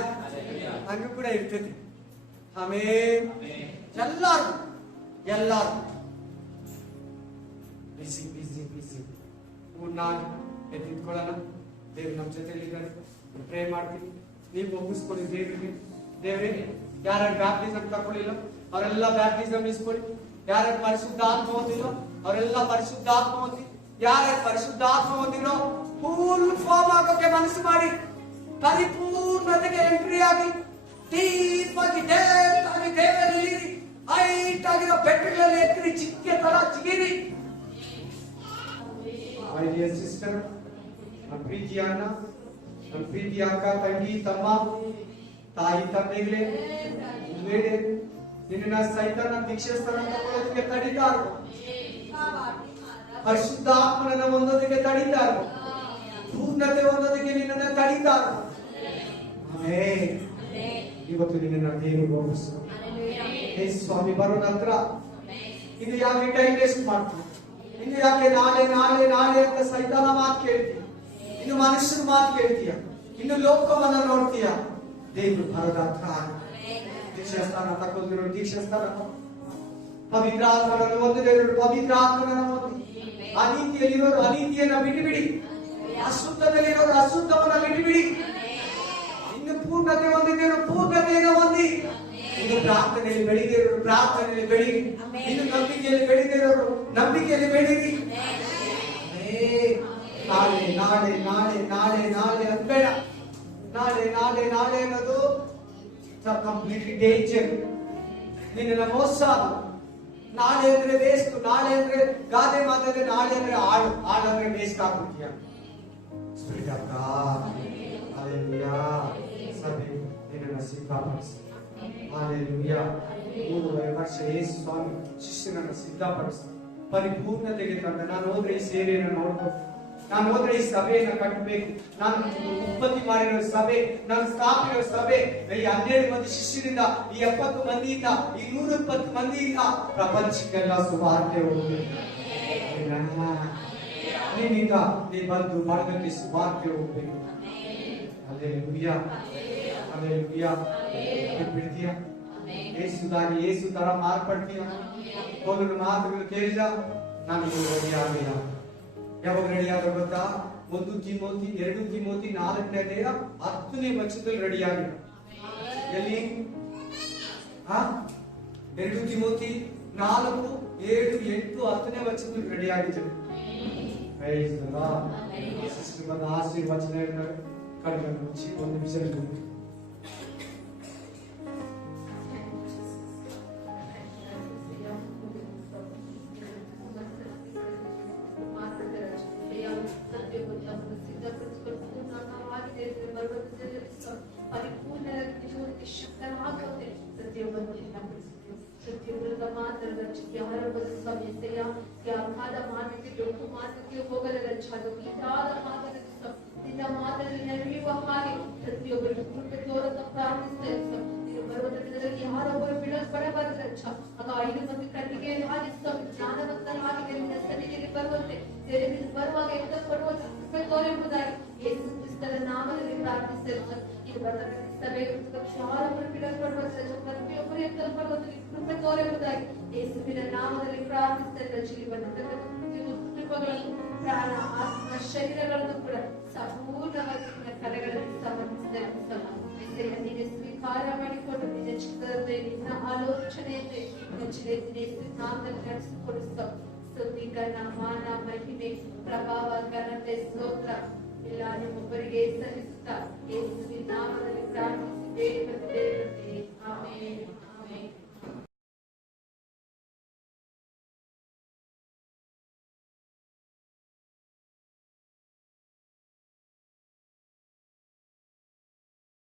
ಹಂಗೂ ಕೂಡ ಇರ್ತೈತಿ. ಆಮೇಲೆ ಎಲ್ಲಾರು ಬಿಸಿ ಬಿಸಿ ಬಿಸಿ ನಾನು ಎತ್ತಿಟ್ಕೊಳ್ಳೋಣ. ದೇವ್ರು ನಮ್ಮ ಜೊತೆಲಿದ್ದಾರೆ. ಪ್ರೇ ಮಾಡ್ತೀನಿ, ನೀವು ಒಪ್ಪಿಸ್ಕೊಳ್ಳಿ ದೇವರಿಗೆ. ದೇವ್ರೆ, ಯಾರ್ಯಾರು ಬ್ಯಾಪ್ಟಿಸಮ್ ತಗೊಳ್ಳಿಲ್ಲ ಅವರೆಲ್ಲ ಬ್ಯಾಪ್ಟಿಸಮ್ ಇಸ್ಕೊಳ್ಳಿ. ಯಾರ್ಯಾರು ಪರಿಶುದ್ಧಾತ್ಮ ಹೊಂದಿಲ್ಲ ಅವರೆಲ್ಲ ಪರಿಶುದ್ಧಾತ್ಮ ಹೊಂದಿ. ಯಾರ್ಯಾರು ಪರಿಶುದ್ಧಾತ್ಮ ಹೊಂದಿರೋ ಫುಲ್ ಫಾರ್ಮ್ ಆಗೋಕೆ ಮನಸ್ಸು ಮಾಡಿ ಪರಿಪೂರ್ಣತೆಗೆ ಎಂಟ್ರಿ ಆಗಿ ಡೀಪ್ ಆಗಿ ಡೇಪ್ ಆಗಿ ದೇವರಲ್ಲಿ ಹೈಟ್ ಆಗಿರೋ ಬೆಟ್ಟಗಳಲ್ಲಿ ಎತ್ತಿರಿ, ಚಿಕ್ಕೆ ತರ ಚಿಗಿರಿ. My dear sister, ನಮ್ಮ ಪ್ರೀತಿಯ ಅಣ್ಣ, ನಮ್ಮ ಪ್ರೀತಿಯ ಅಕ್ಕ, ತಂಗಿ, ತಮ್ಮ, ತಾಯಿ, ತಂದೆಗಳೇ, ಬೇಡ ನಿನ್ನ ಸೈತಾನ ದೀಕ್ಷಾಸ್ಥಾನ ತಗೊಳ್ಳೋದಕ್ಕೆ ತಡೀತಾ ಇರು. ಪರಿಶುದ್ಧಾತ್ಮನ ಹೊಂದೋದಕ್ಕೆ ತಡೀತಾ ಇರು. ಪೂರ್ಣತೆ ಹೊಂದೋದಕ್ಕೆ ನಿನ್ನನ್ನ ತಡೀತಾ ಇರು. ಇವತ್ತು ನಿನ್ನ ದೇವರು ಒಪ್ಪಿಸು. ಹೇ ಸ್ವಾಮಿ, ಬರೋಣ ಹತ್ರ. ಇದು ಯಾಕೆ ಟೈಮ್ ವೇಸ್ಟ್ ಮಾಡ್ತೀನಿ? ಇನ್ನು ಯಾಕೆ ನಾಳೆ ನಾಳೆ ನಾಳೆ ಅಂತ ಸೈತಾನ ಮಾತು ಕೇಳ್ತೀಯ? ಇನ್ನು ಮನುಷ್ಯನ ಮಾತು ಕೇಳ್ತೀಯ? ಇನ್ನು ಲೋಕವನ್ನ ನೋಡ್ತೀಯ? ದೇವರು ಬರೋದ ಹತ್ರ. ದೀಕ್ಷಾಸ್ಥಾನ ತಗೊಂಡಿರೋ ದೀಕ್ಷಾಸ್ಥಾನ, ಪವಿತ್ರ ಆತ್ಮನನ್ನು ಹೊಂದಿದವರು ಪವಿತ್ರ ಆತ್ಮನನ್ನು ಹೊಂದಿ. ಅನೀತಿಯಲ್ಲಿರೋರು ಅನೀತಿಯನ್ನ ಬಿಟ್ಟುಬಿಡಿ. ಅಶುದ್ಧದಲ್ಲಿರೋರು ಅಶುದ್ಧವನ್ನ ಬಿಟ್ಟುಬಿಡಿ. ಇನ್ನು ಪೂರ್ಣತೆ ಹೊಂದಿದವರು ಪೂರ್ಣತೆಯನ್ನು ಹೊಂದಿ. ಇನ್ನು ಪ್ರಾರ್ಥನೆಯಲ್ಲಿ ಬೆಳೆದಿರೋರು ಪ್ರಾರ್ಥನೆಯಲ್ಲಿ ಬೆಳೀರಿ. ಇನ್ನು ನಂಬಿಕೆಯಲ್ಲಿ ಬೆಳೆದಿರೋರು ನಂಬಿಕೆಯಲ್ಲಿ ಬೆಳೀರಿ. ನಾಳೆ ನಾಳೆ ನಾಳೆ ನಾಳೆ ನಾಳೆ ಅನ್ಬೇಡ. ನಾಳೆ ನಾಳೆ ನಾಳೆ ಅನ್ನೋದು ಕಂಪ್ಲೀಟ್ಲಿ ಡೇಂಜರ್. ನಿನ್ನ ಮೋಸ. ನಾಳೆ ಅಂದ್ರೆ ವೇಸ್ಟ್. ನಾಳೆ ಅಂದ್ರೆ ಗಾದೆ ಮಾತಾದ್ರೆ ನಾಳೆ ಅಂದ್ರೆ ಆಡು ಅಂದ್ರೆ ವೇಸ್ಟ್ ಆಗ್ಬಿಡ್ತೀಯ. Spirit of God, hallelujah. ಸಭೆ ನಿನ್ನನ್ನು ಸಿದ್ಧಪಡಿಸಿ. ಹಲ್ಲೆಲೂಯಾ. 3 ವರ್ಷ ಯೇಸು ಸ್ವಾಮಿ ಶಿಷ್ಯನನ್ನು ಸಿದ್ಧಪಡಿಸಿ ಪರಿಪೂರ್ಣತೆಗೆ ತಂದ. ನಾನು ಹೋದ್ರೆ ಈ ಸೇವೆಯನ್ನು ನೋಡ್ಬೋದು. ನಾನು ಹೋದ್ರೆ ಈ ಸಭೆಯನ್ನ ಕಟ್ಟಬೇಕು. ನಾನು ಉತ್ಪತ್ತಿ ಮಾಡಿರೋ ಸಭೆ, ನಾನು ಸ್ಥಾಪಿರೋ ಸಭೆ ಈ 12 ಮಂದಿ ಶಿಷ್ಯರಿಂದ, ಈ 70 ಮಂದಿಯಿಂದ, ಈ 120 ಮಂದಿಯಿಂದ ಪ್ರಪಂಚಕ್ಕೆಲ್ಲ ಸುವಾರ್ತೆ ಹೋಗ್ಬೇಕು. ನಿನ್ನಿಂದ ನೀ ಬಂದು ಬಳಗಕ್ಕೆ ಸುವಾರ್ತೆ ಹೋಗ್ಬೇಕು. Hallelujah, hallelujah. ಬಿಡ್ತೀಯ? ಯೇಸುದಾಗಿ ಯೇಸು ತರ ಮಾರ್ಪಡ್ತೀಯ? ಹೋಗಲು ಮಾತುಗಳು ಕೇಳಿದ ನಾನು ರೆಡಿ ಆಗಿಲ್ಲ. ಯಾವಾಗ ರೆಡಿ ಆಗ ಗೊತ್ತಾ? 1 ತಿಮೋತಿ 2 ತಿಮೋತಿ 4ನೇ ಅಧ್ಯಾಯ 10ನೇ ವಚನದಲ್ಲಿ ರೆಡಿ ಆಗಿಲ್ಲ. ಎಲ್ಲಿ? 2 ತಿಮೋತಿ 4, 7, 8, 10ನೇ ವಚನದಲ್ಲಿ ರೆಡಿ ಆಗಿದ್ದಾರೆ. Price the lord. ಸಿಸ್ಟರ್ ಬಂದ ಆಶೀರ್ವಚನ ಹೇಳ್ತಾರೆ. ಕಡಿಮೆ ಮುಚ್ಚಿ 1 ನಿಮಿಷ ಇರ್ಬೇಕು. ನಿನ್ನ ಮಾತಲ್ಲಿ ನಡೆಯುವ ಹಾಗೆ ಪ್ರತಿಯೊಬ್ಬರು ಕೃಪೆ ತೋರನ್ನು ಪ್ರಾರ್ಥಿಸ್ತೇವೆ. ನೀನು ಬರುವ ದಿನದಲ್ಲಿ ಯಾರೊಬ್ಬರು ಬಿಡಬಾರದು. ಆಗ 5 ಮಂದಿ ಕಣ್ಣಿಗೆ ಹಾಗೆ ಜ್ಞಾನವಂತರ ಹಾಗೆ ನಿನ್ನ ಸನ್ನಿಧಿಯಲ್ಲಿ ಬರುವಂತೆ ಬರುವಾಗ ಎಂತ ಬರುವಂತೆ ಕೃಪೆ ತೋರೆಂಬುದಾಗಿ ಯೇಸು ಕ್ರಿಸ್ತರ ನಾಮದಲ್ಲಿ ಪ್ರಾರ್ಥಿಸ್ತೇವೆ. ಇದು ಬರ್ತಕ್ಕಂಥ ಸಭೆ ಯಾರೊಬ್ಬರು ಬಿಡಲ್ಪಡುವಂತೆ ಪ್ರತಿಯೊಬ್ಬರು ಎಂತ ಬರುವಂತೆ ಕೃಪೆ ತೋರೆಂಬುದಾಗಿ ಯೇಸುವಿನ ನಾಮದಲ್ಲಿ ಪ್ರಾರ್ಥಿಸ್ತೇವೆ. ಜೀವನದಲ್ಲಿ ಕೃಪೆಗಳನ್ನು ಪ್ರಾಣ ಆತ್ಮ ಶರೀರಗಳನ್ನು ಕೂಡ ಸಂಪೂರ್ಣವಾಗಿ ನಿನ್ನ ಕರೆಗಳಲ್ಲಿ ಸಮರ್ಪಿಸ್ತೇವೆ. ನೀನೆ ಸ್ವೀಕಾರ ಮಾಡಿಕೊಂಡು ನಿನ್ನ ಚಿತ್ತದಂತೆ ನಿನ್ನ ಆಲೋಚನೆಯಂತೆ ನಾಮದಲ್ಲಿ ನಡೆಸಿಕೊಡಿಸ್ತಾವ. ಸ್ತುತಿಕರಣ, ಮಾನ, ಮಹಿಮೆ, ಪ್ರಭಾವ, ಘನತೆ, ಸ್ತೋತ್ರ ಎಲ್ಲ ನಿಮ್ಮೊಬ್ಬರಿಗೆ ಸಲ್ಲಿಸುತ್ತಾ ಯೇಸುವಿನ ನಾಮದಲ್ಲಿ